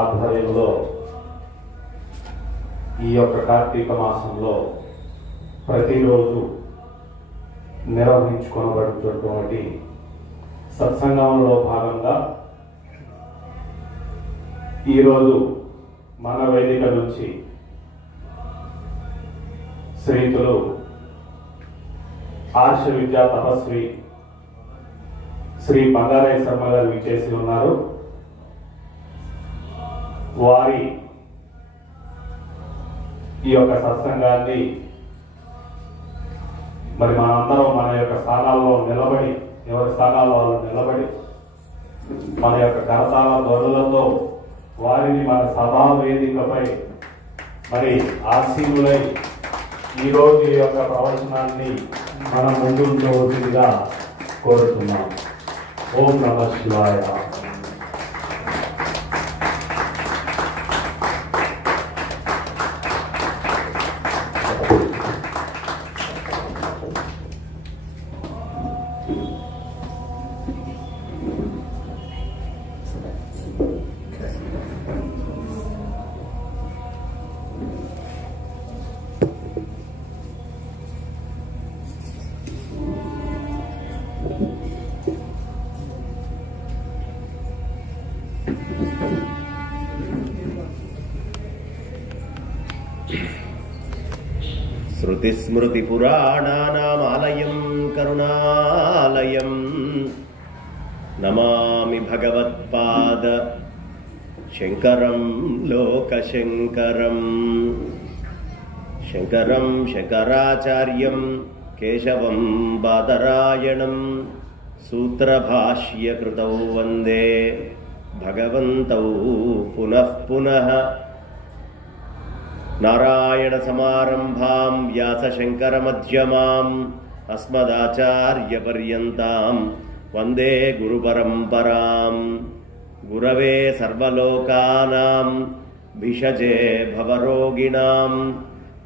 ఆధ్వర్యంలో ఈ యొక్క కార్తీక మాసంలో ప్రతిరోజు నిర్వహించుకొనబడుతున్నటువంటి సత్సంగంలో భాగంగా ఈరోజు మన వేదిక నుంచి శ్రీతులు ఆర్ష విద్యా తపస్వి శ్రీ బంగారయ్య శర్మ గారు విచ్చేసి ఉన్నారు. వారి ఈ యొక్క సత్సంగాన్ని మరి మనందరం మన యొక్క స్థానాల్లో నిలబడి, ఎవరి స్థానాల్లో వాళ్ళు నిలబడి మన యొక్క కరతాళ ధ్వనులతో వారిని మన సభా వేదికపై మరి ఆశీనులై ఈరోజు ఈ యొక్క ప్రవచనాన్ని మనం ముందుంచవలసిందిగా కోరుతున్నాం. ఓం నమః శివాయ. श्रुतिस्मृतिपुराणानामालयं करुणालयं नमामि भगवत्पाद शङ्करं लोकशङ्करं शङ्करं शङ्कराचार्यं केशवं बादरायणं सूत्रभाष्यकृतौ वन्दे भगवन्तौ पुनः पुनः नारायण समारंभां व्यासशंकर मध्यमाम् अस्मदाचार्यपर्यन्तां वन्दे गुरुपरम्परां. गुरवे सर्वलोकानां भिषजे भवरोगिणां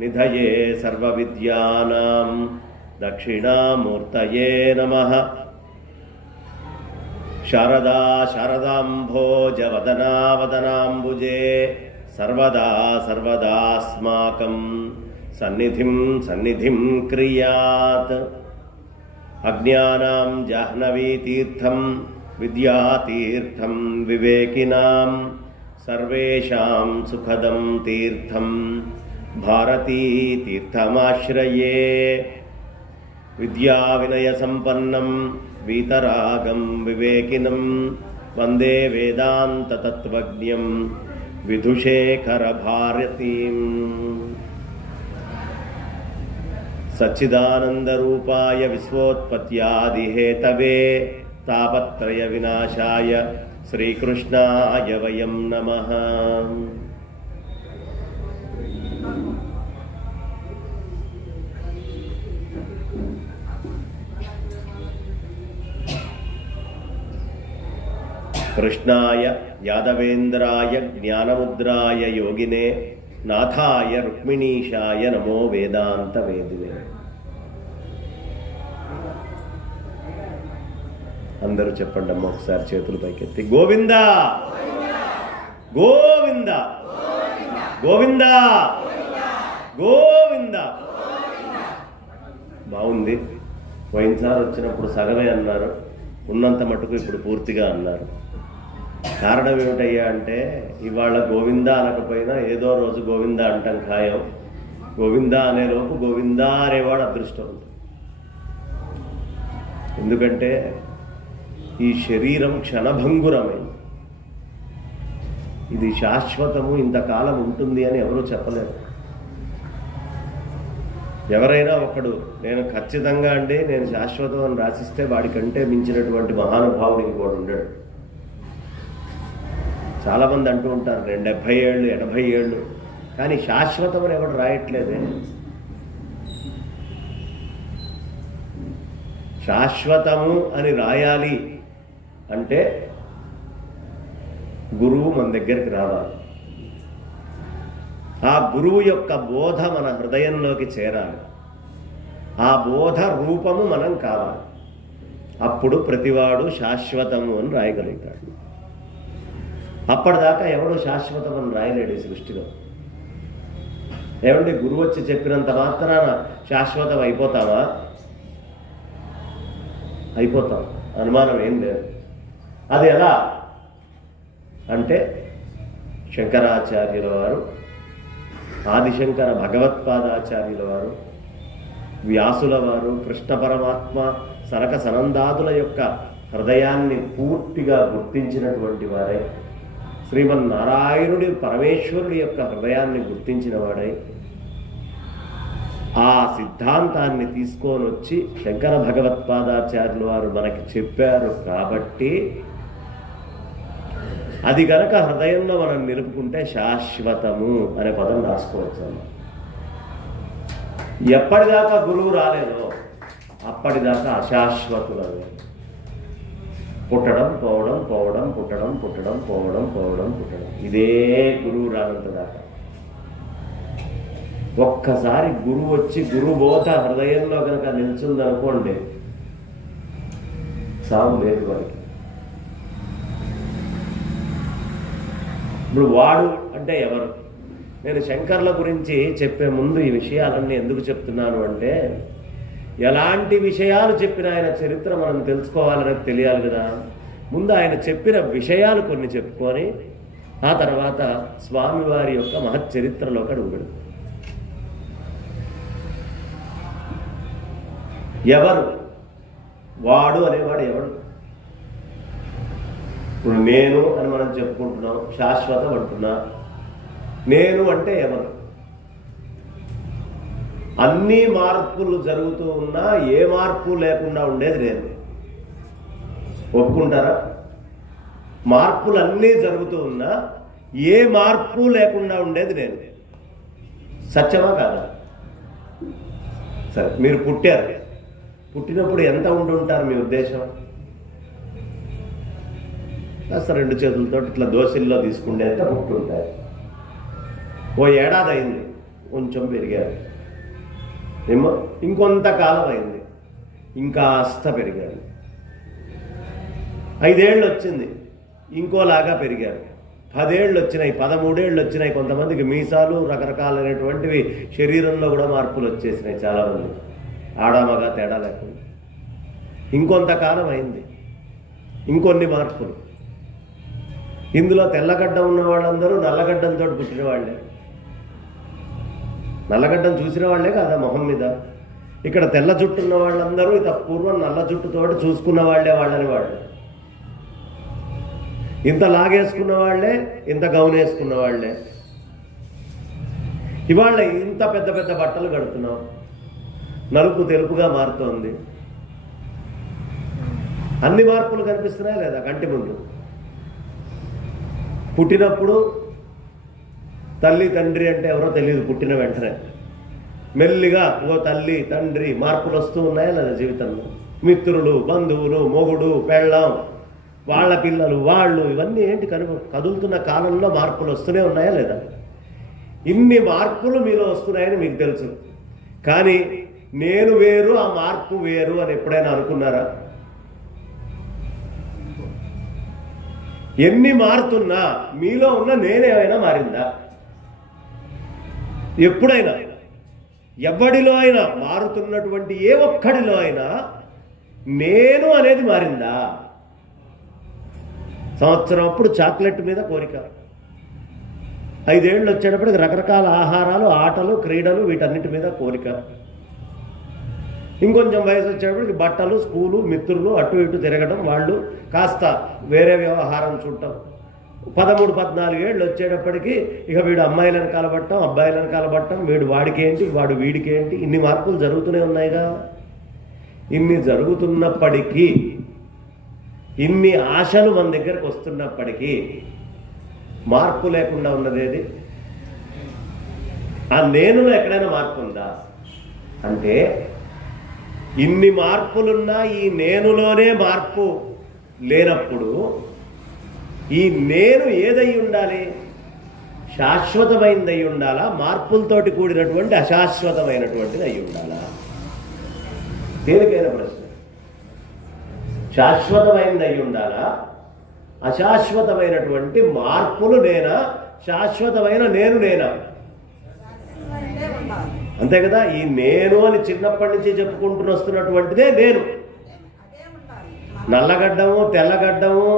निधये सर्वविद्यानां दक्षिणामूर्तये नमः. शारदा शारदाम्भोजवदना वदनाम्बुजे सर्वदा सर्वदास्माकं सन्निधिं क्रियात्. अज्ञानां जाह्नवीतीर्थं विद्यातीर्थं विवेकिनां सर्वेषां सुखदं तीर्थं भारतीतीर्थमाश्रये. विद्याविनयसम्पन्नं वीतरागं विवेकिनं वन्दे वेदान्ततत्त्वज्ञं विधुशेखर भारतीं. सच्चिदानन्दरूपाय विश्वोत्पत्त्यादिहेतवे तापत्रय विनाशाय श्रीकृष्णाय वयं नमः. कृष्णाय यादवेन्द्राय ज्ञानमुद्राय योगिने नाथाय रुक्मिणीशाय नमो वेदांत वेदिने. అందరూ చెప్పండి అమ్మ ఒకసారి చేతులు పైకెత్తి గోవిందా గోవిందా గోవిందా గోవిందా. బాగుంది. పోయినసారి వచ్చినప్పుడు సగమే అన్నారు, ఉన్నంత మటుకు ఇప్పుడు పూర్తిగా అన్నారు. కారణం ఏమిటయ్యా అంటే ఇవాళ గోవిందా అనకపోయినా ఏదో రోజు గోవిందా అంటాం ఖాయం. గోవిందా అనే లోపు గోవిందా అనేవాడు అదృష్టం. ఎందుకంటే ఈ శరీరం క్షణభంగురమైంది, ఇది శాశ్వతము, ఇంతకాలం ఉంటుంది అని ఎవరూ చెప్పలేరు. ఎవరైనా ఒకడు నేను ఖచ్చితంగా అంటే నేను శాశ్వతం అని రాసిస్తే వాడికంటే మించినటువంటి మహానుభావుడు ఇంకోడు ఉండడు. చాలామంది అంటూ ఉంటారు నేను 70 ఏళ్ళు 80 ఏళ్ళు, కానీ శాశ్వతం అని ఎవడు రాయట్లేదే. శాశ్వతము అని రాయాలి అంటే గురువు మన దగ్గరికి రావాలి. ఆ గురువు యొక్క బోధ మన హృదయంలోకి చేరాలి. ఆ బోధ రూపము మనం కావాలి. అప్పుడు ప్రతివాడు శాశ్వతము అని రాయగలుగుతాడు. అప్పటిదాకా ఎవడో శాశ్వతమని రాయలేడు ఈ సృష్టిలో. ఏమండి, గురువు వచ్చి చెప్పినంత మాత్రాన శాశ్వతం అయిపోతావా? అయిపోతాం, అనుమానం ఏం లేదు. అది ఎలా అంటే శంకరాచార్యుల వారు, ఆదిశంకర భగవత్పాదాచార్యుల వారు, వ్యాసుల వారు, కృష్ణ పరమాత్మ, సనక సనందాదుల యొక్క హృదయాన్ని పూర్తిగా గుర్తించినటువంటి వారై, శ్రీమన్నారాయణుడి పరమేశ్వరుడి యొక్క హృదయాన్ని గుర్తించిన వాడై, ఆ సిద్ధాంతాన్ని తీసుకొని వచ్చి శంకర భగవత్పాదాచార్యుల వారు మనకి చెప్పారు. కాబట్టి అది గనక హృదయంలో మనం నిలుపుకుంటే శాశ్వతము అనే పదం రాసుకోవచ్చు. ఎప్పటిదాకా గురువు రాలేదో అప్పటిదాకా అశాశ్వతులే. పుట్టడం పోవడం, పోవడం పుట్టడం, పుట్టడం పోవడం, పోవడం పుట్టడం, ఇదే గురువు రానంత దాకా. ఒక్కసారి గురువు వచ్చి గురుబోధ హృదయంలో కనుక నిల్చుందనుకోండి, సాగు లేదు వారికి. ఇప్పుడు వాడు అంటే ఎవరు? నేను శంకర్ల గురించి చెప్పే ముందు ఈ విషయాలన్నీ ఎందుకు చెప్తున్నాను అంటే, ఎలాంటి విషయాలు చెప్పిన ఆయన చరిత్ర మనం తెలుసుకోవాలని తెలియాలి కదా. ముందు ఆయన చెప్పిన విషయాలు కొన్ని చెప్పుకొని ఆ తర్వాత స్వామివారి యొక్క మహచ్చరిత్రలోకి అడుగుపెడు. ఎవరు వాడు అనేవాడు? ఎవడు? ఇప్పుడు నేను అని మనం చెప్పుకుంటున్నాం, శాశ్వతం అంటున్నా. నేను అంటే ఎవరు? అన్ని మార్పులు జరుగుతూ ఉన్నా ఏ మార్పు లేకుండా ఉండేది నేను. ఒప్పుకుంటారా? మార్పులు అన్నీ జరుగుతూ ఉన్నా ఏ మార్పు లేకుండా ఉండేది నేను. సత్యమా కాదా? సరే, మీరు పుట్టారు. పుట్టినప్పుడు ఎంత ఉండుంటారు మీ ఉద్దేశం? కాస్త రెండు చేతులతో ఇట్లా దోశల్లో తీసుకుండేంత పుట్టుంటారు. ఓ ఏడాది అయింది, కొంచెం పెరిగారు ఏమో, ఇంకొంతకాలం అయింది, ఇంకాస్త పెరిగారు. 5 ఏళ్ళు వచ్చింది, ఇంకోలాగా పెరిగారు. 10 ఏళ్ళు వచ్చినాయి, 13 ఏళ్ళు వచ్చినాయి. కొంతమందికి మీసాలు, రకరకాలైనటువంటివి శరీరంలో కూడా మార్పులు వచ్చేసినాయి చాలామంది, ఆడామగా తేడా లేకుండా. ఇంకొంతకాలం అయింది, ఇంకొన్ని మార్పులు. ఇందులో తెల్లగడ్డ ఉన్న వాళ్ళందరూ నల్లగడ్డంతో పుట్టిన వాళ్ళే. నల్లగడ్డం చూసిన వాళ్ళే కాదా మొహం మీద. ఇక్కడ తెల్ల జుట్టు ఉన్న వాళ్ళందరూ ఇక పూర్వం నల్ల జుట్టుతోటి చూసుకున్న వాళ్ళే వాళ్ళని వాళ్ళు. ఇంత లాగేసుకున్న వాళ్ళే, ఇంత గౌన్ వేసుకున్న వాళ్ళే. ఇవాళ ఇంత పెద్ద పెద్ద బట్టలు కడుతున్నాం, నలుపు తెలుపుగా మారుతోంది. అన్ని మార్పులు కనిపిస్తున్నాయి లేదా కంటి ముందు? పుట్టినప్పుడు తల్లి తండ్రి అంటే ఎవరో తెలియదు, పుట్టిన వెంటనే మెల్లిగా తల్లి తండ్రి మార్పులు వస్తూ ఉన్నాయా లేదా జీవితంలో? మిత్రులు, బంధువులు, మొగుడు, పెళ్ళాం, వాళ్ళ పిల్లలు, వాళ్ళు, ఇవన్నీ ఏంటి కదులుతున్న కాలంలో మార్పులు వస్తూనే ఉన్నాయా లేదా? ఇన్ని మార్పులు మీలో వస్తున్నాయని మీకు తెలుసు, కానీ నేను వేరు, ఆ మార్పు వేరు అని ఎప్పుడైనా అనుకున్నారా? ఎన్ని మారుతున్నా మీలో ఉన్న నేనేమైనా మారిందా? ఎప్పుడైనా ఎవడిలో అయినా మారుతున్నటువంటి ఏ ఒక్కడిలో అయినా నేను అనేది మారిందా? సంవత్సరం అప్పుడు చాక్లెట్ మీద కోరిక, 5 ఏళ్ళు వచ్చేటప్పటికి రకరకాల ఆహారాలు, ఆటలు, క్రీడలు, వీటన్నిటి మీద కోరిక. ఇంకొంచెం వయసు వచ్చేటప్పటికి బట్టలు, స్కూలు, మిత్రులు, అటు ఇటు తిరగడం, వాళ్ళు కాస్త వేరే వ్యవహారం చూడటం. 13, 14 ఏళ్ళు వచ్చేటప్పటికి ఇక వీడు అమ్మాయిలను కలబట్టం, అబ్బాయిలను కలబట్టం, వీడు వాడికేంటి, వాడు వీడికేంటి, ఇన్ని మార్పులు జరుగుతూనే ఉన్నాయిగా. ఇన్ని జరుగుతున్నప్పటికీ, ఇన్ని ఆశలు మన దగ్గరకు వస్తున్నప్పటికీ మార్పు లేకుండా ఉన్నదేది? ఆ నేనులో ఎక్కడైనా మార్పు ఉందా అంటే, ఇన్ని మార్పులున్నా ఈ నేనులోనే మార్పు లేనప్పుడు ఈ నేను ఏదై ఉండాలి? శాశ్వతమైనది అయి ఉండాలా? మార్పులతోటి కూడినటువంటి అశాశ్వతమైనటువంటిది అయి ఉండాలా? తేలికైన ప్రశ్న. శాశ్వతమైనది అయి ఉండాలా? అశాశ్వతమైనటువంటి మార్పులు నేనా, శాశ్వతమైన నేను నేనా? అంతే కదా. ఈ నేను అని చిన్నప్పటి నుంచి చెప్పుకుంటూ వస్తున్నటువంటిదే నేను. నల్లగడ్డము, తెల్లగడ్డము,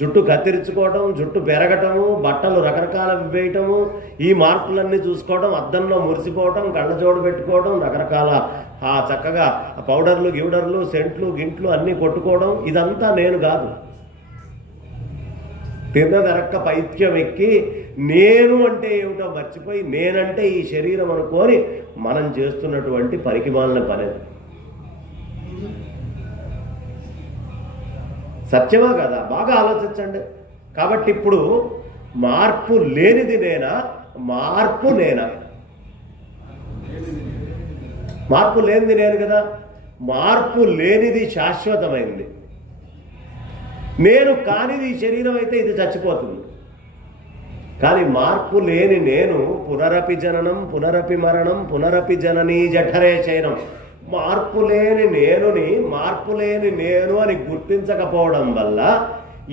జుట్టు కత్తిరించుకోవటం, జుట్టు పెరగటము, బట్టలు రకరకాల వేయటము, ఈ మార్పులన్నీ చూసుకోవడం, అద్దంలో మురిసిపోవటం, కళ్ళజోడు పెట్టుకోవడం, రకరకాల చక్కగా పౌడర్లు గిౌడర్లు సెంట్లు గింట్లు అన్నీ కొట్టుకోవడం, ఇదంతా నేను కాదు. తిన్నదరక్క పైత్యం ఎక్కి నేను అంటే ఏమిటో మర్చిపోయి నేనంటే ఈ శరీరం అనుకొని మనం చేస్తున్నటువంటి పనికిమాలిన పని. సత్యమా కదా? బాగా ఆలోచించండి. కాబట్టి ఇప్పుడు మార్పు లేనిది నేనా, మార్పు నేనా? మార్పు లేనిది నేను కదా. మార్పు లేనిది శాశ్వతమైంది. నేను కానిది ఈ శరీరం అయితే ఇది చచ్చిపోతుంది. కానీ మార్పు లేని నేను పునరపి జననం పునరపి మరణం పునరపి జననీ జఠరే శయనం. మార్పు లేని నేనుని మార్పు లేని నేను అని గుర్తించకపోవడం వల్ల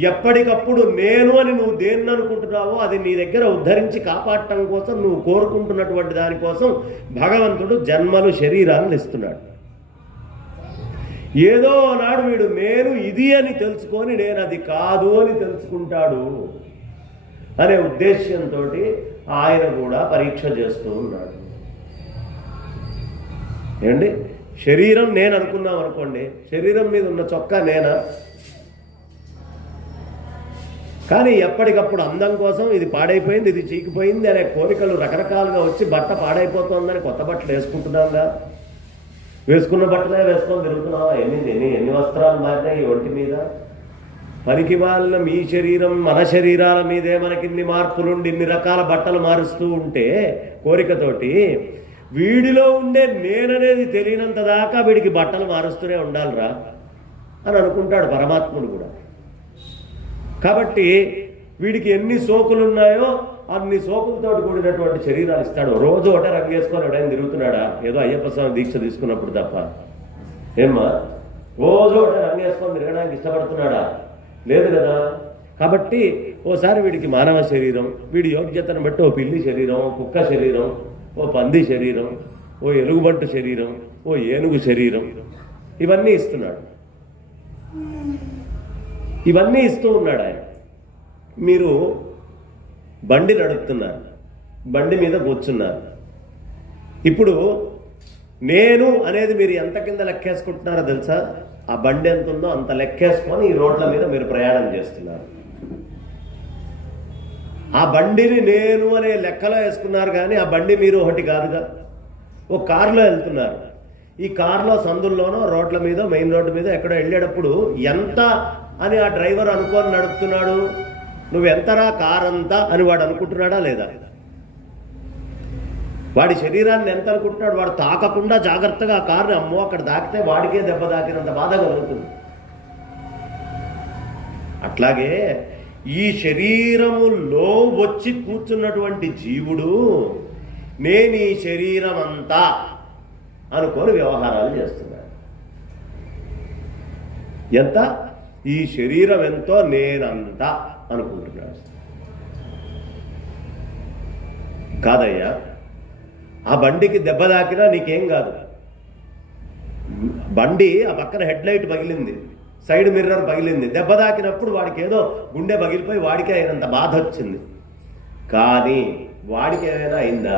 ఎప్పటికప్పుడు నేను అని నువ్వు దేన్ని అనుకుంటున్నావో అది నీ దగ్గర ఉద్ధరించి కాపాడటం కోసం నువ్వు కోరుకుంటున్నటువంటి దానికోసం భగవంతుడు జన్మలు శరీరాలను ఇస్తున్నాడు. ఏదో నాడు వీడు నేను ఇది అని తెలుసుకొని నేను అది కాదు అని తెలుసుకుంటాడు అనే ఉద్దేశ్యంతో ఆయన కూడా పరీక్ష చేస్తూ ఉన్నాడు. ఏమండి, శరీరం నేను అనుకున్నాం అనుకోండి, శరీరం మీద ఉన్న చొక్కా నేనా? కానీ ఎప్పటికప్పుడు అందం కోసం ఇది పాడైపోయింది, ఇది చీకిపోయింది అనే కోరికలు రకరకాలుగా వచ్చి బట్ట పాడైపోతుందని కొత్త బట్టలు వేసుకుంటున్నాంగా. వేసుకున్న బట్టలే వేసుకొని తిరుగుతున్నావా? ఎన్ని వస్త్రాలు మారినాయి ఈ ఒంటి మీద? పనికి వాళ్ళ మీ శరీరం మన శరీరాల మీదే మనకిన్ని మార్పులుండి ఇన్ని రకాల బట్టలు మారుస్తూ ఉంటే కోరికతోటి వీడిలో ఉండే నేననేది తెలియనంత దాకా వీడికి బట్టలు మారుస్తూనే ఉండాలిరా అని అనుకుంటాడు పరమాత్ముడు కూడా. కాబట్టి వీడికి ఎన్ని సోకులు ఉన్నాయో అన్ని సోకులతో కూడినటువంటి శరీరాలు ఇస్తాడు. రోజు ఒకటే రంగు వేసుకొని ఒకటైనా తిరుగుతున్నాడా? ఏదో అయ్యప్ప స్వామి దీక్ష తీసుకున్నప్పుడు తప్ప. ఏమ్మా, రోజు ఒకటే రంగు వేసుకొని తిరగడానికి ఇష్టపడుతున్నాడా? లేదు కదా. కాబట్టి ఓసారి వీడికి మానవ శరీరం, వీడి యోగ్యతను బట్టి ఓ పిల్లి శరీరం, ఓ కుక్క శరీరం, ఓ పంది శరీరం, ఓ ఎలుగుబంటు శరీరం, ఓ ఏనుగు శరీరం, ఇవన్నీ ఇస్తున్నాడు. ఇవన్నీ ఇస్తూ ఉన్నాడు ఆయన. మీరు బండి నడుపుతున్నారు, బండి మీద కూర్చున్నారు. ఇప్పుడు నేను అనేది మీరు ఎంత కింద లెక్కేసుకుంటున్నారో తెలుసా? ఆ బండి ఎంత ఉందో అంత లెక్కేసుకొని ఈ రోడ్ల మీద మీరు ప్రయాణం చేస్తున్నారు. ఆ బండిని నేను అనే లెక్కలో వేసుకున్నారు, కానీ ఆ బండి మీరు ఒకటి కాదుగా. ఓ కారులో వెళ్తున్నారు. ఈ కారులో సందుల్లోనో రోడ్ల మీద మెయిన్ రోడ్డు మీద ఎక్కడో వెళ్ళేటప్పుడు ఎంత అని ఆ డ్రైవర్ అనుకొని నడుపుతున్నాడు? నువ్వెంతరా కారంతా అని వాడు అనుకుంటున్నాడా లేదా? వాడి శరీరాన్ని ఎంత అనుకుంటున్నాడు? వాడు తాకకుండా జాగ్రత్తగా ఆ కారుని, అమ్మో అక్కడ దాకితే వాడికే దెబ్బ తాకినంత బాధ కలుగుతుంది. అట్లాగే ఈ శరీరములో వచ్చి కూర్చున్నటువంటి జీవుడు నేను ఈ శరీరం అంతా అనుకొని వ్యవహారాలు చేస్తున్నాడు. ఎంత? ఈ శరీరం ఎంతో నేనంతా అనుకుంటున్నాడు. కాదయ్యా, ఆ బండికి దెబ్బ తాకినా నీకేం కాదు. బండి ఆ పక్కన హెడ్ లైట్ పగిలింది, సైడ్ మిర్రర్ పగిలింది. దెబ్బ తాకినప్పుడు వాడికి ఏదో గుండె పగిలిపోయి వాడికి అయినంత బాధ వచ్చింది. కానీ వాడికి ఏమైనా అయిందా?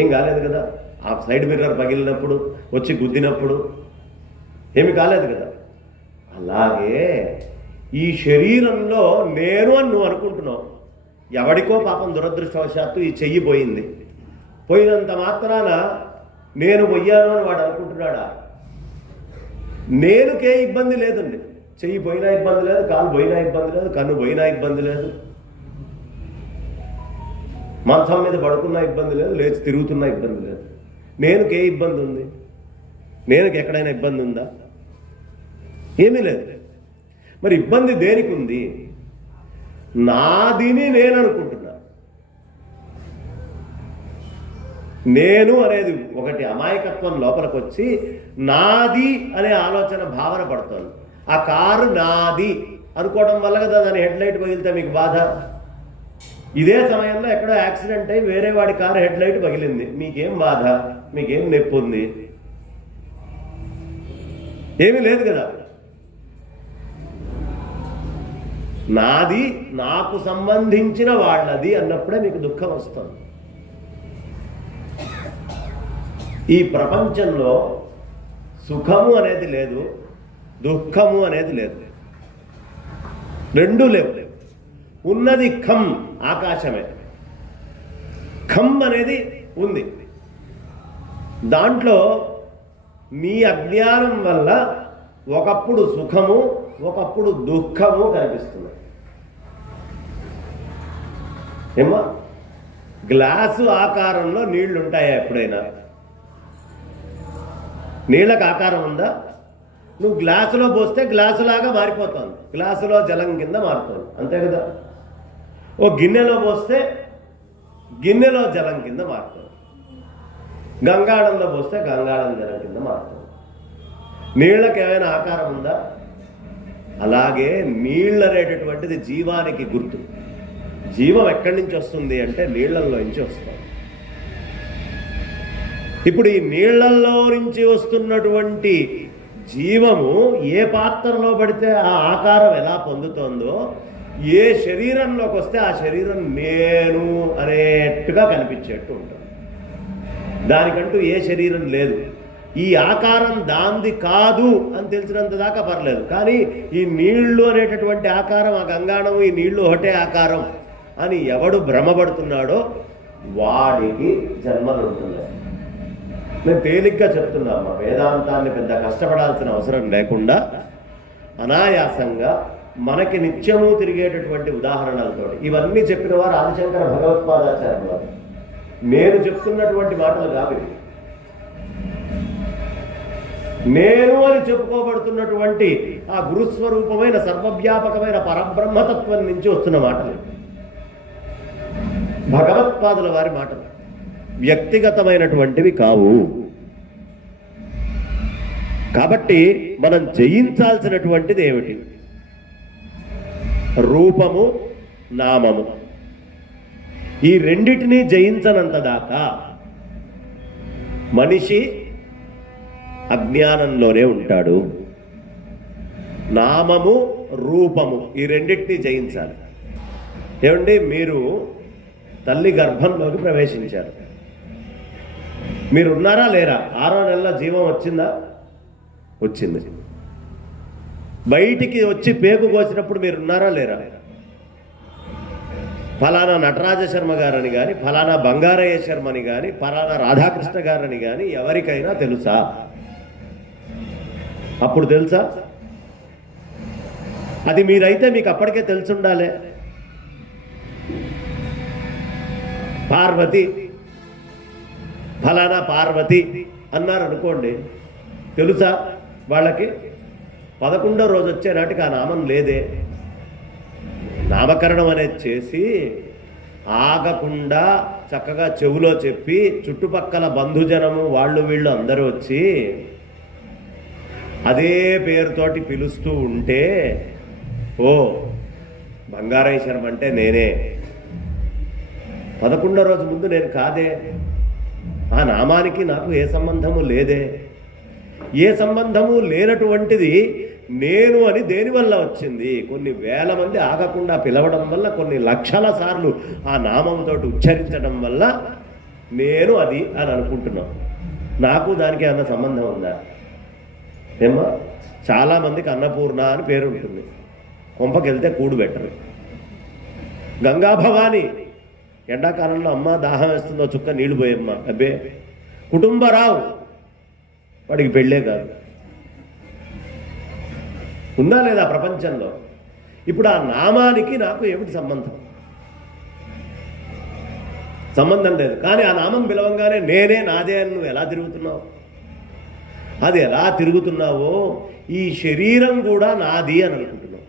ఏం కాలేదు కదా. ఆ సైడ్ మిర్రర్ పగిలినప్పుడు, వచ్చి గుద్దినప్పుడు ఏమి కాలేదు కదా. అలాగే ఈ శరీరంలో నేను అని నువ్వు అనుకుంటున్నావు. ఎవడికో పాపం దురదృష్టవశాత్తు ఈ చెయ్యి పోయింది. పోయినంత మాత్రాన నేను పోయాను అని వాడు అనుకుంటున్నాడా? నేనుకే ఇబ్బంది లేదండి. చెయ్యి పోయినా ఇబ్బంది లేదు, కాలు పోయినా ఇబ్బంది లేదు, కన్ను పోయినా ఇబ్బంది లేదు, మంచం మీద పడుకున్నా ఇబ్బంది లేదు, లేచి తిరుగుతున్నా ఇబ్బంది లేదు. నేనుకే ఇబ్బంది ఉంది? నేనుకి ఎక్కడైనా ఇబ్బంది ఉందా? ఏమీ లేదు. మరి ఇబ్బంది దేనికి ఉంది? నాదిని నేను అనుకుంటున్నా. నేను అనేది ఒకటి అమాయకత్వం లోపలికి వచ్చి నాది అనే ఆలోచన భావన పడుతోంది. ఆ కారు నాది అనుకోవడం వల్ల కదా దాని హెడ్ లైట్ పగిలితే మీకు బాధ. ఇదే సమయంలో ఎక్కడో యాక్సిడెంట్ అయ్యి వేరే వాడి కారు హెడ్ లైట్ పగిలింది, మీకేం బాధ, మీకేం నొప్పి ఉంది? ఏమీ లేదు కదా. నాది నాకు సంబంధించిన వాళ్ళది అన్నప్పుడే మీకు దుఃఖం వస్తుంది. ఈ ప్రపంచంలో సుఖము అనేది లేదు, దుఃఖము అనేది లేదు, రెండూ లేవు. ఉన్నది ఖం, ఆకాశమే. ఖం అనేది ఉంది. దాంట్లో మీ అజ్ఞానం వల్ల ఒకప్పుడు సుఖము ఒకప్పుడు దుఃఖము కనిపిస్తుంది. ఏమా, గ్లాసు ఆకారంలో నీళ్లు ఉంటాయా ఎప్పుడైనా? నీళ్ళకు ఆకారం ఉందా? నువ్వు గ్లాసులో పోస్తే గ్లాసులాగా మారిపోతాను, గ్లాసులో జలం కింద మారుతాను, అంతే కదా. ఓ గిన్నెలో పోస్తే గిన్నెలో జలం కింద మారుతాను, గంగాళంలో పోస్తే గంగాళం జలం కింద మారుతాను. నీళ్ళకి ఏమైనా ఆకారం ఉందా? అలాగే నీళ్ళు అనేటటువంటిది జీవానికి గుర్తు. జీవం ఎక్కడి నుంచి వస్తుంది అంటే నీళ్లలో నుంచి వస్తుంది. ఇప్పుడు ఈ నీళ్లలో నుంచి వస్తున్నటువంటి జీవము ఏ పాత్రలో పడితే ఆ ఆకారం ఎలా పొందుతోందో, ఏ శరీరంలోకి వస్తే ఆ శరీరం నేను అనేట్టుగా కనిపించేట్టు ఉంటుంది. దానికంటూ ఏ శరీరం లేదు. ఈ ఆకారం దాంది కాదు అని తెలిసినంత దాకా పర్లేదు. కానీ ఈ నీళ్లు అనేటటువంటి ఆకారం, ఆ గంగాణము, ఈ నీళ్లు ఒకటే ఆకారం అని ఎవడు భ్రమపడుతున్నాడో వాడికి జన్మలు ఉంటుంది. నేను తేలిగ్గా చెప్తున్నామ్మా, వేదాంతాన్ని పెద్ద కష్టపడాల్సిన అవసరం లేకుండా అనాయాసంగా మనకి నిత్యము తిరిగేటటువంటి ఉదాహరణలతో ఇవన్నీ చెప్పిన వారు ఆదిశంకర భగవత్పాదాచార్యులు వారు. నేను చెప్తున్నటువంటి మాటలు కాదు, నేను అని చెప్పుకోబడుతున్నటువంటి ఆ గురుస్వరూపమైన సర్వవ్యాపకమైన పరబ్రహ్మతత్వం నుంచి వస్తున్న మాటలు, భగవత్పాదుల వారి మాటలు, వ్యక్తిగతమైనటువంటివి కావు. కాబట్టి మనం జయించాల్సినటువంటిది ఏమిటి? రూపము, నామము. ఈ రెండిటినీ జయించనంత దాకా మనిషి అజ్ఞానంలోనే ఉంటాడు. నామము, రూపము ఈ రెండింటినీ జయించాలి. ఏమండి, మీరు తల్లి గర్భంలోకి ప్రవేశించారు. మీరు ఉన్నారా లేరా? 6వ నెలలో జీవం వచ్చిందా? వచ్చింది. బయటికి వచ్చి పేగు కోసినప్పుడు మీరు ఉన్నారా లేరా? ఫలానా నటరాజ శర్మ గారని కానీ, ఫలానా బంగారయ్య శర్మని కానీ, ఫలానా రాధాకృష్ణ గారని కానీ ఎవరికైనా తెలుసా? అప్పుడు తెలుసా? అది మీరైతే మీకు అప్పటికే తెలుసుండాలే. పార్వతి, ఫలానా పార్వతి అన్నారు అనుకోండి, తెలుసా వాళ్ళకి? 11వ రోజు వచ్చే నాటికి ఆ నామం లేదే. నామకరణం అనేది చేసి ఆగకుండా చక్కగా చెవులో చెప్పి చుట్టుపక్కల బంధుజనము వాళ్ళు వీళ్ళు అందరూ వచ్చి అదే పేరుతోటి పిలుస్తూ ఉంటే, ఓ బంగారయ్య శర్మ అంటే నేనే. 11వ రోజు ముందు నేను కాదే. ఆ నామానికి నాకు ఏ సంబంధము లేదే. ఏ సంబంధము లేనటువంటిది నేను అని దేనివల్ల వచ్చింది? కొన్ని వేల మంది ఆగకుండా పిలవడం వల్ల, కొన్ని లక్షల సార్లు ఆ నామంతో ఉచ్చరించడం వల్ల నేను అది అని అనుకుంటున్నాను. నాకు దానికి ఏమన్నా సంబంధం ఉందా? ఏమ్మా, చాలామందికి అన్నపూర్ణ అని పేరు ఉంటుంది, కొంపకెళ్తే కూడు పెట్టరు. గంగా భవాని, ఎండాకాలంలో అమ్మ దాహం వేస్తుందో చుక్క నీళ్లు పోయమ్మా. అబ్బే, కుటుంబరావు, వాడికి పెళ్ళే కాదు. ఉందా లేదా ప్రపంచంలో? ఇప్పుడు ఆ నామానికి నాకు ఏమిటి సంబంధం? సంబంధం లేదు. కానీ ఆ నామం పిలవంగానే నేనే, నాదే అని నువ్వు ఎలా తిరుగుతున్నావు? అది ఎలా తిరుగుతున్నావో ఈ శరీరం కూడా నాది అని అనుకుంటున్నావు.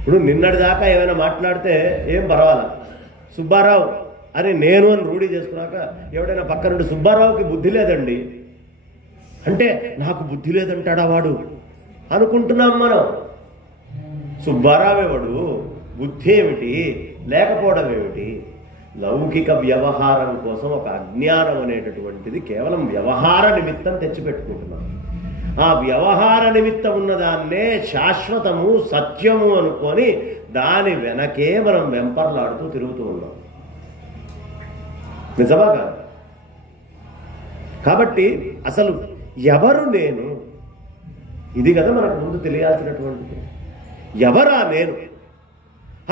ఇప్పుడు నిన్నటిదాకా ఏమైనా మాట్లాడితే ఏం పర్వాలా, సుబ్బారావు అని నేను అని రూఢి చేసుకున్నాక ఎవడైనా పక్క నుండి సుబ్బారావుకి బుద్ధి లేదండి అంటే నాకు బుద్ధి లేదంటాడా వాడు అనుకుంటున్నాం మనం. సుబ్బారావేవాడు, బుద్ధి ఏమిటి, లేకపోవడం ఏమిటి? లౌకిక వ్యవహారం కోసం ఒక అజ్ఞానం అనేటటువంటిది కేవలం వ్యవహార నిమిత్తం తెచ్చిపెట్టుకుంటున్నాం. ఆ వ్యవహార నిమిత్తం ఉన్నదాన్నే శాశ్వతము, సత్యము అనుకొని దాని వెనకే మనం వెంపర్లాడుతూ తిరుగుతూ ఉన్నాం. నిజమా కాదు? కాబట్టి అసలు ఎవరు నేను? ఇది కదా మనకు ముందు తెలియాల్సినటువంటిది. ఎవరా నేను?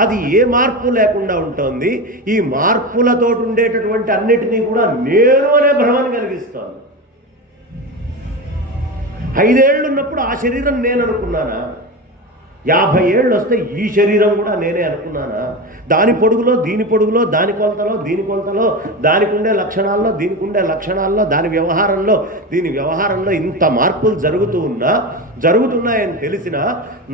అది ఏ మార్పు లేకుండా ఉంటుంది. ఈ మార్పులతో ఉండేటటువంటి అన్నిటినీ కూడా నేను అనే భ్రమను కలిగిస్తోంది. 5 ఏళ్ళు ఉన్నప్పుడు ఆ శరీరం నేను అనుకున్నానా? 50 ఏళ్ళు వస్తే ఈ శరీరం కూడా నేనే అనుకున్నానా? దాని పొడుగులో దీని పొడుగులో, దాని కొలతలో దీని కొలతలో, దానికి ఉండే లక్షణాల్లో దీనికి ఉండే లక్షణాల్లో, దాని వ్యవహారంలో దీని వ్యవహారంలో ఇంత మార్పులు జరుగుతున్నాయని తెలిసినా,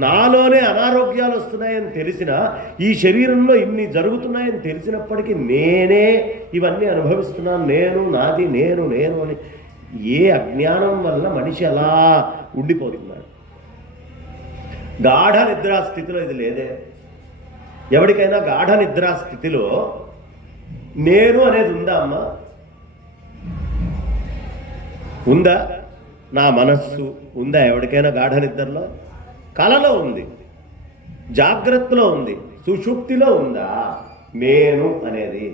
నాలోనే అనారోగ్యాలు వస్తున్నాయని తెలిసినా, ఈ శరీరంలో ఇన్ని జరుగుతున్నాయని తెలిసినప్పటికీ నేనే ఇవన్నీ అనుభవిస్తున్నాను, నేను, నాది, నేను అని ఏ అజ్ఞానం వల్ల మనిషి అలా ఉండిపోతున్నాడు? గాఢ నిద్రాస్థితిలో ఇది లేదే. ఎవరికైనా గాఢ నిద్రాస్థితిలో నేను అనేది ఉందా అమ్మా? ఉందా? నా మనస్సు ఉందా ఎవరికైనా గాఢ నిద్రలో? కలలో ఉంది, జాగ్రత్తలో ఉంది, సుషుప్తిలో ఉందా నేను అనేది?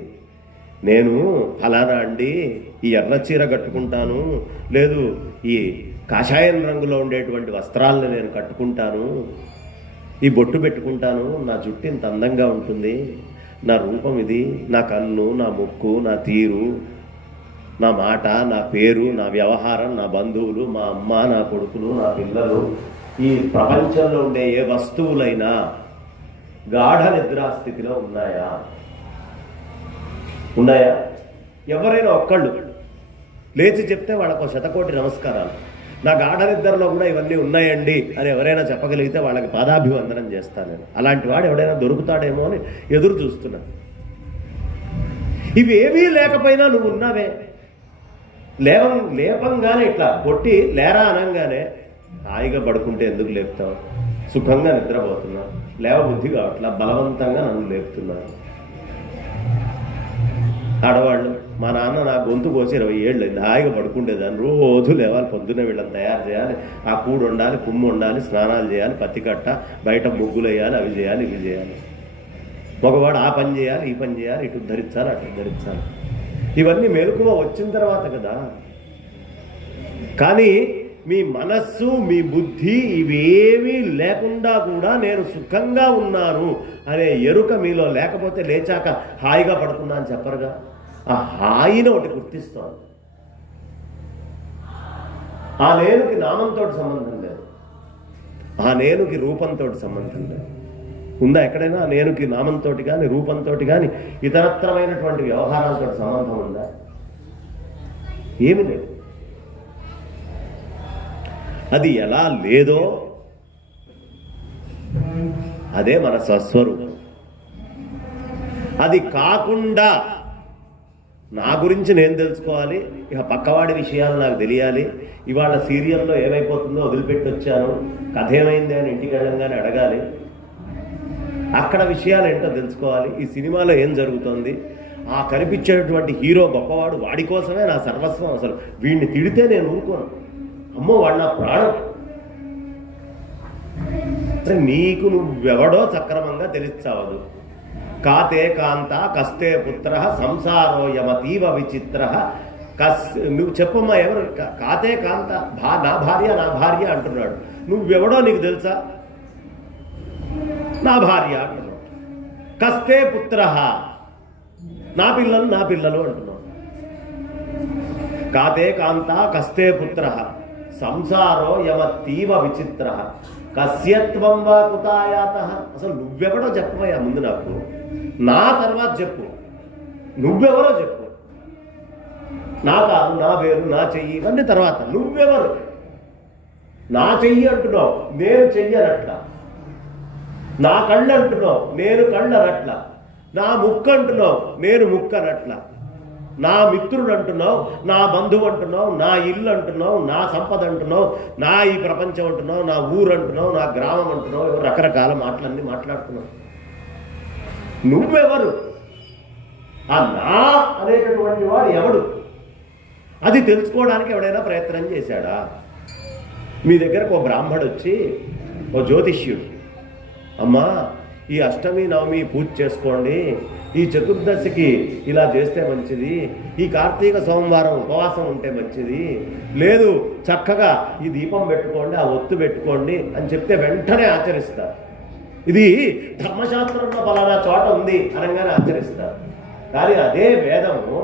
నేను ఫలానా అండి, ఈ ఎర్ర చీర కట్టుకుంటాను, లేదు ఈ కాషాయం రంగులో ఉండేటువంటి వస్త్రాలను నేను కట్టుకుంటాను, ఈ బొట్టు పెట్టుకుంటాను, నా జుట్టు ఇంత అందంగా ఉంటుంది, నా రూపం ఇది, నా కన్ను, నా ముక్కు, నా తీరు, నా మాట, నా పేరు, నా వ్యవహారం, నా బంధువులు, మా అమ్మ, నా కొడుకులు, నా పిల్లలు, ఈ ప్రపంచంలో ఉండే ఏ వస్తువులైనా గాఢ నిద్రాస్థితిలో ఉన్నాయా? ఎవరైనా ఒక్కళ్ళు లేచి చెప్తే వాళ్ళకు 100,000,000 నమస్కారాలు. నా గాఢ నిద్రలో కూడా ఇవన్నీ ఉన్నాయండి అని ఎవరైనా చెప్పగలిగితే వాళ్ళకి పాదాభివందనం చేస్తాను నేను. అలాంటి వాడు ఎవడైనా దొరుకుతాడేమో అని ఎదురు చూస్తున్నా. ఇవేవీ లేకపోయినా నువ్వు ఉన్నావే. లేపంగానే ఇట్లా కొట్టి లేరా అనగానే హాయిగా పడుకుంటే ఎందుకు లేపుతావు? సుఖంగా నిద్రపోతున్నావు, లేవబుద్ధి కావట్లా, బలవంతంగా నన్ను లేపుతున్నాను. ఆడవాళ్ళు, మా నాన్న నా గొంతు కోసి 20 ఏళ్ళు అయింది, హాయిగా పడుకుండేదాన్ని, రోజు లేవాలి, పొద్దున్నే వీళ్ళని తయారు చేయాలి, ఆ కూడు వండాలి, కుమ్ము వండాలి, స్నానాలు చేయాలి, పత్తి కట్ట, బయట ముగ్గులు వేయాలి, అవి చేయాలి, ఇవి చేయాలి. మగవాడు ఆ పని చేయాలి, ఈ పని చేయాలి, ఇటు ధరించాలి, అటు ధరించాలి. ఇవన్నీ మెలకువ వచ్చిన తర్వాత కదా. కానీ మీ మనస్సు, మీ బుద్ధి ఇవేమీ లేకుండా కూడా నేను సుఖంగా ఉన్నాను అనే ఎరుక మీలో లేకపోతే లేచాక హాయిగా పడుకున్నా అని చెప్పరుగా. ఆ హాయిని ఒకటి గుర్తిస్తాను. ఆ నేనుకి నామంతో సంబంధం లేదు, ఆ నేనుకి రూపంతో సంబంధం లేదు. ఉందా ఎక్కడైనా నేనుకి నామంతో కానీ, రూపంతో కానీ, ఇతరత్రమైనటువంటి వ్యవహారాలతో సంబంధం ఉందా? ఏమి లేదు. అది ఎలా లేదో అదే మన స్వస్వరూపం. అది కాకుండా నా గురించి నేను తెలుసుకోవాలి, ఇక పక్కవాడి విషయాలు నాకు తెలియాలి, ఇవాళ సీరియల్లో ఏమైపోతుందో వదిలిపెట్టి వచ్చాను, కథ ఏమైంది అని ఇంటికి వెళ్ళంగానే అడగాలి, అక్కడ విషయాలు ఏంటో తెలుసుకోవాలి, ఈ సినిమాలో ఏం జరుగుతుంది, ఆ కనిపించేటటువంటి హీరో గొప్పవాడు, వాడి కోసమే నా సర్వస్వం, అసలు వీడిని తిడితే నేను ఊరుకోను, అమ్మో వాడు నా ప్రాణం. నీకు నువ్వెవడో సక్రమంగా తెలిసావదు. కాతే కాంత కస్తే పుత్ర సంసారో యమతీవ విచిత్ర. నువ్వు చెప్పమ్మా, ఎవరు కాతే కాంత? నా భార్య అంటున్నాడు. నువ్వెవడో నీకు తెలుసా? నా భార్య అంటున్నాడు. కస్తే పుత్ర, నా పిల్లలు అంటున్నాడు. కాతే కాంత కస్తే పుత్ర సంసారో యమతీవ విచిత్ర. కస్యత్వం వా కుతాయాత. అసలు నువ్వెవడో చెప్పవయ్యా ముందు నాకు, నా తర్వాత చెప్పు. నువ్వెవరో చెప్పు. నా కాదు, నా పేరు, నా చెయ్యి, ఇవన్నీ తర్వాత. నువ్వెవరు? నా చెయ్యి అంటున్నావు, నేను చెయ్యనట్ల. నా కళ్ళు అంటున్నావు, నేను కళ్ళనట్ల. నా ముక్కు అంటున్నావు, నేను ముక్కనట్ల. నా మిత్రుడు అంటున్నావు, నా బంధువు అంటున్నావు, నా ఇల్లు అంటున్నావు, నా సంపద అంటున్నావు, నా ఈ ప్రపంచం అంటున్నావు, నా ఊరు అంటున్నావు, నా గ్రామం అంటున్నావు, రకరకాల మాటలన్నీ మాట్లాడుతున్నావు. నువ్వెవరు? ఆ నా అనేటటువంటి వాడు ఎవడు? అది తెలుసుకోవడానికి ఎవడైనా ప్రయత్నం చేశాడా? మీ దగ్గరకు ఓ బ్రాహ్మడు వచ్చి, ఓ జ్యోతిష్యుడు, అమ్మా ఈ అష్టమి నవమి పూజ చేసుకోండి, ఈ చతుర్దశికి ఇలా చేస్తే మంచిది, ఈ కార్తీక సోమవారం ఉపవాసం ఉంటే మంచిది, లేదు చక్కగా ఈ దీపం పెట్టుకోండి, ఆ ఒత్తు పెట్టుకోండి అని చెప్తే వెంటనే ఆచరిస్తారు. ఇది ధర్మశాస్త్రంలో పలానా చోట ఉంది అనగానే ఆచరిస్తారు. కానీ అదే వేదము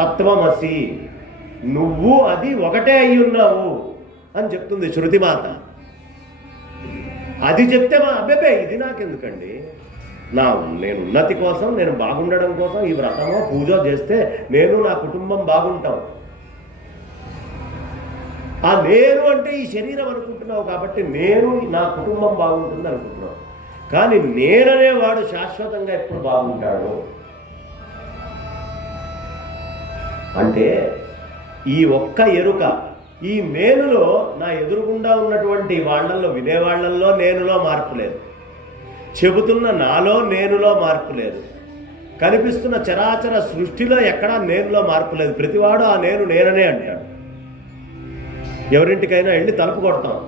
తత్వమసి, నువ్వు అది ఒకటే అయి ఉన్నావు అని చెప్తుంది శృతిమాత. అది చెప్తే మా అబ్బే ఇది నాకెందుకండి, నేను ఉన్నతి కోసం, నేను బాగుండడం కోసం ఈ వ్రతమో పూజ చేస్తే నేను నా కుటుంబం బాగుంటాం. ఆ నేను అంటే ఈ శరీరం అనుకుంటున్నావు కాబట్టి నేను నా కుటుంబం బాగుంటుంది అనుకుంటున్నావు. కానీ నేననేవాడు శాశ్వతంగా ఎప్పుడు బాగుంటాడు అంటే ఈ ఒక్క ఎరుక, ఈ మేలులో నా ఎదురుగుండా ఉన్నటువంటి వాళ్ళల్లో, వినేవాళ్లల్లో నేనులో మార్పు లేదు, చెబుతున్న నాలో నేనులో మార్పు లేదు, కనిపిస్తున్న చరాచర సృష్టిలో ఎక్కడా నేనులో మార్పు లేదు. ప్రతివాడు ఆ నేననే అంటాడు. ఎవరింటికైనా వెళ్ళి తలుపు కొడతాం,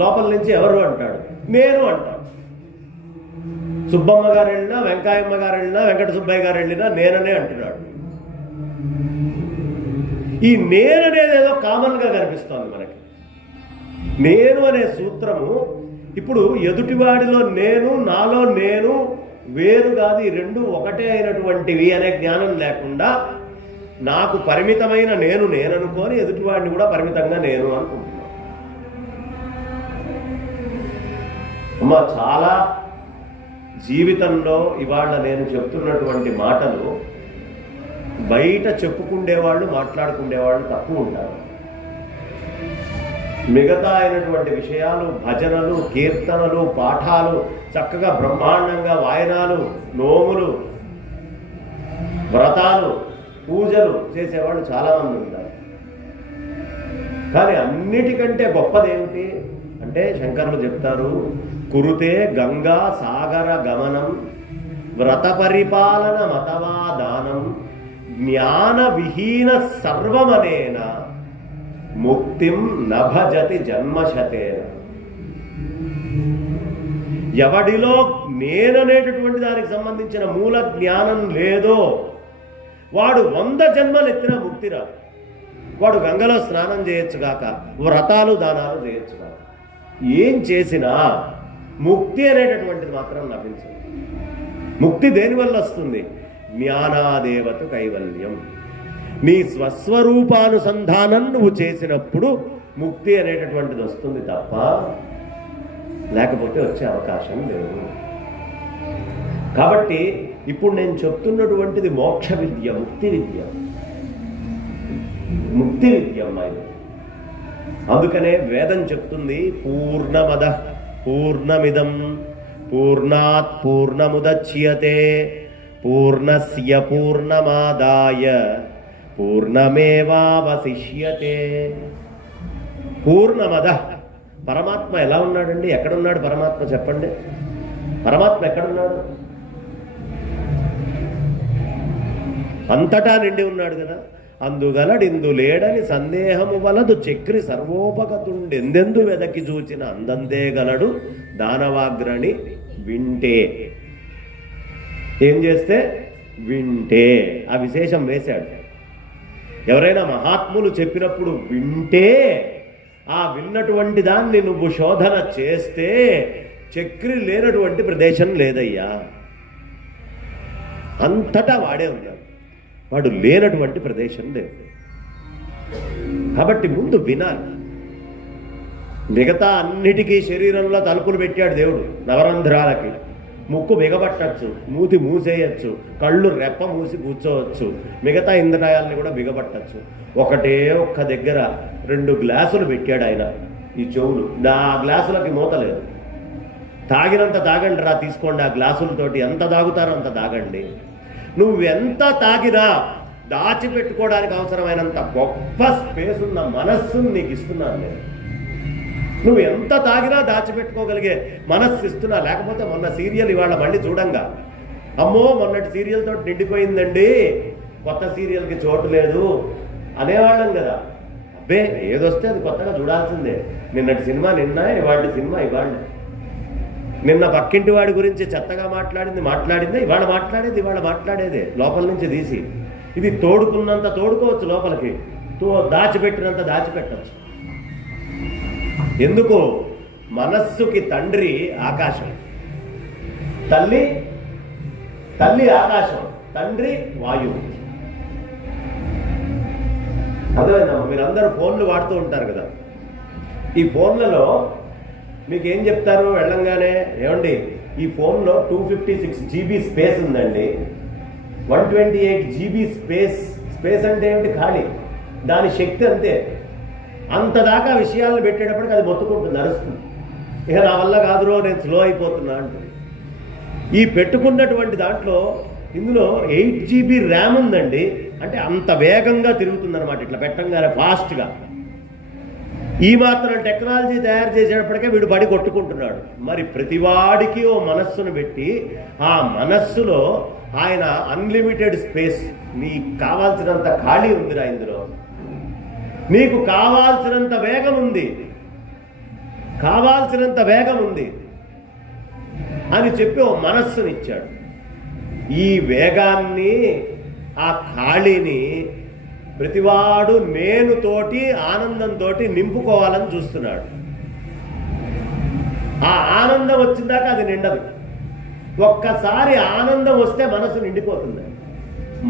లోపల నుంచి ఎవరు అంటాడు, నేను అంటాడు. సుబ్బమ్మ గారు వెళ్ళినా, వెంకాయమ్మ గారు వెళ్ళినా, వెంకట సుబ్బయ్య గారు వెళ్ళినా నేననే అంటున్నాడు. ఈ నేననేది ఏదో కామన్గా కనిపిస్తోంది మనకి. నేను అనే సూత్రము ఇప్పుడు ఎదుటివాడిలో నేను, నాలో నేను వేరు కాదు, ఈ రెండు ఒకటే అయినటువంటివి అనే జ్ఞానం లేకుండా నాకు పరిమితమైన నేను అనుకొని ఎదుటివాడిని కూడా పరిమితంగా నేను అనుకుంటున్నాను. అమ్మా చాలా జీవితంలో ఇవాళ నేను చెప్తున్నటువంటి మాటలు బయట చెప్పుకుండేవాళ్ళు, మాట్లాడుకునేవాళ్ళు తక్కువ ఉంటారు. మిగతా అయినటువంటి విషయాలు, భజనలు, కీర్తనలు, పాఠాలు, చక్కగా బ్రహ్మాండంగా వాయనాలు, నోములు, వ్రతాలు, పూజలు చేసేవాళ్ళు చాలామంది ఉంటారు. కానీ అన్నిటికంటే గొప్పదేమిటి అంటే శంకరులు చెప్తారు, కురుతే గంగా సాగర గమనం వ్రత పరిపాలన మతవా దానం జ్ఞాన విహీన సర్వమనేన ముక్తిం నభజతి జన్మశతేన. ఎవడిలో నేననేటటువంటి దానికి సంబంధించిన మూల జ్ఞానం లేదో వాడు 100 జన్మలు ఎత్తినా ముక్తి రాదు. వాడు గంగలో స్నానం చేయొచ్చుగాక, వ్రతాలు దానాలు చేయొచ్చుగాక, ఏం చేసినా ముక్తి అనేటటువంటిది మాత్రం లభించదు. ముక్తి దేనివల్ల వస్తుంది? జ్ఞానాదేవత కైవల్యం. నీ స్వస్వరూపానుసంధానం నువ్వు చేసినప్పుడు ముక్తి అనేటటువంటిది వస్తుంది తప్ప లేకపోతే వచ్చే అవకాశం లేదు. కాబట్టి ఇప్పుడు నేను చెప్తున్నటువంటిది మోక్ష విద్య, ముక్తి విద్య. ముక్తి విద్య అమ్మాయి. అందుకనే వేదం చెప్తుంది, పూర్ణమద పూర్ణమిదం పూర్ణాత్ పూర్ణముదచ్యతే పూర్ణస్య పూర్ణమాదాయ పూర్ణమేవావశిష్యతే. పూర్ణమద. పరమాత్మ ఎలా ఉన్నాడండి? ఎక్కడున్నాడు పరమాత్మ? చెప్పండి, పరమాత్మ ఎక్కడున్నాడు? అంతటా నిండి ఉన్నాడు కదా. అందుగలడిందు లేడని సందేహము వలదు చక్రి సర్వోపగతుండెందెందు వెదకి చూచిన అందందే గలడు దానవాగ్రణి వింటే. ఏం చేస్తే? వింటే. ఆ విశేషం వేశాడు. ఎవరైనా మహాత్ములు చెప్పినప్పుడు వింటే, ఆ విన్నటువంటి దాన్ని నువ్వు శోధన చేస్తే చక్రి లేనటువంటి ప్రదేశం లేదయ్యా. అంతటా వాడే ఉన్నాడు, వాడు లేనటువంటి ప్రదేశం లేదు. కాబట్టి ముందు వినాలి. మిగతా అన్నిటికీ శరీరంలో తలుపులు పెట్టాడు దేవుడు. నవరంధ్రాలకి ముక్కు బిగబట్టచ్చు, మూతి మూసేయచ్చు, కళ్ళు రెప్ప మూసి కూర్చోవచ్చు, మిగతా ఇంద్రియాలని కూడా బిగబట్టచ్చు. ఒకటే ఒక్క దగ్గర 2 గ్లాసులు పెట్టాడు ఆయన, ఈ చెవులు. ఆ గ్లాసులకి మూత లేదు. తాగినంత తాగండి రా, తీసుకోండి ఆ గ్లాసులతోటి. ఎంత తాగుతారో అంత తాగండి. నువ్వెంత తాగినా దాచిపెట్టుకోవడానికి అవసరమైనంత గొప్ప స్పేస్ ఉన్న మనస్సును నీకు ఇస్తున్నాను నేను. నువ్వు ఎంత తాగినా దాచిపెట్టుకోగలిగే మనస్సు ఇస్తున్నా. లేకపోతే మొన్న సీరియల్ ఇవాళ మళ్ళీ చూడంగా, అమ్మో మొన్నటి సీరియల్ తోటి నిండిపోయిందండి, కొత్త సీరియల్కి చోటు లేదు అనేవాళ్ళం కదా. అబ్బే ఏదొస్తే అది కొత్తగా చూడాల్సిందే. నిన్నటి సినిమా నిన్న, ఇవాళ సినిమా ఇవాళ. నిన్న పక్కింటి వాడి గురించి చెత్తగా మాట్లాడిందే ఇవాళ మాట్లాడేదే లోపల నుంచి తీసి. ఇది తోడుకున్నంత తోడుకోవచ్చు, లోపలికి దాచిపెట్టినంత దాచిపెట్టచ్చు. ఎందుకు? మనస్సుకి తండ్రి ఆకాశం, తల్లి ఆకాశం, తండ్రి వాయువు. అర్థమైందమ్మా? మీరందరూ ఫోన్లు వాడుతూ ఉంటారు కదా. ఈ ఫోన్లలో మీకు ఏం చెప్తారు వెళ్ళంగానే? ఏమండి ఈ ఫోన్లో 256 GB స్పేస్ ఉందండి, 128 GB స్పేస్ అంటే ఏమిటి? ఖాళీ. దాని శక్తి అంతే. అంతదాకా విషయాలను పెట్టేటప్పటికి అది మొత్తుకుంటుంది, అరుస్తుంది. ఇక నా వల్ల కాదురో, నేను స్లో అయిపోతున్నా అంటుంది. ఈ పెట్టుకున్నటువంటి దాంట్లో ఇందులో 8 GB ర్యామ్ ఉందండి. అంటే అంత వేగంగా తిరుగుతుందన్నమాట, ఇట్లా పెట్టంగానే ఫాస్ట్గా. ఈ మాత్రం టెక్నాలజీ తయారు చేసేటప్పటికే వీడు బడి కొట్టుకుంటున్నాడు. మరి ప్రతివాడికి ఓ మనస్సును పెట్టి, ఆ మనస్సులో ఆయన అన్లిమిటెడ్ స్పేస్, నీకు కావాల్సినంత ఖాళీ ఉందిరా ఇందులో, నీకు కావాల్సినంత వేగం ఉంది అని చెప్పి ఓ మనస్సునిచ్చాడు. ఈ వేగాన్ని, ఆ ఖాళీని ప్రతివాడు నేనుతోటి ఆనందంతో నింపుకోవాలని చూస్తున్నాడు. ఆ ఆనందం వచ్చిందాక అది నిండదు. ఒక్కసారి ఆనందం వస్తే మనసు నిండిపోతుంది.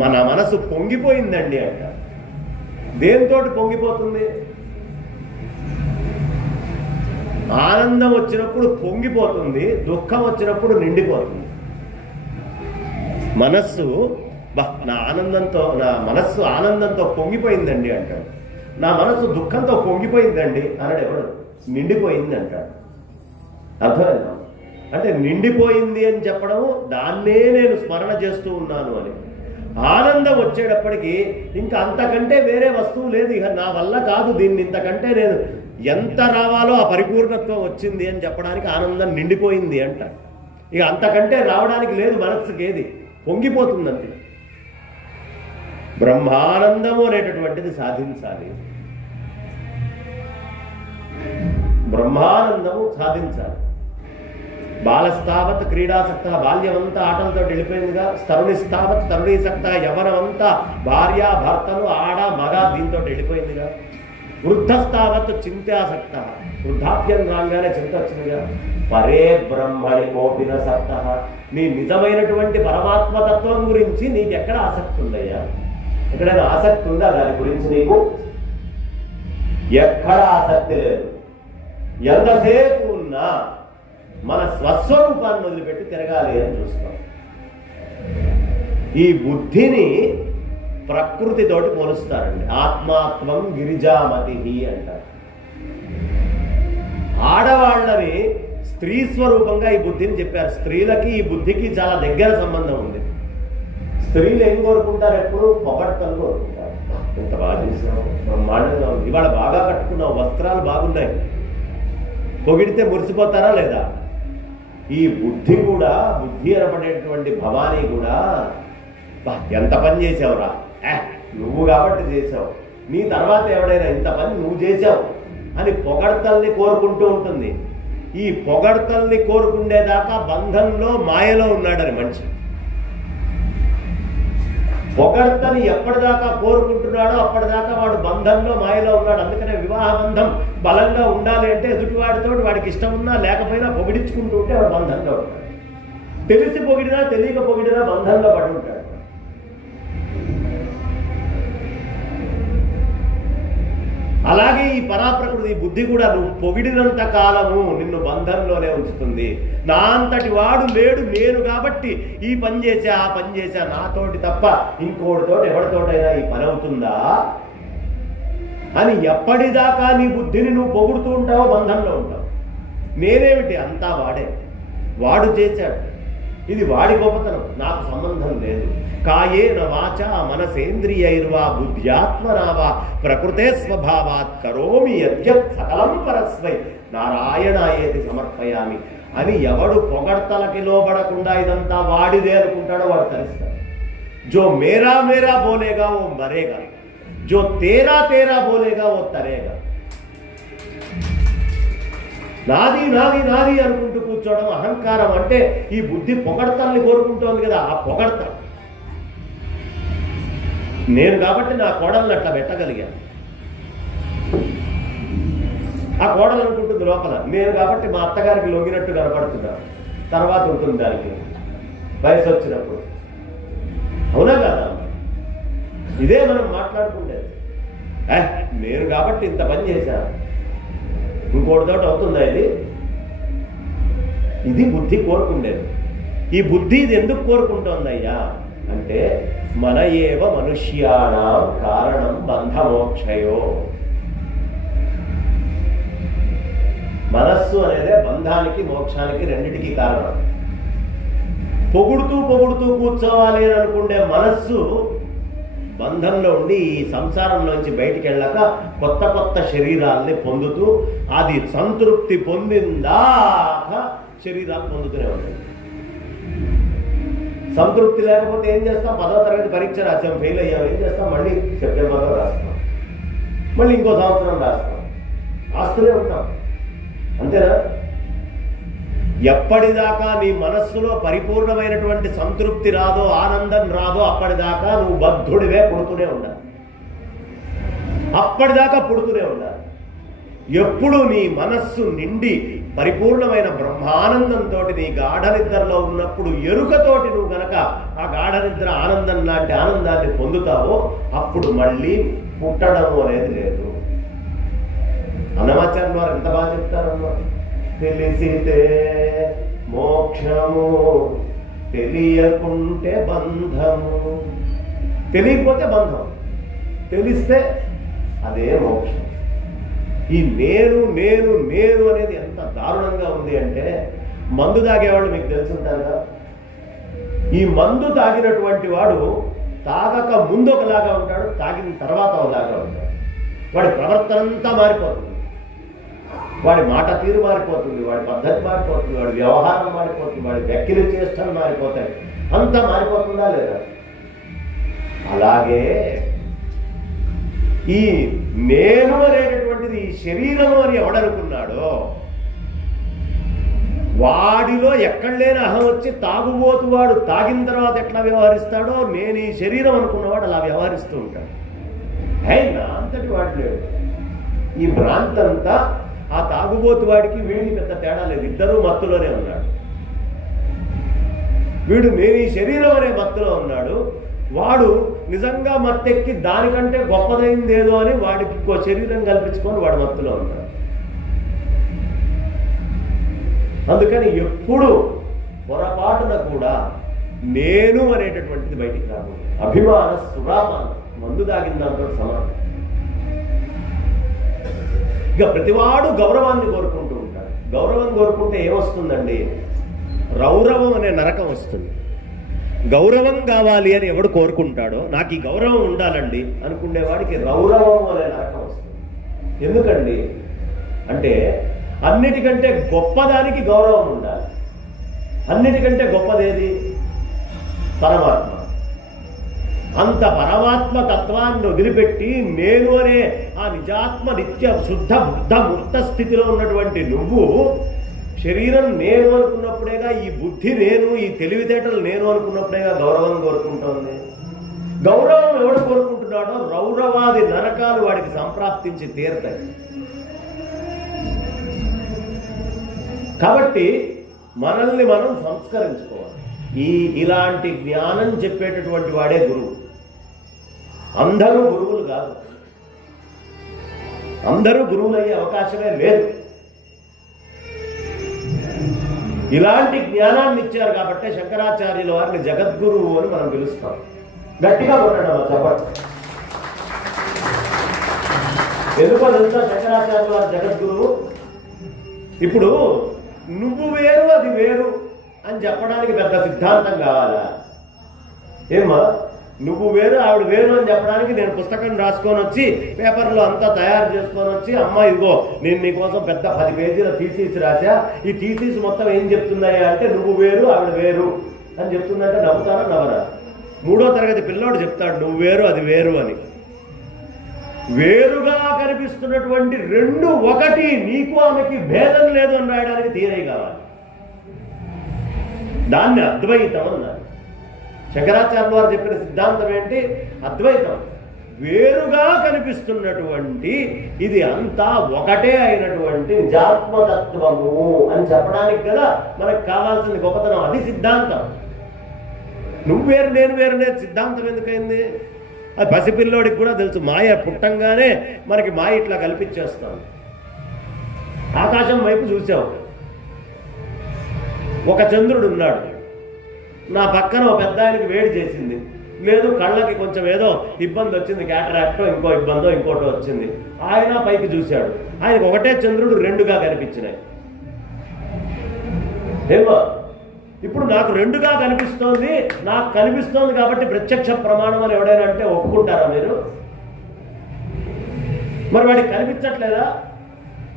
మన మనసు పొంగిపోయిందండి అంట. దేనితోటి పొంగిపోతుంది? ఆనందం వచ్చినప్పుడు పొంగిపోతుంది, దుఃఖం వచ్చినప్పుడు నిండిపోతుంది. మనస్సు నా మనస్సు ఆనందంతో పొంగిపోయిందండి అంటాడు. నా మనస్సు దుఃఖంతో పొంగిపోయిందండి అన్నాడు ఎవడు? నిండిపోయింది అంటాడు. అర్థమైందా? అంటే నిండిపోయింది అని చెప్పడము, దాన్నే నేను స్మరణ చేస్తూ ఉన్నాను అని. ఆనందం వచ్చేటప్పటికి ఇంకా అంతకంటే వేరే వస్తువు లేదు, ఇక నా వల్ల కాదు, దీన్ని ఇంతకంటే నేను ఎంత రావాలో ఆ పరిపూర్ణత్వం వచ్చింది అని చెప్పడానికి ఆనందం నిండిపోయింది అంట. ఇక అంతకంటే రావడానికి లేదు మనస్సుకి, ఏది పొంగిపోతుందంతే. బ్రహ్మానందము అనేటటువంటిది సాధించాలి. బ్రహ్మానందము సాధించాలి. బాలస్థావత్ క్రీడాసక్త, బాల్యమంతా ఆటలతో వెళ్ళిపోయిందిగా. తరుణిస్థావత్ తరుణీసక్త, యవనమంతా భార్య భర్తలు ఆడ మగ దీంతో వెళ్ళిపోయిందిగా. వృద్ధస్థావత్ చింతాసక్త, వృద్ధాప్యం రాగానే చింత వచ్చిందిగా. పరే బ్రహ్మణి కోపిన సక్త, నీ నిజమైనటువంటి పరమాత్మతత్వం గురించి నీకెక్కడ ఆసక్తి ఉందయ్యా? ఎక్కడైనా ఆసక్తి ఉందా దాని గురించి? నీకు ఎక్కడ ఆసక్తి లేదు. ఎంతసేపు ఉన్నా మన స్వస్వరూపాన్ని వదిలిపెట్టి తిరగాలి అని చూస్తాం. ఈ బుద్ధిని ప్రకృతితోటి పోలుస్తారండి. ఆత్మాత్మం గిరిజామతి అంటారు. ఆడవాళ్ళని స్త్రీ స్వరూపంగా ఈ బుద్ధిని చెప్పారు. స్త్రీలకి ఈ బుద్ధికి చాలా దగ్గర సంబంధం ఉంది. స్త్రీలు ఏం కోరుకుంటారు? ఎప్పుడు పొగడ్తలు కోరుకుంటారు. ఇంత బాగా చేసినావు, బ్రహ్మాండంగా ఉంది, ఇవాళ బాగా కట్టుకున్నావు, వస్త్రాలు బాగున్నాయి, పొగిడితే మురిసిపోతారా లేదా? ఈ బుద్ధి కూడా, బుద్ధి అనబడేటువంటి భవానీ కూడా, ఎంత పని చేసావురా, నువ్వు కాబట్టి చేసావు, నీ తర్వాత ఎవడైనా ఇంత పని నువ్వు చేసావు అని పొగడ్తల్ని కోరుకుంటూ ఉంటుంది. ఈ పొగడ్తల్ని కోరుకుండేదాకా బంధంలో మాయలో ఉన్నాడని మనిషి. పొగడ్తని ఎప్పటిదాకా కోరుకుంటున్నాడో అప్పటిదాకా వాడు బంధంలో మాయలో ఉన్నాడు. అందుకనే వివాహ బంధం బలంగా ఉండాలి అంటే ఎదుటివాడితో వాడికి ఇష్టం ఉన్నా లేకపోయినా పొగిడించుకుంటూ ఉంటే వాడు బంధంలో ఉంటాడు. తెలిసి పొగిడినా తెలియక పొగిడినా బంధంలో పడి ఉంటాడు. అలాగే ఈ పరాప్రకృతి బుద్ధి కూడా నువ్వు పొగిడినంత కాలము నిన్ను బంధంలోనే ఉంచుతుంది. నా అంతటి వాడు లేడు నేను కాబట్టి ఈ పని చేసా ఆ పని చేసా, నాతోటి తప్ప ఇంకోటితోటి ఎవరితోటైనా ఈ పని అవుతుందా అని ఎప్పటిదాకా నీ బుద్ధిని నువ్వు పొగుడుతూ ఉంటావో బంధంలో ఉంటావు. నేనేమిటి, అంతా వాడే, వాడు చేశాడు, ఇది వాడి గొప్పతనం, నాకు సంబంధం లేదు. కాయేన వాచ మనసేంద్రియైర్వా బుద్ధ్యాత్మనావా ప్రకృతే స్వభావాత్ కరోమి యద్యత్ సకలం పరస్వై నారాయణాయేతి సమర్పయామి అని ఎవడు పొగడ్తలకి లోబడకుండా ఇదంతా వాడిదే అనుకుంటాడో వాడు తరిస్తాడు. जो मेरा मेरा बोलेगा वो मरेगा, जो तेरा तेरा बोलेगा वो तरेगा. నాది నాది నాది అనుకుంటూ కూర్చోవడం అహంకారం. అంటే ఈ బుద్ధి పొగడతల్ని కోరుకుంటోంది కదా, ఆ పొగడత. నేను కాబట్టి నా కోడల్ని అట్లా పెట్టగలిగాను. ఆ కోడలు అనుకుంటుంది లోపల, నేను కాబట్టి మా అత్తగారికి లొంగినట్టు కనపడుతున్నా. తర్వాత ఉంటుంది దానికి వయసు వచ్చినప్పుడు. అవునా కదా? ఇదే మనం మాట్లాడుకుంటేది. నేను కాబట్టి ఇంత పని చేశాను, ఇంకోటితోటి అవుతుందా ఇది? ఇది బుద్ధి కోరుకుండేది. ఈ బుద్ధి ఇది ఎందుకు కోరుకుంటోందయ్యా అంటే మన ఏవ మనుష్యాణం కారణం బంధమోక్షయో. మనస్సు అనేదే బంధానికి మోక్షానికి రెండిటికి కారణం. పొగుడుతూ పొగుడుతూ కూర్చోవాలి అని అనుకుంటే మనస్సు బంధంలో ఉండి ఈ సంసారంలోంచి బయటికి వెళ్ళాక కొత్త కొత్త శరీరాల్ని పొందుతూ అది సంతృప్తి పొందిందాక శరీరాలు పొందుతూనే ఉంటాయి. సంతృప్తి లేకపోతే ఏం చేస్తాం? 10వ తరగతి పరీక్ష రాసాం, ఫెయిల్ అయ్యాం, ఏం చేస్తాం? మళ్ళీ సెప్టెంబర్లో రాస్తాం, మళ్ళీ ఇంకో సంవత్సరం రాస్తాం, రాస్తూనే ఉంటాం. అంతేనా? ఎప్పటిదాకా నీ మనస్సులో పరిపూర్ణమైనటువంటి సంతృప్తి రాదో, ఆనందం రాదో, అప్పటిదాకా నువ్వు బద్ధుడివే, పుడుతూనే ఉండాలి. అప్పటిదాకా పుడుతూనే ఉండాలి. ఎప్పుడు నీ మనస్సు నిండి పరిపూర్ణమైన బ్రహ్మానందంతో నీ గాఢ నిద్రలో ఉన్నప్పుడు ఎరుకతోటి నువ్వు గనక ఆ గాఢ నిద్ర ఆనందం లాంటి ఆనందాన్ని పొందుతావో అప్పుడు మళ్ళీ పుట్టడం అనేది లేదు. అన్నమాచార్యులు వారు ఎంత బాగా చెప్తారన్నమాట. తెలిసితే మోక్షము, తెలియకుంటే బంధము. తెలియకపోతే బంధం, తెలిస్తే అదే మోక్షం. ఈ నేను నేను నేను అనేది ఎంత దారుణంగా ఉంది అంటే, మందు తాగేవాళ్ళు మీకు తెలుసుంటారుగా. ఈ మందు తాగినటువంటి వాడు తాగక ముందు ఒకలాగా ఉంటాడు, తాగిన తర్వాత ఒకలాగా ఉంటాడు. వాడి ప్రవర్తన అంతా మారిపోతుంది, వాడి మాట తీరు మారిపోతుంది, వాడి పద్ధతి మారిపోతుంది, వాడి వ్యవహారం మారిపోతుంది, వాడి వ్యక్తులు చేష్టలు మారిపోతాయి. అంతా మారిపోతుందా లేదా? అలాగే ఈ నేను అనేటటువంటిది ఈ శరీరము అని ఎవడనుకున్నాడో వాడిలో ఎక్కడ లేని అహం వచ్చి తాగుబోతు వాడు తాగిన తర్వాత ఎట్లా వ్యవహరిస్తాడో నేను ఈ శరీరం అనుకున్నవాడు అలా వ్యవహరిస్తూ ఉంటాడు. అయినా అంతటి వాడు లేడు. ఈ భ్రాంతంతా ఆ తాగుబోతు వాడికి వీడికి పెద్ద తేడా లేదు, ఇద్దరూ మత్తులోనే ఉన్నాడు. వీడు నేను ఈ శరీరం అనే మత్తులో ఉన్నాడు, వాడు నిజంగా మత్తెక్కి దానికంటే గొప్పదైంది ఏదో అని వాడికి ఇంకో శరీరం కల్పించుకొని వాడు మత్తులో ఉన్నాడు. అందుకని ఎప్పుడు పొరపాటున కూడా నేను అనేటటువంటిది బయటికి రాకూడదు. అభిమాన సురాపానం, మందు తాగిన దాంతో సమానం. ఇక ప్రతివాడు గౌరవాన్ని కోరుకుంటూ ఉంటాడు. గౌరవం కోరుకుంటే ఏమొస్తుందండి? రౌరవం అనే నరకం వస్తుంది. గౌరవం కావాలి అని ఎవడు కోరుకుంటాడో, నాకు ఈ గౌరవం ఉండాలండి అనుకునేవాడికి రౌరవం అనే నరకం వస్తుంది. ఎందుకండి అంటే అన్నిటికంటే గొప్పదానికి గౌరవం ఉండాలి. అన్నిటికంటే గొప్పదేది? పరమాత్మ. అంత పరమాత్మ తత్వాన్ని వదిలిపెట్టి నేను అనే ఆ నిజాత్మ నిత్య శుద్ధ బుద్ధ ముక్త స్థితిలో ఉన్నటువంటి నువ్వు శరీరం నేను అనుకున్నప్పుడేగా, ఈ బుద్ధి నేను, ఈ తెలివితేటలు నేను అనుకున్నప్పుడేగా గౌరవం కోరుకుంటోంది. గౌరవం ఎవడు కోరుకుంటున్నాడో రౌరవాది నరకాలు వాడికి సంప్రాప్తించి తీరుతాయి. కాబట్టి మనల్ని మనం సంస్కరించుకోవాలి. ఇలాంటి జ్ఞానం చెప్పేటటువంటి వాడే గురువు. అందరూ గురువులు కాదు, అందరూ గురువులయ్యే అవకాశమే లేదు. ఇలాంటి జ్ఞానాన్ని ఇచ్చారు కాబట్టి శంకరాచార్యుల వారిని జగద్గురువు అని మనం పిలుస్తాం. గట్టిగా కొట్టడం చెప్పండి. ఎందుకో తెలుసా శంకరాచార్యుల వారి జగద్గురువు? ఇప్పుడు నువ్వు వేరు, అది వేరు అని చెప్పడానికి పెద్ద సిద్ధాంతం కావాలా? ఏమ్మా, నువ్వు వేరు ఆవిడ వేరు అని చెప్పడానికి నేను పుస్తకం రాసుకొని వచ్చి పేపర్లో అంతా తయారు చేసుకొని వచ్చి, అమ్మ ఇదిగో నేను నీకోసం పెద్ద 10 పేజీల థీసిస్ రాశా, ఈ థీసిస్ మొత్తం ఏం చెప్తున్నాయా అంటే నువ్వు వేరు ఆవిడ వేరు అని చెప్తుందంటే నవ్వుతారా నవ్వరా? 3వ తరగతి పిల్లోడు చెప్తాడు నువ్వు వేరు అది వేరు అని. వేరుగా కనిపిస్తున్నటువంటి రెండు ఒకటి, నీకు ఆమెకి భేదం లేదు అని రాయడానికి థియరీ కావాలి. దాన్ని అద్వైతం అన్నారు. శంకరాచార్య వారు చెప్పిన సిద్ధాంతం ఏంటి? అద్వైతం. వేరుగా కనిపిస్తున్నటువంటి ఇది అంతా ఒకటే అయినటువంటి నిజాత్మతత్వము అని చెప్పడానికి కదా మనకు కావాల్సిన గొప్పతనం. అది సిద్ధాంతం. నువ్వు వేరు నేను వేరు అనేది సిద్ధాంతం ఎందుకైంది? అది పసిపిల్లోడికి కూడా తెలుసు. మాయ పుట్టంగానే మనకి మాయ ఇట్లా కల్పించేస్తాం. ఆకాశం వైపు చూసావు, ఒక చంద్రుడు ఉన్నాడు, నా పక్కన ఒక పెద్ద ఆయనకి వేడి చేసింది, లేదు కళ్ళకి కొంచెం ఏదో ఇబ్బంది వచ్చింది, క్యాటరాక్టో ఇంకో ఇబ్బందో ఇంకోటో వచ్చింది, ఆయన పైకి చూశాడు, ఆయనకు ఒకటే చంద్రుడు రెండుగా కనిపించినాయి. ఏమో ఇప్పుడు నాకు రెండుగా కనిపిస్తోంది, నాకు కనిపిస్తోంది కాబట్టి ప్రత్యక్ష ప్రమాణం అని ఎవడైనా అంటే ఒప్పుకుంటారా మీరు? మరి వాడికి కనిపించట్లేదా?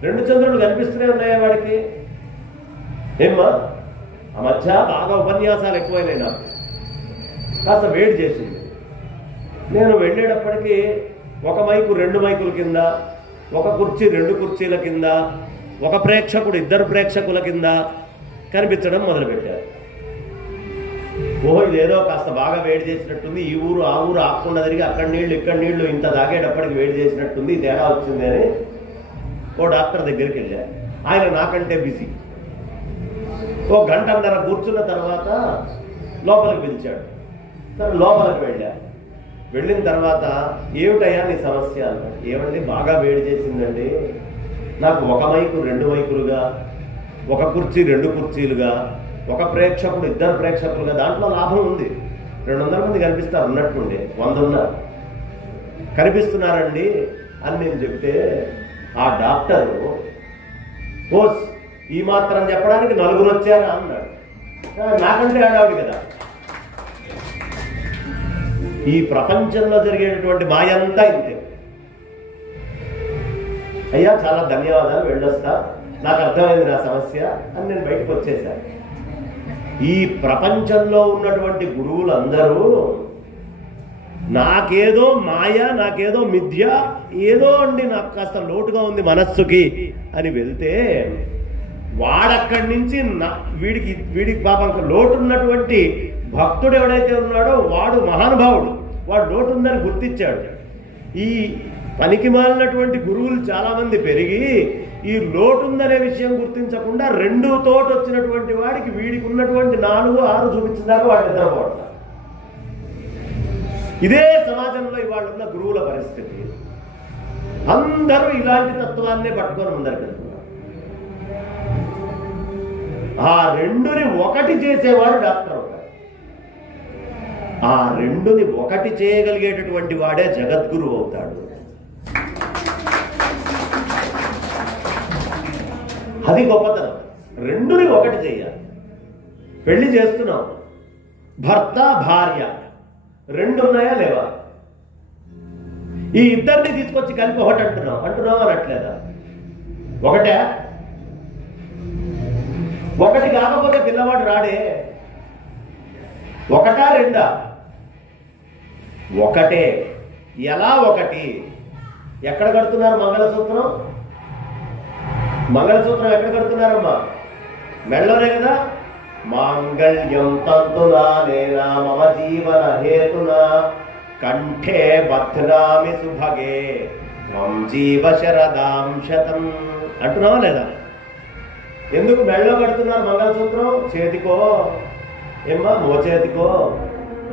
2 చంద్రులు కనిపిస్తూనే ఉన్నాయా వాడికి? ఏమ్మా, ఆ మధ్య బాగా ఉపన్యాసాలు ఎక్కువైనాయి. నాకు కాస్త వేడి చేసింది. నేను వెళ్ళేటప్పటికీ ఒక మైకు 2 మైకుల కింద, ఒక కుర్చీ 2 కుర్చీల కింద, ఒక ప్రేక్షకుడు 2 ప్రేక్షకుల కింద కనిపించడం మొదలుపెట్టారు. ఓహో, ఇదేదో కాస్త బాగా వేడి చేసినట్టుంది, ఈ ఊరు ఆ ఊరు ఆకుండా తిరిగి అక్కడ నీళ్లు ఇక్కడ నీళ్లు ఇంత తాగేటప్పటికి వేడి చేసినట్టుంది, తేడా వచ్చింది అని ఓ డాక్టర్ దగ్గరికి వెళ్ళారు. ఆయన నాకంటే బిజీ. ఓ గంటన్నర కూర్చున్న తర్వాత లోపలికి పిలిచాడు. సరే లోపలికి వెళ్ళిన తర్వాత ఏమిటయ్యా నీ సమస్య అన్నాడు. ఏమండి, బాగా వేడి చేసిందండి, నాకు ఒక మైకు 2 మైకులుగా, ఒక కుర్చీ 2 కుర్చీలుగా, ఒక ప్రేక్షకుడు 2 ప్రేక్షకులుగా, దాంట్లో లాభం ఉంది. 200 మంది కనిపిస్తారు, ఉన్నట్టుండే 100 ఉన్నారు కనిపిస్తున్నారండి అని నేను చెప్తే ఆ డాక్టరు పోస్ ఈ మాత్రం చెప్పడానికి 4 వచ్చారా అన్నాడు. నాకంటే ఆడావిడ కదా. ఈ ప్రపంచంలో జరిగేటటువంటి మాయంతా ఇంతే. అయ్యా చాలా ధన్యవాదాలు, వెళ్ళొస్తా, నాకు అర్థమైంది నా సమస్య అని నేను బయటకు వచ్చేసాను. ఈ ప్రపంచంలో ఉన్నటువంటి గురువులందరూ నాకేదో మాయ, నాకేదో మిథ్య, ఏదో అండి నాకు కాస్త లోటుగా ఉంది మనస్సుకి అని వెళ్తే వాడక్కడి నుంచి వీడికి పాపం లోటు ఉన్నటువంటి భక్తుడు ఎవడైతే ఉన్నాడో వాడు మహానుభావుడు, వాడు లోటు ఉందని గుర్తించాడు. ఈ పనికి మాలినటువంటి గురువులు చాలామంది పెరిగి ఈ లోటు ఉందనే విషయం గుర్తించకుండా 2 తోటి వచ్చినటువంటి వాడికి వీడికి ఉన్నటువంటి 4, 6 చూపించిందాక వాడు నిద్రపోవట్లేదు. ఇదే సమాజంలో ఇవాళ ఉన్న గురువుల పరిస్థితి. అందరూ ఇలాంటి తత్వాన్నే పట్టుకొని ముందరికెళ్తున్నారు. ఆ 2ని ఒకటి చేసేవాడు డాక్టర్ అవుతాడు. ఆ 2ని ఒకటి చేయగలిగేటటువంటి వాడే జగద్గురువు అవుతాడు. అది గొప్పతనం. 2ని ఒకటి చేయాలి. పెళ్లి చేస్తున్నాం, భర్త భార్య 2 ఉన్నాయా లేవా? ఈ 2ని తీసుకొచ్చి కలిపి ఒకటి అంటున్నావా అనట్లేదా? ఒకటే. ఒకటి కాకపోతే పిల్లవాడు రాడే. 1, 2? ఒకటే. ఎలా ఒకటి? ఎక్కడ కడుతున్నారు మంగళసూత్రం? మంగళసూత్రం ఎక్కడ కడుతున్నారమ్మా? మెళ్ళలోనే కదా. మాంగళ్యం తంతునా నేనా మమ జీవన హేతునా కంఠే బధ్నామి సుభగే త్వం జీవ శరదాం శతం అంటున్నావా లేదా? ఎందుకు మెళ్ళలో కడుతున్నారు మంగళసూత్రం? చేతికో ఏమ్మా, మోచేతికో,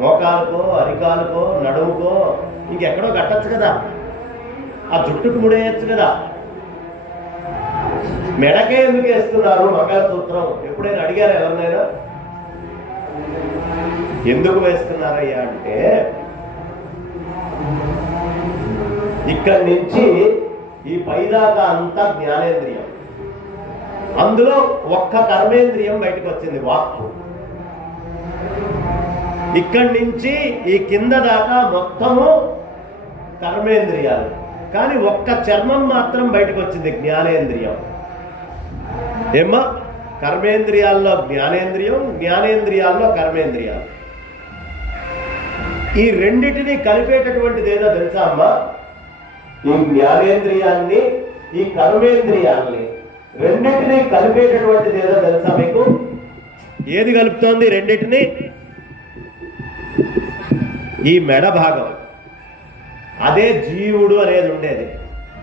మోకాలకో, అరికాలకో, నడుముకో, ఇంకెక్కడో కట్టచ్చు కదా. ఆ జుట్టుకు ముడేయచ్చు కదా. మెడకే ఎందుకు వేస్తున్నారు మంగళసూత్రం? ఎప్పుడైనా అడిగారా ఎవరినైనా? ఎందుకు వేస్తున్నారయ్యా అంటే ఇక్కడి నుంచి ఈ పైదాకా అంతా జ్ఞానేంద్రియం, అందులో ఒక్క కర్మేంద్రియం బయటకు వచ్చింది, వాక్కు. ఇక్కడి నుంచి ఈ కింద దాకా మొత్తము కర్మేంద్రియాలు, కానీ ఒక్క చర్మం మాత్రం బయటకు వచ్చింది, జ్ఞానేంద్రియం. ఏమ్మా? కర్మేంద్రియాల్లో జ్ఞానేంద్రియం, జ్ఞానేంద్రియాల్లో కర్మేంద్రియాలు. ఈ రెండిటిని కలిపేటటువంటిది ఏదో తెలుసా అమ్మా? ఈ జ్ఞానేంద్రియాన్ని, ఈ కర్మేంద్రియాల్ని రెండిటిని కలిపేటటువంటిది ఏదో తెలుసా మీకు? ఏది కలుపుతోంది రెండిటిని? ఈ మెడ భాగం. అదే జీవుడు అనేది ఉండేది.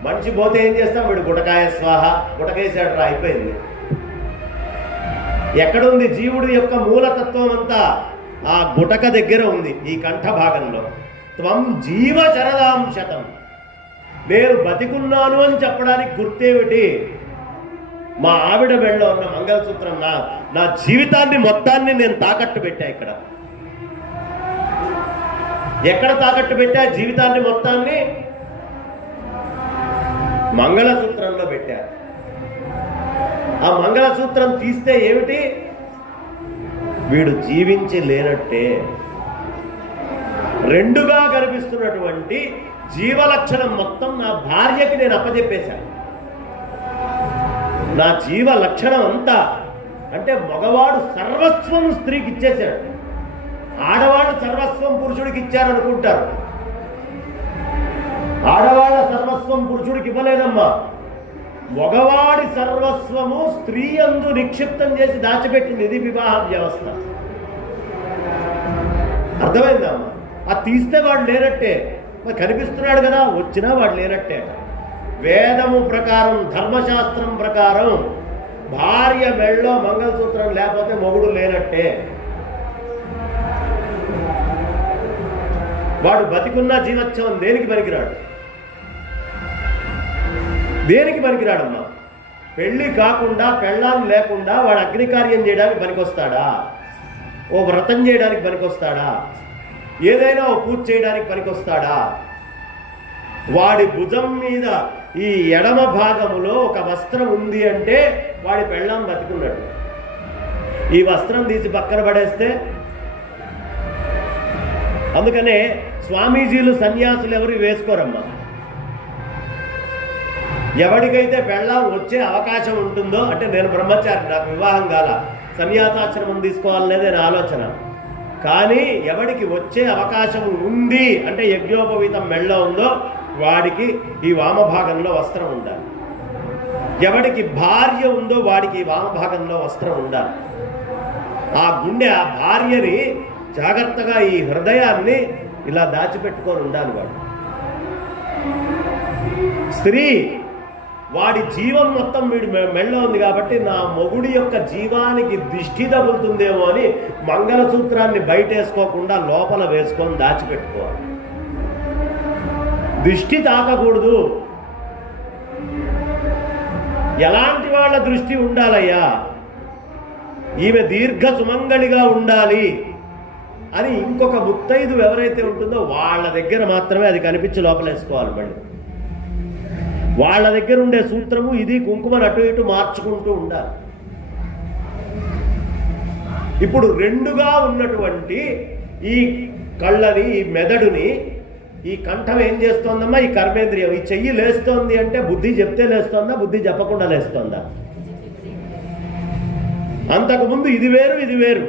మనిషి పోతే ఏం చేస్తాం? వీడు గుటకాయ స్వాహ, గుటకేసాడు రా, అయిపోయింది. ఎక్కడుంది జీవుడు యొక్క మూలతత్వం అంతా? ఆ గుటక దగ్గర ఉంది, ఈ కంఠ భాగంలో. త్వం జీవ శరదాం శతం. నేను బతికున్నాను అని చెప్పడానికి గుర్తేమిటి? మా ఆవిడ మెడలో ఉన్న మంగళసూత్రం. నా జీవితాన్ని మొత్తాన్ని నేను తాకట్టు పెట్టా. ఇక్కడ ఎక్కడ తాకట్టు పెట్టా? జీవితాన్ని మొత్తాన్ని మంగళసూత్రంలో పెట్టా. ఆ మంగళసూత్రం తీస్తే ఏమిటి? వీడు జీవించి లేనట్టే. రెండుగా కనిపిస్తున్నటువంటి జీవలక్షణం మొత్తం నా భార్యకి నేను అప్పచెప్పేశాను. నా జీవ లక్షణం అంతా, అంటే మగవాడు సర్వస్వం స్త్రీకి ఇచ్చేశాడు, ఆడవాళ్ళు సర్వస్వం పురుషుడికి ఇచ్చారనుకుంటారు. ఆడవాళ్ళ సర్వస్వం పురుషుడికి ఇవ్వలేదమ్మా. మగవాడి సర్వస్వము స్త్రీ యందు నిక్షిప్తం చేసి దాచిపెట్టింది. ఇది వివాహ వ్యవస్థ. అర్థమైందమ్మా? అది తీస్తే వాడు లేనట్టే. మరి కనిపిస్తున్నాడు కదా, వచ్చినా వాడు లేనట్టే. వేదము ప్రకారం, ధర్మశాస్త్రం ప్రకారం భార్య మెళ్ళో మంగళసూత్రం లేకపోతే మొగుడు లేనట్టే. వాడు బతికున్న జీవోత్సవం దేనికి పనికిరాడు? దేనికి పనికిరాడమ్మా? పెళ్లి కాకుండా, పెళ్ళాం లేకుండా వాడు అగ్నికార్యం చేయడానికి పనికొస్తాడా? ఓ వ్రతం చేయడానికి పనికొస్తాడా? ఏదైనా ఓ పూజ చేయడానికి పనికొస్తాడా? వాడి భుజం మీద ఈ ఎడమ భాగములో ఒక వస్త్రం ఉంది అంటే వాడి పెళ్ళాం బతికున్నాడు. ఈ వస్త్రం తీసి పక్కన పడేస్తే, అందుకనే స్వామీజీలు, సన్యాసులు ఎవరు వేసుకోరమ్మా. ఎవరికైతే పెళ్ళాం వచ్చే అవకాశం ఉంటుందో, అంటే నేను బ్రహ్మచారి, నాకు వివాహం కాల, సన్యాసాశ్రమం తీసుకోవాలనేది నా ఆలోచన. కానీ ఎవడికి వచ్చే అవకాశం ఉంది అంటే యజ్ఞోపవీతం మెళ్ళ ఉందో వాడికి ఈ వామభాగంలో వస్త్రం ఉండాలి. ఎవడికి భార్య ఉందో వాడికి ఈ వామభాగంలో వస్త్రం ఉండాలి. ఆ గుండె, ఆ భార్యని జాగ్రత్తగా, ఈ హృదయాన్ని ఇలా దాచిపెట్టుకొని ఉండాలి వాడు. స్త్రీ వాడి జీవం మొత్తం వీడి మెళ్ళ ఉంది కాబట్టి నా మొగుడి యొక్క జీవానికి దిష్టి తగులుతుందేమో అని మంగళసూత్రాన్ని బయటేసుకోకుండా లోపల వేసుకొని దాచిపెట్టుకోవాలి. దిష్టి తాకకూడదు. ఎలాంటి వాళ్ళ దృష్టి ఉండాలయ్యా? ఈమె దీర్ఘ సుమంగళిగా ఉండాలి అని ఇంకొక ముత్తైదు ఎవరైతే ఉంటుందో వాళ్ళ దగ్గర మాత్రమే అది కనిపించి లోపలేసుకోవాలి. మళ్ళీ వాళ్ళ దగ్గర ఉండే సూత్రము ఇది, కుంకుమను అటు ఇటు మార్చుకుంటూ ఉండాలి. ఇప్పుడు రెండుగా ఉన్నటువంటి ఈ కళ్ళని, ఈ మెదడుని, ఈ కంఠం ఏం చేస్తోందమ్మా? ఈ కర్మేంద్రియం. ఈ చెయ్యి లేస్తోంది అంటే బుద్ధి చెప్తే లేస్తోందా, బుద్ధి చెప్పకుండా లేస్తోందా? అంతకుముందు ఇది వేరు, ఇది వేరు.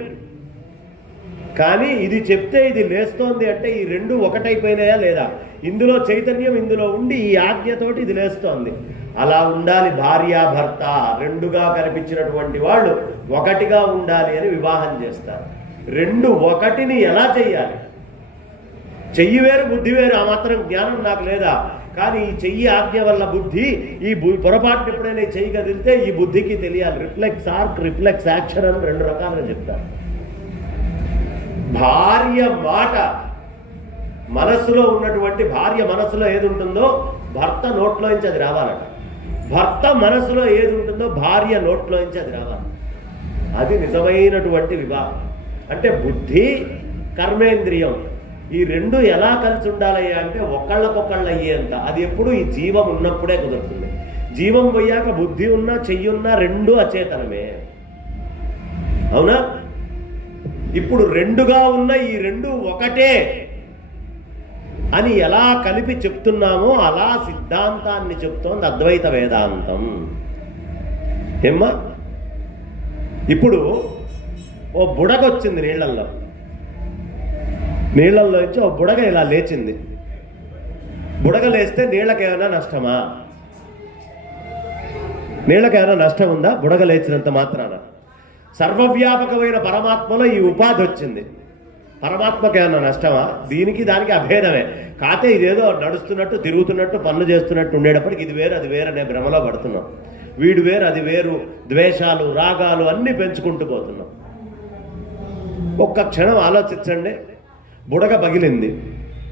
కానీ ఇది చెప్తే ఇది లేస్తోంది అంటే ఈ రెండు ఒకటైపోయినాయా లేదా? ఇందులో చైతన్యం ఇందులో ఉండి ఈ ఆజ్ఞతోటి ఇది లేస్తోంది. అలా ఉండాలి భార్యాభర్త. రెండుగా కనిపించినటువంటి వాళ్ళు ఒకటిగా ఉండాలి అని వివాహం చేస్తారు. రెండు ఒకటిని ఎలా చెయ్యాలి? చెయ్యి వేరు, బుద్ధి వేరు. ఆ మాత్రం జ్ఞానం నాకు లేదా? కానీ ఈ చెయ్యి ఆజ్ఞ వల్ల బుద్ధి, ఈ పొరపాటు ఎప్పుడైనా చెయ్యి కదిలితే ఈ బుద్ధికి తెలియాలి. రిఫ్లెక్స్ ఆర్క్, రిఫ్లెక్స్ యాక్షన్ అని రెండు రకాలుగా చెప్తారు. భార్య మాట మనస్సులో ఉన్నటువంటి, భార్య మనస్సులో ఏది ఉంటుందో భర్త నోట్లోంచి అది రావాలట. భర్త మనస్సులో ఏది ఉంటుందో భార్య నోట్లోంచి అది రావాలి. అది నిజమైనటువంటి వివాహం. అంటే బుద్ధి, కర్మేంద్రియం ఈ రెండు ఎలా కలిసి ఉండాలయ్యా అంటే ఒకళ్ళకొకళ్ళు అయ్యేంత. అది ఎప్పుడు ఈ జీవం ఉన్నప్పుడే కుదురుతుంది. జీవం పోయాక బుద్ధి ఉన్నా, చెయ్యున్నా రెండు అచేతనమే. అవునా? ఇప్పుడు రెండుగా ఉన్న ఈ రెండు ఒకటే అని ఎలా కలిపి చెప్తున్నామో అలా సిద్ధాంతాన్ని చెప్తోంది అద్వైత వేదాంతం. ఏమ్మా, ఇప్పుడు ఓ బుడగ వచ్చింది నీళ్ళల్లో నుంచి ఓ బుడగ ఇలా లేచింది. బుడగ లేస్తే నీళ్ళకేమైనా నష్టమా? నీళ్ళకేమైనా నష్టం ఉందా? బుడగ లేచినంత మాత్రాన. సర్వవ్యాపకమైన పరమాత్మలో ఈ ఉపాధి వచ్చింది, పరమాత్మకి ఏమన్నా నష్టమా? దీనికి దానికి అభేదమే. కాతే ఇదేదో నడుస్తున్నట్టు తిరుగుతున్నట్టు పనులు చేస్తున్నట్టు ఉండేటప్పటికి ఇది వేరు అది వేరు అనే భ్రమలో పడుతున్నాం. వీడు వేరు అది వేరు, ద్వేషాలు రాగాలు అన్నీ పెంచుకుంటూ పోతున్నాం. ఒక్క క్షణం ఆలోచించండి, బుడగ పగిలింది,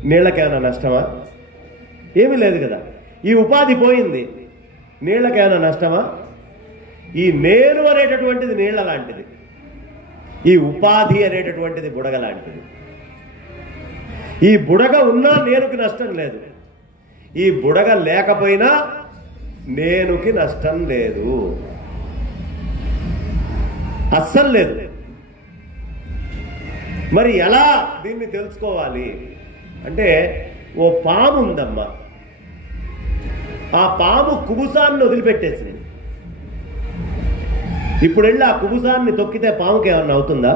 నీళ్ళకేమైనా నష్టమా? ఏమీ లేదు కదా. ఈ ఉపాధి పోయింది, నీళ్ళకేమైనా నష్టమా? ఈ నేను అనేటటువంటిది నీళ్ళ లాంటిది, ఈ ఉపాధి అనేటటువంటిది బుడగ లాంటిది. ఈ బుడగ ఉన్నా నేనుకి నష్టం లేదు, ఈ బుడగ లేకపోయినా నేనుకి నష్టం లేదు, అస్సలు లేదు. మరి ఎలా దీన్ని తెలుసుకోవాలి అంటే, ఓ పాము ఉందమ్మా, ఆ పాము కుబుసాన్ని వదిలిపెట్టేసింది. ఇప్పుడు వెళ్ళి ఆ కుబుసాన్ని తొక్కితే పాముకి ఏమన్నా అవుతుందా?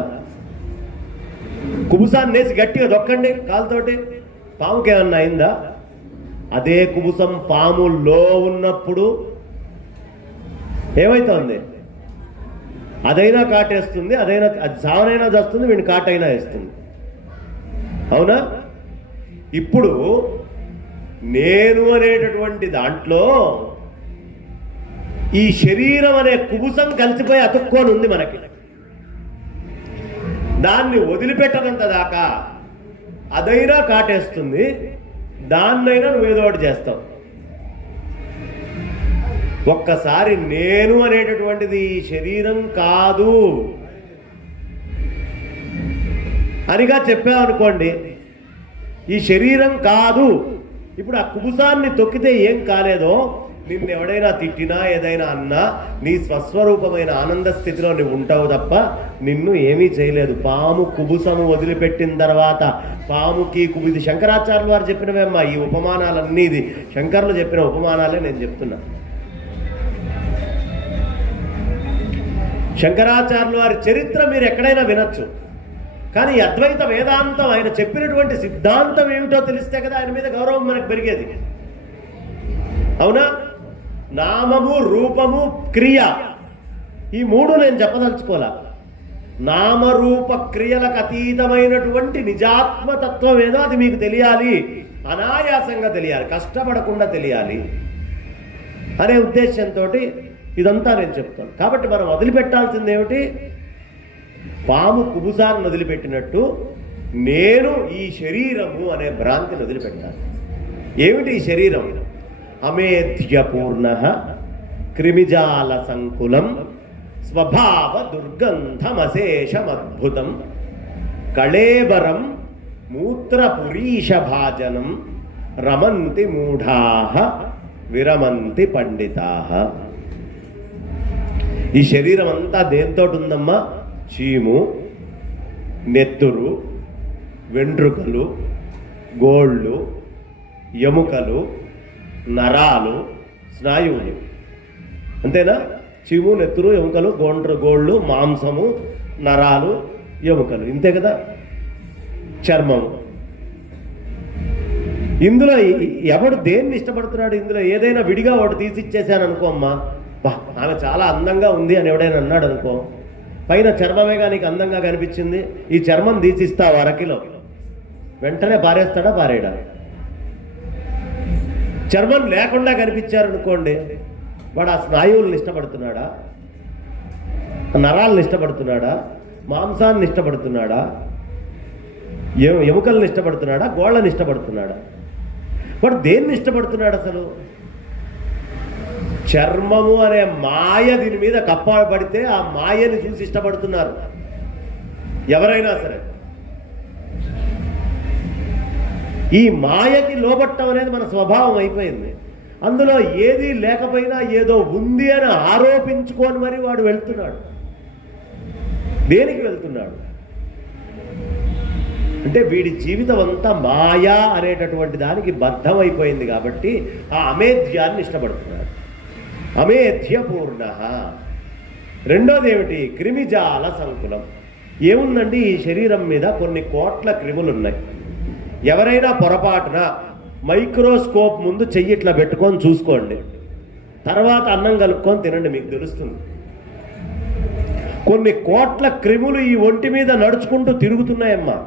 కుబుసాన్ని వేసి గట్టిగా తొక్కండి కాలుతోటి, పాముకి ఏమన్నా అయిందా? అదే కుబుసం పాములో ఉన్నప్పుడు ఏమైతుంది? అదైనా కాటేస్తుంది, అదైనా అది సావనైనా చేస్తుంది, వీడిని కాటైనా వేస్తుంది. అవునా? ఇప్పుడు నేను అనేటటువంటి దాంట్లో ఈ శరీరం అనే కుబుసం కలిసిపోయి అతుక్కొని ఉంది మనకి. దాన్ని వదిలిపెట్టనంత దాకా అదైనా కాటేస్తుంది, దాన్నైనా నువ్వేదో ఒకటి చేస్తావు. ఒక్కసారి నేను అనేటటువంటిది ఈ శరీరం కాదు అనిగా చెప్పావనుకోండి, ఈ శరీరం కాదు. ఇప్పుడు ఆ కుబుసాన్ని తొక్కితే ఏం కాలేదో, నిన్ను ఎవడైనా తిట్టినా ఏదైనా అన్నా నీ స్వస్వరూపమైన ఆనంద స్థితిలో నువ్వు ఉంటావు తప్ప నిన్ను ఏమీ చేయలేదు. పాము కుబుసము వదిలిపెట్టిన తర్వాత పాముకి ఇది శంకరాచార్యుల వారు చెప్పినవేమ్మా. ఈ ఉపమానాలన్నీ ఇది శంకర్లు చెప్పిన ఉపమానాలే నేను చెప్తున్నా. శంకరాచార్యుల వారి చరిత్ర మీరు ఎక్కడైనా వినొచ్చు, కానీ అద్వైత వేదాంతం ఆయన చెప్పినటువంటి సిద్ధాంతం ఏమిటో తెలిస్తే కదా ఆయన మీద గౌరవం మనకు పెరిగేది. అవునా? నామము, రూపము, క్రియ, ఈ మూడు నేను చెప్పదలుచుకోలే. నామరూప క్రియలకు అతీతమైనటువంటి నిజాత్మతత్వం ఏదో అది మీకు తెలియాలి, అనాయాసంగా తెలియాలి, కష్టపడకుండా తెలియాలి అనే ఉద్దేశంతో ఇదంతా నేను చెప్తాను. కాబట్టి మనం వదిలిపెట్టాల్సింది ఏమిటి? పాము కుబుసాన్ని వదిలిపెట్టినట్టు నేను ఈ శరీరము అనే భ్రాంతిని వదిలిపెట్టాను. ఏమిటి ఈ శరీరం? అమేధ్యపూర్ణ క్రిమిజాల సంకులం స్వభావ దుర్గంధమశేషమద్భుతం కళేబరం మూత్రపురీషభాజనం రమంతి మూఢాః విరమంతి పండితాః. ఈ శరీరం అంతా దేంతో ఉందమ్మా? చీము, నెత్తురు, వెంట్రుకలు, గోళ్ళు, ఎముకలు, నరాలు, స్నాయువులు. అంతేనా? చీము, నెత్తురు, ఎముకలు, గోళ్ళు, మాంసము, నరాలు, ఎముకలు, ఇంతే కదా. చర్మము. ఇందులో ఎవడు దేన్ని ఇష్టపడుతున్నాడు? ఇందులో ఏదైనా విడిగా ఒకటి తీసిచ్చేసాను అనుకో అమ్మా, ఆమె చాలా అందంగా ఉంది అని ఎవడైనా అన్నాడు అనుకో, పైన చర్మమేగా నీకు అందంగా కనిపించింది, ఈ చర్మం తీసిస్తావు అరకిలో, వెంటనే పారేస్తాడా? పారేయడా? చర్మం లేకుండా కనిపించారనుకోండి, వాడు ఆ స్నాయువులను ఇష్టపడుతున్నాడా? నరాలను ఇష్టపడుతున్నాడా? మాంసాన్ని ఇష్టపడుతున్నాడా? ఎముకలను ఇష్టపడుతున్నాడా? గోళ్ళని ఇష్టపడుతున్నాడా? వాడు దేన్ని ఇష్టపడుతున్నాడు అసలు? చర్మము అనే మాయ దీని మీద కప్పబడితే ఆ మాయని చూసి ఇష్టపడుతున్నారు ఎవరైనా సరే. ఈ మాయకి లోబట్టం అనేది మన స్వభావం అయిపోయింది. అందులో ఏది లేకపోయినా ఏదో ఉంది అని ఆరోపించుకొని మరి వాడు వెళ్తున్నాడు. దేనికి వెళ్తున్నాడు? అంటే వీడి జీవితం అంతా మాయా అనేటటువంటి దానికి బద్ధమైపోయింది కాబట్టి ఆ అమేధ్యాన్ని ఇష్టపడుతున్నాడు. అమేధ్య పూర్ణ. రెండోది ఏమిటి? క్రిమిజాల సంకులం. ఏముందండి, ఈ శరీరం మీద కొన్ని కోట్ల క్రిములు ఉన్నాయి. ఎవరైనా పొరపాటున మైక్రోస్కోప్ ముందు చెయ్యి ఇట్లా పెట్టుకొని చూసుకోండి, తర్వాత అన్నం కలుపుకొని తినండి, మీకు తెలుస్తుంది. కొన్ని కోట్ల క్రిములు ఈ ఒంటి మీద నడుచుకుంటూ తిరుగుతున్నాయమ్మా.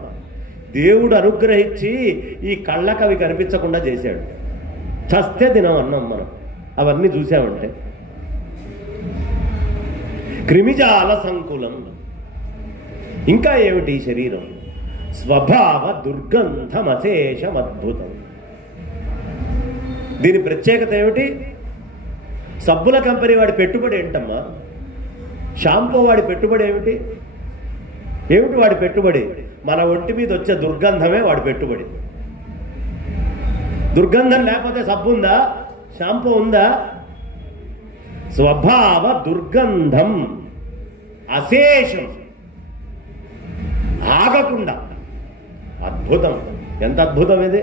దేవుడు అనుగ్రహించి ఈ కళ్ళకు అవి కనిపించకుండా చేశాడు. చస్తే తినం అన్నం మనం అవన్నీ చూసామంటే. క్రిమిజాల సంకులం. ఇంకా ఏమిటి ఈ శరీరం? స్వభావ దుర్గంధం అశేషం అద్భుతం. దీని ప్రత్యేకత ఏమిటి? సబ్బుల కంపెనీ వాడి పెట్టుబడి ఏంటమ్మా? షాంపూ వాడి పెట్టుబడి ఏమిటి? ఏమిటి వాడి పెట్టుబడి? మన ఒంటి మీద వచ్చే దుర్గంధమే వాడి పెట్టుబడి. దుర్గంధం లేకపోతే సబ్బు ఉందా? షాంపూ ఉందా? స్వభావ దుర్గంధం అశేషం, ఆగకుండా. అద్భుతం. ఎంత అద్భుతం ఇది!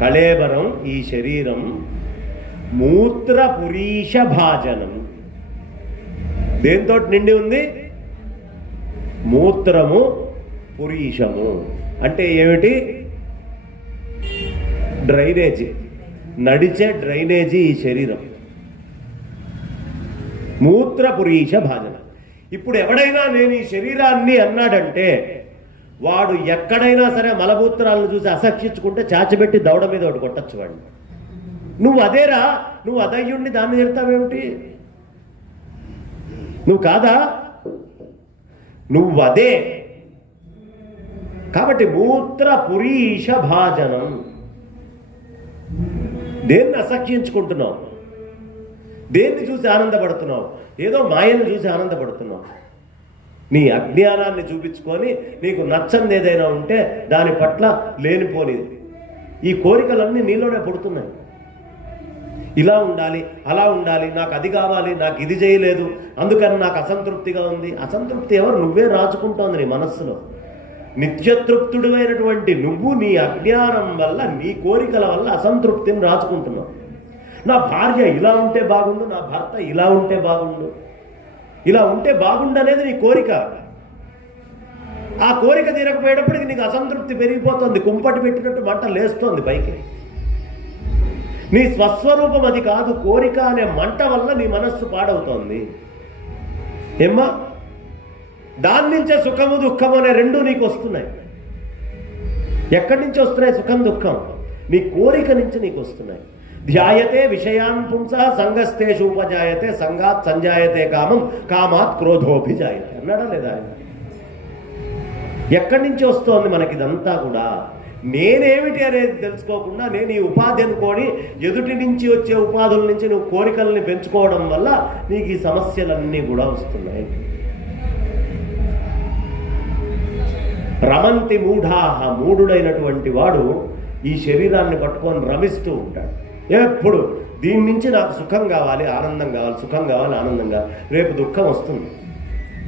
కళేబరం ఈ శరీరం మూత్ర పురీష భాజనం. దేంతో నిండి ఉంది? మూత్రము పురీషము. అంటే ఏమిటి? డ్రైనేజీ, నడిచే డ్రైనేజీ ఈ శరీరం. మూత్ర పురీష భాజన. ఇప్పుడు ఎవడైనా నేను ఈ శరీరాన్ని అన్నాడంటే వాడు ఎక్కడైనా సరే మలమూత్రాలను చూసి అసహ్యించుకుంటే చాచిపెట్టి దవడ మీద ఒకటి కొట్టచ్చు వాడిని. నువ్వు అదేరా, నువ్వు అదయ్యుండి దాన్ని తిడతావేమిటి? నువ్వు కాదా? నువ్వు అదే. కాబట్టి మూత్ర పురీష భాజనం. దేన్ని అసహ్యించుకుంటున్నావు? దేన్ని చూసి ఆనందపడుతున్నావు? ఏదో మాయను చూసి ఆనందపడుతున్నావు. నీ అజ్ఞానాన్ని చూపించుకొని నీకు నచ్చంది ఏదైనా ఉంటే దాని పట్ల లేనిపోనిది ఈ కోరికలన్నీ నీలోనే పుడుతున్నాయి. ఇలా ఉండాలి, అలా ఉండాలి, నాకు అది కావాలి, నాకు ఇది చేయలేదు, అందుకని నాకు అసంతృప్తిగా ఉంది. అసంతృప్తి ఎవరు? నువ్వే రాచుకుంటోంది నీ మనస్సులో. నిత్యతృప్తుడివైనటువంటి నువ్వు నీ అజ్ఞానం వల్ల, నీ కోరికల వల్ల అసంతృప్తిని రాచుకుంటున్నావు. నా భార్య ఇలా ఉంటే బాగుండు, నా భర్త ఇలా ఉంటే బాగుండు, ఇలా ఉంటే బాగుండు అనేది నీ కోరిక. ఆ కోరిక తీరకపోయేటప్పటికి నీకు అసంతృప్తి పెరిగిపోతుంది. కుంపటి పెట్టినట్టు మంట లేస్తోంది పైకి. నీ స్వస్వరూపం అది కాదు. కోరిక అనే మంట వల్ల నీ మనస్సు పాడవుతోంది. ఏమ్మా? దాని నుంచే సుఖము దుఃఖము అనే రెండు నీకు వస్తున్నాయి. ఎక్కడి నుంచి వస్తున్నాయి సుఖం దుఃఖం? నీ కోరిక నుంచి నీకు వస్తున్నాయి. ధ్యాయతే విషయాన్ పుంస సంగస్తేషు ఉపజాయతే సంగాత్ సంజాయతే కామం కామాత్ క్రోధోభిజాయతే అన్నాడా లేదా ఆయన? ఎక్కడి నుంచి వస్తోంది మనకి ఇదంతా కూడా? నేనేమిటి అనేది తెలుసుకోకుండా నేను ఈ ఉపాధి అనుకోని ఎదుటి నుంచి వచ్చే ఉపాధుల నుంచి నువ్వు కోరికల్ని పెంచుకోవడం వల్ల నీకు ఈ సమస్యలన్నీ కూడా వస్తున్నాయి. రమంతి మూఢాహ. మూఢుడైనటువంటి వాడు ఈ శరీరాన్ని పట్టుకొని రమిస్తూ ఉంటాడు. ఎప్పుడు దీని నుంచి నాకు సుఖం కావాలి, ఆనందం కావాలి, సుఖం కావాలి, ఆనందం కావాలి. రేపు దుఃఖం వస్తుంది.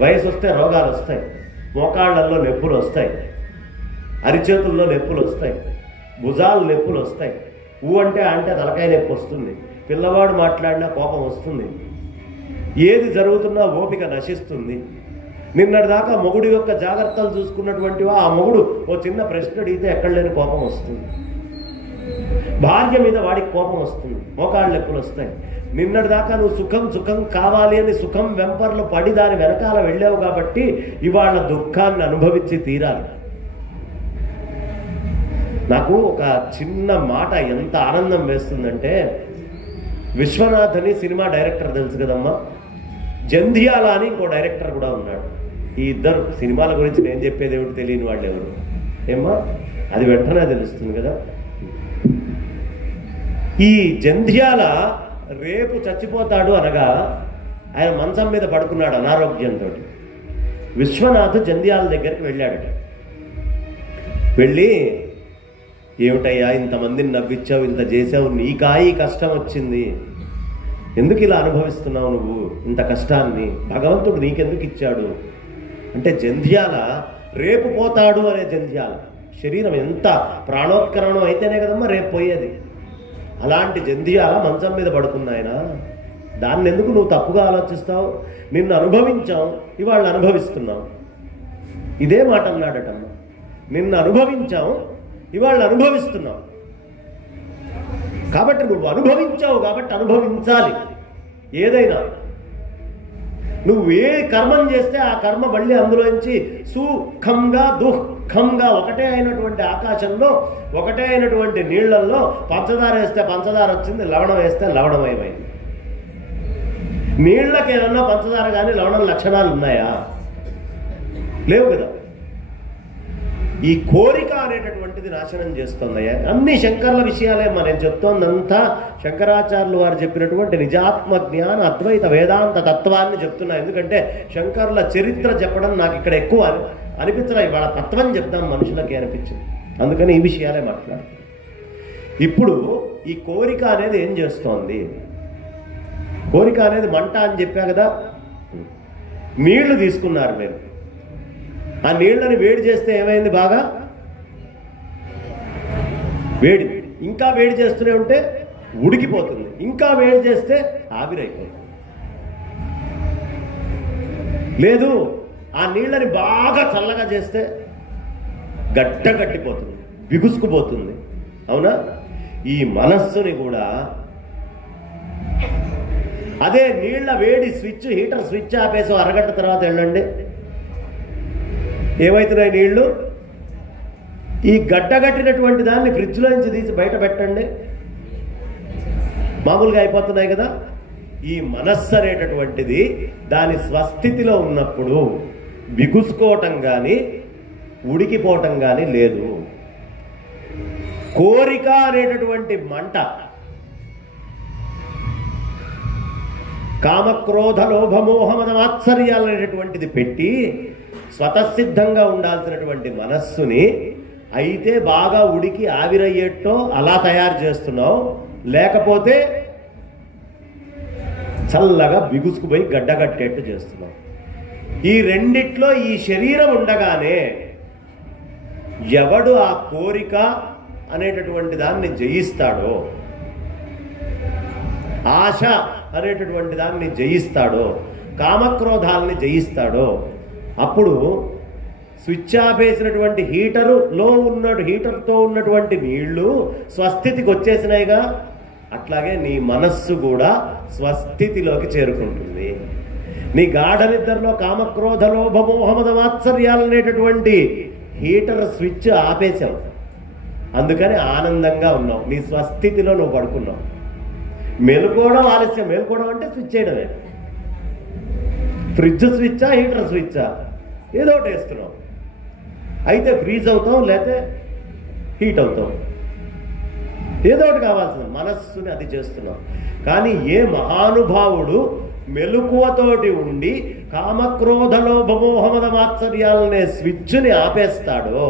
వయసు వస్తే రోగాలు వస్తాయి, మోకాళ్ళల్లో నొప్పులు వస్తాయి, అరిచేతుల్లో నొప్పులు వస్తాయి, భుజాలు నొప్పులు వస్తాయి, అంటే తలకాయ నొప్పి వస్తుంది, పిల్లవాడు మాట్లాడినా కోపం వస్తుంది, ఏది జరుగుతున్నా ఓపిక నశిస్తుంది. నిన్నటిదాకా మొగుడు యొక్క జాగ్రత్తలు చూసుకున్నటువంటి ఆ మొగుడు ఓ చిన్న ప్రశ్న అడిగితే ఎక్కడ లేని కోపం వస్తుంది. భార్య మీద వాడికి కోపం వస్తుంది, మోకాళ్ళ నొప్పులు వస్తాయి. నిన్నటిదాకా నువ్వు సుఖం కావాలి అని సుఖం వెంపర్లు పడి దాని వెనకాల వెళ్ళావు కాబట్టి ఇవాళ దుఃఖాన్ని అనుభవించి తీరాలి. నాకు ఒక చిన్న మాట ఎంత ఆనందం వేస్తుందంటే, విశ్వనాథ్ అని సినిమా డైరెక్టర్ తెలుసు కదమ్మా, జంధ్యాల అని ఇంకో డైరెక్టర్ కూడా ఉన్నాడు. ఈ ఇద్దరు సినిమాల గురించి నేను చెప్పేది ఏమిటి తెలియని వాళ్ళు ఎవరు? ఏమ్మా, అది వెంటనే తెలుస్తుంది కదా. ఈ జంధ్యాల రేపు చచ్చిపోతాడు అనగా ఆయన మంచం మీద పడుకున్నాడు అనారోగ్యంతో. విశ్వనాథ్ జంధ్యాల దగ్గరికి వెళ్ళాడట. వెళ్ళి, ఏమిటయ్యా ఇంతమందిని నవ్వించావు, ఇంత చేసావు, నీకా ఈ కష్టం వచ్చింది, ఎందుకు ఇలా అనుభవిస్తున్నావు నువ్వు ఇంత కష్టాన్ని, భగవంతుడు నీకెందుకు ఇచ్చాడు అంటే, జంధ్యాల రేపు పోతాడు అనే జంధ్యాల. శరీరం ఎంత ప్రాణోత్కరణం అయితేనే కదమ్మా రేపు పోయేది. అలాంటి జంధ్యాల మంచం మీద పడుకున్నాయన. దాన్ని ఎందుకు నువ్వు తప్పుగా ఆలోచిస్తావు? నిన్ను అనుభవించావు, ఇవాళ అనుభవిస్తున్నావు. ఇదే మాట అన్నాడటమ్మా. నిన్ను అనుభవించావు, ఇవాళ అనుభవిస్తున్నావు. కాబట్టి నువ్వు అనుభవించావు కాబట్టి అనుభవించాలి. ఏదైనా నువ్వు ఏ కర్మం చేస్తే ఆ కర్మ మళ్ళీ అందులోంచి సుఖంగా దుఃఖంగా ఒకటే అయినటువంటి ఆకాశంలో, ఒకటే అయినటువంటి నీళ్లలో పంచదార వేస్తే పంచదార వచ్చింది, లవణం వేస్తే లవణమయమైంది. నీళ్లకి ఏమన్నా పంచదార కానీ లవణం లక్షణాలు ఉన్నాయా? లేవు కదా. ఈ కోరిక అనేటటువంటిది నాశనం చేస్తుందయ్యా. అన్ని శంకర్ల విషయాలే మనం చెప్తోందంతా శంకరాచార్యులు వారు చెప్పినటువంటి నిజాత్మ జ్ఞాన అద్వైత వేదాంత తత్వాన్ని చెప్తున్నా. ఎందుకంటే శంకర్ల చరిత్ర చెప్పడం నాకు ఇక్కడ ఎక్కువ అనిపించలే. ఇవాళ తత్వం చెప్తాం మనుషులకి అనిపించింది. అందుకని ఈ విషయాలే మాట్లాడు. ఇప్పుడు ఈ కోరిక అనేది ఏం చేస్తోంది? కోరిక అనేది మంట అని చెప్పా కదా. నీళ్లు తీసుకున్నారు మీరు, ఆ నీళ్ళని వేడి చేస్తే ఏమైంది? బాగా వేడి. ఇంకా వేడి చేస్తూనే ఉంటే ఉడికిపోతుంది. ఇంకా వేడి చేస్తే ఆవిరైపోతుంది. లేదు, ఆ నీళ్ళని బాగా చల్లగా చేస్తే గట్టిపోతుంది, బిగుసుకుపోతుంది. అవునా? ఈ మనస్సుని కూడా అదే నీళ్ల వేడి స్విచ్, హీటర్ స్విచ్ ఆపేసి అరగంట తర్వాత వెళ్ళండి, ఏమవుతున్నాయి నీళ్లు? ఈ గడ్డగట్టినటువంటి దాన్ని ఫ్రిడ్జ్లో నుంచి తీసి బయట పెట్టండి, మామూలుగా అయిపోతున్నాయి కదా. ఈ మనస్సు అనేటటువంటిది దాని స్వస్థితిలో ఉన్నప్పుడు బిగుసుకోవటం కానీ ఉడికిపోవటం కానీ లేదు. కోరిక అనేటటువంటి మంట, కామక్రోధ లోభమోహమద మాత్సర్యాలు అనేటటువంటిది పెట్టి స్వతసిద్ధంగా ఉండాల్సినటువంటి మనస్సుని అయితే బాగా ఉడికి ఆవిరయ్యేట్టో అలా తయారు చేస్తున్నావు, లేకపోతే చల్లగా బిగుసుకుపోయి గడ్డగట్టేట్టు చేస్తున్నావు. ఈ రెండిట్లో ఈ శరీరం ఉండగానే ఎవడు ఆ కోరిక అనేటటువంటి దాన్ని జయిస్తాడో, ఆశ అనేటటువంటి దాన్ని జయిస్తాడో, కామక్రోధాలని జయిస్తాడో, అప్పుడు స్విచ్ ఆపేసినటువంటి హీటర్తో ఉన్నటువంటి నీళ్లు స్వస్థితికి వచ్చేసినాయిగా. అట్లాగే నీ మనస్సు కూడా స్వస్థితిలోకి చేరుకుంటుంది. నీ గాఢ నిద్రలో కామక్రోధ లోభమోహమద మాత్సర్యాలనేటటువంటి హీటర్ స్విచ్ ఆపేశావు, అందుకని ఆనందంగా ఉన్నావు. నీ స్వస్థితిలో నువ్వు పడుకున్నావు. మెలుకోవడం ఆలస్యం. మెలుకోవడం అంటే స్విచ్ చేయడమే. ఫ్రిడ్జ్ స్విచ్చా, హీటర్ స్విచ్చా, ఏదో ఒకటి వేస్తున్నావు. అయితే ఫ్రీజ్ అవుతాం, లేకపోతే హీట్ అవుతాం, ఏదో ఒకటి కావాల్సింది. మనస్సుని అది చేస్తున్నాం. కానీ ఏ మహానుభావుడు మెలకువతోటి ఉండి కామక్రోధ లోభమోహమద మాత్సర్యాలనే స్విచ్ని ఆపేస్తాడో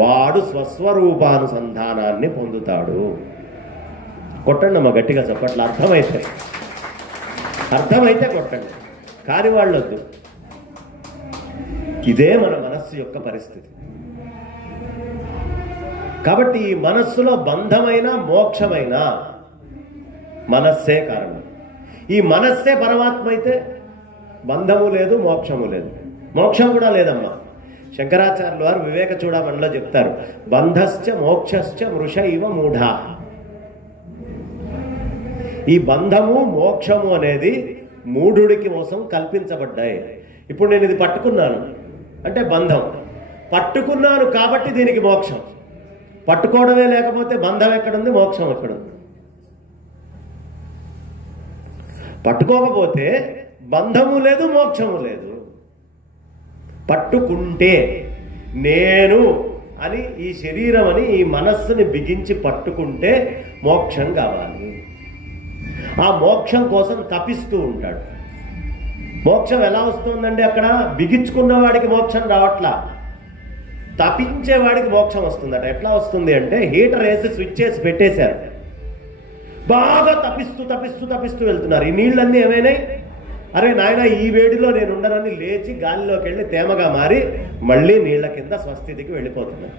వాడు స్వస్వరూపానుసంధానాన్ని పొందుతాడు. కొట్టండి అమ్మ గట్టిగా చెప్పట్ల. అర్థమైతే కొట్టండి, కాని వాళ్ళొద్దు. ఇదే మన మనస్సు యొక్క పరిస్థితి. కాబట్టి ఈ మనస్సులో బంధమైన మోక్షమైన మనస్సే కారణం. ఈ మనస్సే పరమాత్మ అయితే బంధము లేదు, మోక్షము లేదు. మోక్షం కూడా లేదమ్మా. శంకరాచార్యులు వారు వివేక చూడమనిలో చెప్తారు, బంధశ్చ మోక్షశ్చ మృష ఇవ మూఢా. ఈ బంధము మోక్షము అనేది మూఢుడికి కోసం కల్పించబడ్డాయి. ఇప్పుడు నేను ఇది పట్టుకున్నాను అంటే బంధం. పట్టుకున్నాను కాబట్టి దీనికి మోక్షం. పట్టుకోవడమే లేకపోతే బంధం ఎక్కడుంది, మోక్షం ఎక్కడుంది? పట్టుకోకపోతే బంధము లేదు, మోక్షము లేదు. పట్టుకుంటే నేను అని ఈ శరీరం అని ఈ మనస్సుని బిగించి పట్టుకుంటే మోక్షం కావాలి. ఆ మోక్షం కోసం తపిస్తూ ఉంటాడు. మోక్షం ఎలా వస్తుందండి? అక్కడ బిగించుకున్న వాడికి మోక్షం రావట్లా, తపించేవాడికి మోక్షం వస్తుందట. ఎట్లా వస్తుంది అంటే, హీటర్ వేసి స్విచ్ చేసి పెట్టేశారు, బాగా తపిస్తూ వెళ్తున్నారు. ఈ నీళ్ళన్నీ ఏమైనాయి? అరే నాయన ఈ వేడిలో నేను ఉండనని లేచి గాలిలోకి వెళ్ళి తేమగా మారి మళ్ళీ నీళ్ల కింద స్వస్థితికి వెళ్ళిపోతున్నాను.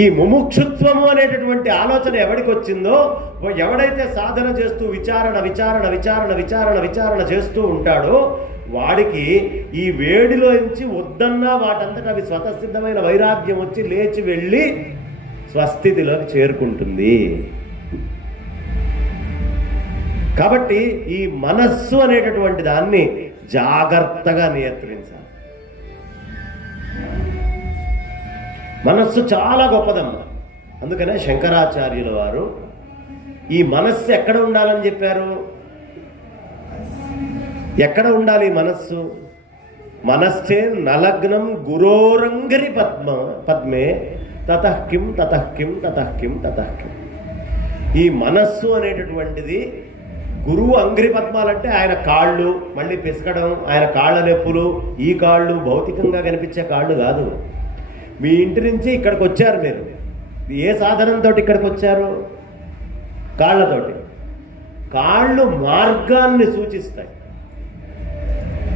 ఈ ముముక్షుత్వము అనేటటువంటి ఆలోచన ఎవడికి వచ్చిందో, ఎవడైతే సాధన చేస్తూ విచారణ చేస్తూ ఉంటాడో వాడికి ఈ వేడిలో నుంచి వద్దన్నా వాటంతట అవి స్వతసిద్ధమైన వైరాగ్యం వచ్చి లేచి వెళ్ళి స్వస్థితిలోకి చేరుకుంటుంది. కాబట్టి ఈ మనస్సు అనేటటువంటి దాన్ని జాగ్రత్తగా నియంత్రించాలి. మనస్సు చాలా గొప్పదమ్మా. అందుకనే శంకరాచార్యుల వారు ఈ మనస్సు ఎక్కడ ఉండాలని చెప్పారు? ఎక్కడ ఉండాలి మనస్సు? మనశ్చే నలగ్నం గురోరంగరి పద్మే తతఃకిం. ఈ మనస్సు అనేటటువంటిది గురువు అంగ్రి పద్మాలంటే ఆయన కాళ్ళు మళ్ళీ పిసకడం, ఆయన కాళ్ళ నొప్పులు, ఈ కాళ్ళు భౌతికంగా కనిపించే కాళ్ళు కాదు. మీ ఇంటి నుంచి ఇక్కడికి వచ్చారు మీరు, ఏ సాధనంతో ఇక్కడికి వచ్చారు? కాళ్ళతోటి. కాళ్ళు మార్గాన్ని సూచిస్తాయి.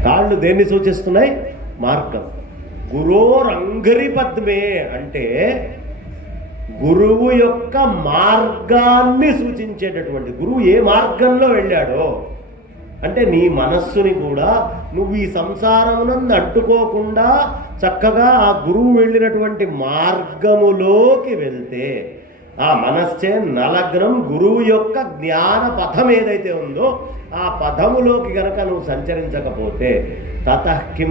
కాళ్ళు దేన్ని సూచిస్తున్నాయి? మార్గం. గురోరంగరి పద్మే అంటే గురువు యొక్క మార్గాన్ని సూచించేటటువంటి, గురువు ఏ మార్గంలో వెళ్ళాడో అంటే నీ మనస్సుని కూడా నువ్వు ఈ సంసారమునందు అంటుకోకుండా చక్కగా ఆ గురువు వెళ్ళినటువంటి మార్గములోకి వెళ్తే, ఆ మనస్సే నలగ్నం గురువు యొక్క జ్ఞాన పథం ఏదైతే ఉందో ఆ పథములోకి గనక నువ్వు సంచరించకపోతే తతఃకిం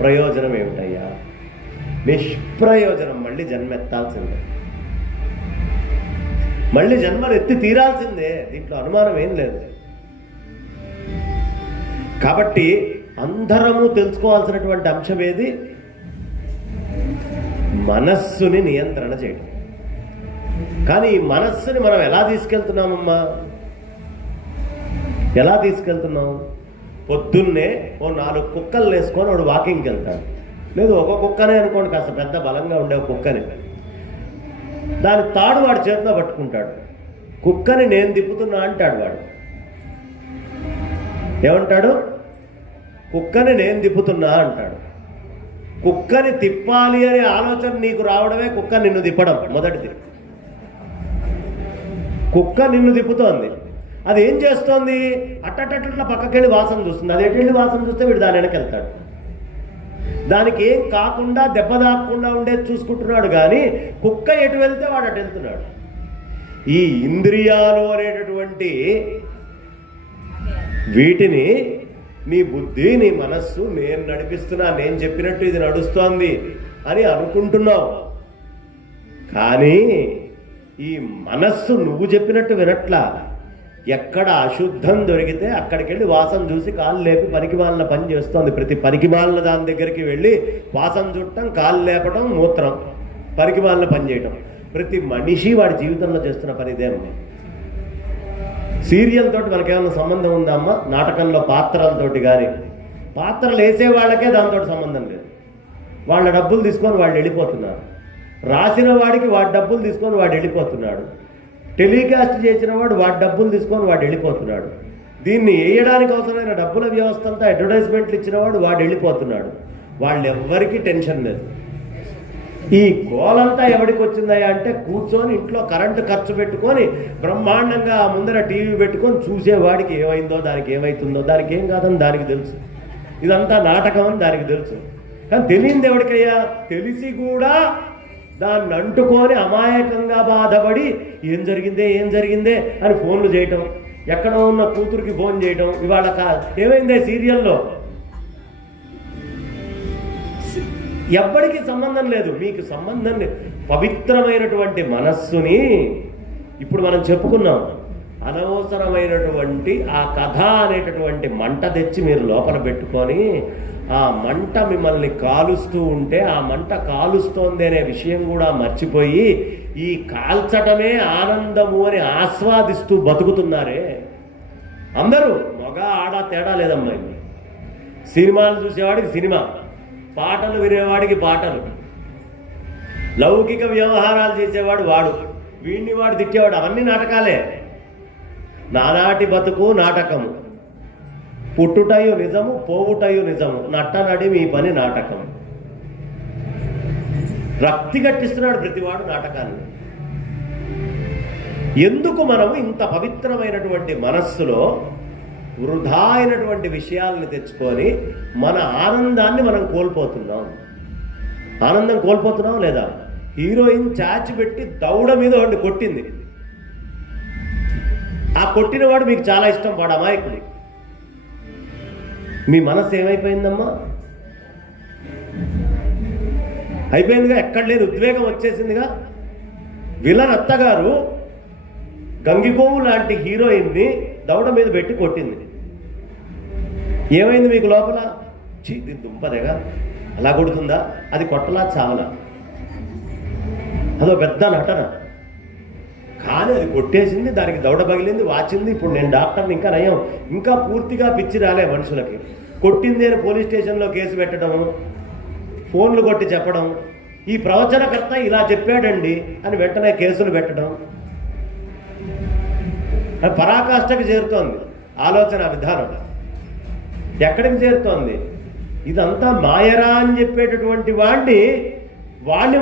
ప్రయోజనం ఏమిటయ్యా? నిష్ప్రయోజనం. మళ్ళీ జన్మెత్తాల్సిందే, మళ్ళీ జన్మలు ఎత్తి తీరాల్సిందే, దీంట్లో అనుమానం ఏం లేదు. కాబట్టి అందరము తెలుసుకోవాల్సినటువంటి అంశం ఏది? మనస్సుని నియంత్రణ చేయడం. కానీ ఈ మనస్సుని మనం ఎలా తీసుకెళ్తున్నామమ్మా? ఎలా తీసుకెళ్తున్నాం? పొద్దున్నే ఓ 4 కుక్కలు వేసుకొని వాడు వాకింగ్కి వెళ్తాడు. లేదు ఒక కుక్కనే అనుకోండి, కాస్త పెద్ద బలంగా ఉండే కుక్కని, దాని తాడు వాడి చేతిలో పట్టుకుంటాడు. కుక్కని నేను తిప్పుతున్నా అంటాడు వాడు. ఏమంటాడు? కుక్కని నేను తిప్పుతున్నా అంటాడు. కుక్కని తిప్పాలి అనే ఆలోచన నీకు రావడమే కుక్క నిన్ను తిప్పడం మొదటిది. కుక్క నిన్ను తిప్పుతోంది. అది ఏం చేస్తోంది? అట్టట్ల పక్కకెళ్ళి వాసన చూస్తుంది. అది ఎటువెళ్ళి వాసన చూస్తే వీడు దాని వెనక వెళ్తాడు. దానికి ఏం కాకుండా దెబ్బ తాకుండా ఉండేది చూసుకుంటున్నాడు. కానీ కుక్క ఎటు వెళ్తే వాడు అటు వెళ్తున్నాడు. ఈ ఇంద్రియాలు అనేటటువంటి వీటిని నీ బుద్ధి, నీ మనస్సు నేను నడిపిస్తున్నా, నేను చెప్పినట్టు ఇది నడుస్తోంది అని అనుకుంటున్నావు. కానీ ఈ మనస్సు నువ్వు చెప్పినట్టు వినట్లా. ఎక్కడ అశుద్ధం దొరికితే అక్కడికి వెళ్ళి వాసన చూసి కాళ్ళు లేపి పనికిమాలిన పని చేస్తోంది. ప్రతి పనికిమాలిన దాని దగ్గరికి వెళ్ళి వాసన చుట్టం, కాళ్ళు లేపటం, మూత్రం, పనికిమాలిన పని చేయటం ప్రతి మనిషి వాడి జీవితంలో చేస్తున్న పని ఇదేమ్మా. సీరియల్ తోటి మనకేమన్నా సంబంధం ఉందా అమ్మా? నాటకంలో పాత్రలతోటి కానీ, పాత్రలు వేసే వాళ్ళకే దాంతో సంబంధం లేదు. వాళ్ళ డబ్బులు తీసుకొని వాళ్ళు వెళ్ళిపోతున్నారు. రాసిన వాడికి వాడి డబ్బులు తీసుకొని వాడు వెళ్ళిపోతున్నాడు. టెలికాస్ట్ చేసిన వాడు వాడి డబ్బులు తీసుకొని వాడు వెళ్ళిపోతున్నాడు. దీన్ని వేయడానికి అవసరమైన డబ్బుల వ్యవస్థ అంతా అడ్వర్టైజ్మెంట్లు ఇచ్చిన వాడు వెళ్ళిపోతున్నాడు. వాళ్ళెవ్వరికీ టెన్షన్ లేదు. ఈ గోలంతా ఎవరికి వచ్చిందయ్యా అంటే కూర్చొని ఇంట్లో కరెంటు ఖర్చు పెట్టుకొని బ్రహ్మాండంగా ముందర టీవీ పెట్టుకొని చూసేవాడికి ఏమైందో, దానికి ఏమవుతుందో, దానికి ఏం కాదని దానికి తెలుసు. ఇదంతా నాటకం అని దానికి తెలుసు. కానీ తెలియంది ఎవరికయ్యా? తెలిసి కూడా దాన్ని అంటుకొని అమాయకంగా బాధపడి ఏం జరిగిందే అని ఫోన్లు చేయటం, ఎక్కడో ఉన్న కూతురికి ఫోన్ చేయటం. ఇవాళ ఏమైందే సీరియల్లో ఎవ్వడికి సంబంధం లేదు, మీకు సంబంధం లేదు. పవిత్రమైనటువంటి మనస్సుని ఇప్పుడు మనం చెప్పుకున్నాం. అనవసరమైనటువంటి ఆ కథ అనేటటువంటి మంట తెచ్చి మీరు లోపల పెట్టుకొని ఆ మంట మిమ్మల్ని కాలుస్తూ ఉంటే ఆ మంట కాలుస్తోంది అనే విషయం కూడా మర్చిపోయి ఈ కాల్చటమే ఆనందము అని ఆస్వాదిస్తూ బతుకుతున్నారే అందరూ. మగ ఆడ తేడా లేదమ్మా. సినిమాలు చూసేవాడికి సినిమా, పాటలు వినేవాడికి పాటలు, లౌకిక వ్యవహారాలు చేసేవాడు వాడు, వీడిని వాడు తిట్టేవాడు, అవన్నీ నాటకాలే. నానాటి బతుకు నాటకము, పుట్టుటయు నిజము పోవుటయు నిజము, నట్టనడి మీ పని నాటకం. రక్తి గట్టిస్తున్నాడు ప్రతివాడు నాటకాన్ని. ఎందుకు మనము ఇంత పవిత్రమైనటువంటి మనస్సులో వృధా అయినటువంటి విషయాలను తెచ్చుకొని మన ఆనందాన్ని మనం కోల్పోతున్నాం? ఆనందం కోల్పోతున్నాం లేదా? హీరోయిన్ చాచి పెట్టి దౌడ మీద వాడిని కొట్టింది. ఆ కొట్టినవాడు మీకు చాలా ఇష్టం, వాడు అమాయకుడి. మీ మనసు ఏమైపోయిందమ్మా? అయిపోయిందిగా, ఎక్కడ లేని ఉద్వేగం వచ్చేసిందిగా. విలన్ అత్తగారు గంగిగోవు లాంటి హీరోయిన్ని దౌడ మీద పెట్టి కొట్టింది. ఏమైంది మీకు లోపల? దీని దుంపదేగా, అలా కొడుతుందా? అది కొట్టలా చావలా? అదో పెద్ద నటన. కానీ అది కొట్టేసింది, దానికి దౌడ పగిలింది, వాచింది. ఇప్పుడు నేను డాక్టర్ని, ఇంకా నయం, ఇంకా పూర్తిగా పిచ్చి రాలే మనుషులకి. కొట్టింది అని పోలీస్ స్టేషన్లో కేసు పెట్టడం, ఫోన్లు కొట్టి చెప్పడం, ఈ ప్రవచనకర్త ఇలా చెప్పాడండి అని వెంటనే కేసులు పెట్టడం. పరాకాష్ఠకు చేరుతోంది ఆలోచన విధానం. ఎక్కడికి చేరుతోంది? ఇదంతా మాయరా అని చెప్పేటటువంటి వాణ్ణి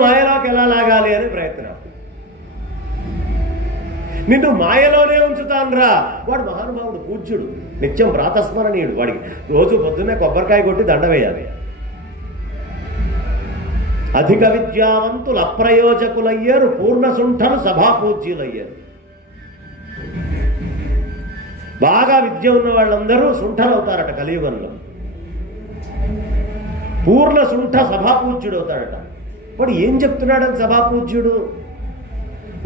మాయలోకి ఎలా లాగాలి అనే ప్రయత్నం. నిన్ను మాయలోనే ఉంచుతానురా. వాడు మహానుభావుడు, పూజ్యుడు, నిత్యం ప్రాతస్మరణీయుడు. వాడికి రోజు పొద్దున్నే కొబ్బరికాయ కొట్టి దండ వేయాలి. అధిక విద్యావంతులు అప్రయోజకులయ్యారు, పూర్ణసుంఠలు సభాపూజ్యులయ్యారు. బాగా విద్య ఉన్న వాళ్ళందరూ సుంఠలు అవుతారట కలియుగంలో. పూర్ణ సుంఠ సభాపూజ్యుడు అవుతాడట. వాడు ఏం చెప్తున్నాడని సభాపూజ్యుడు?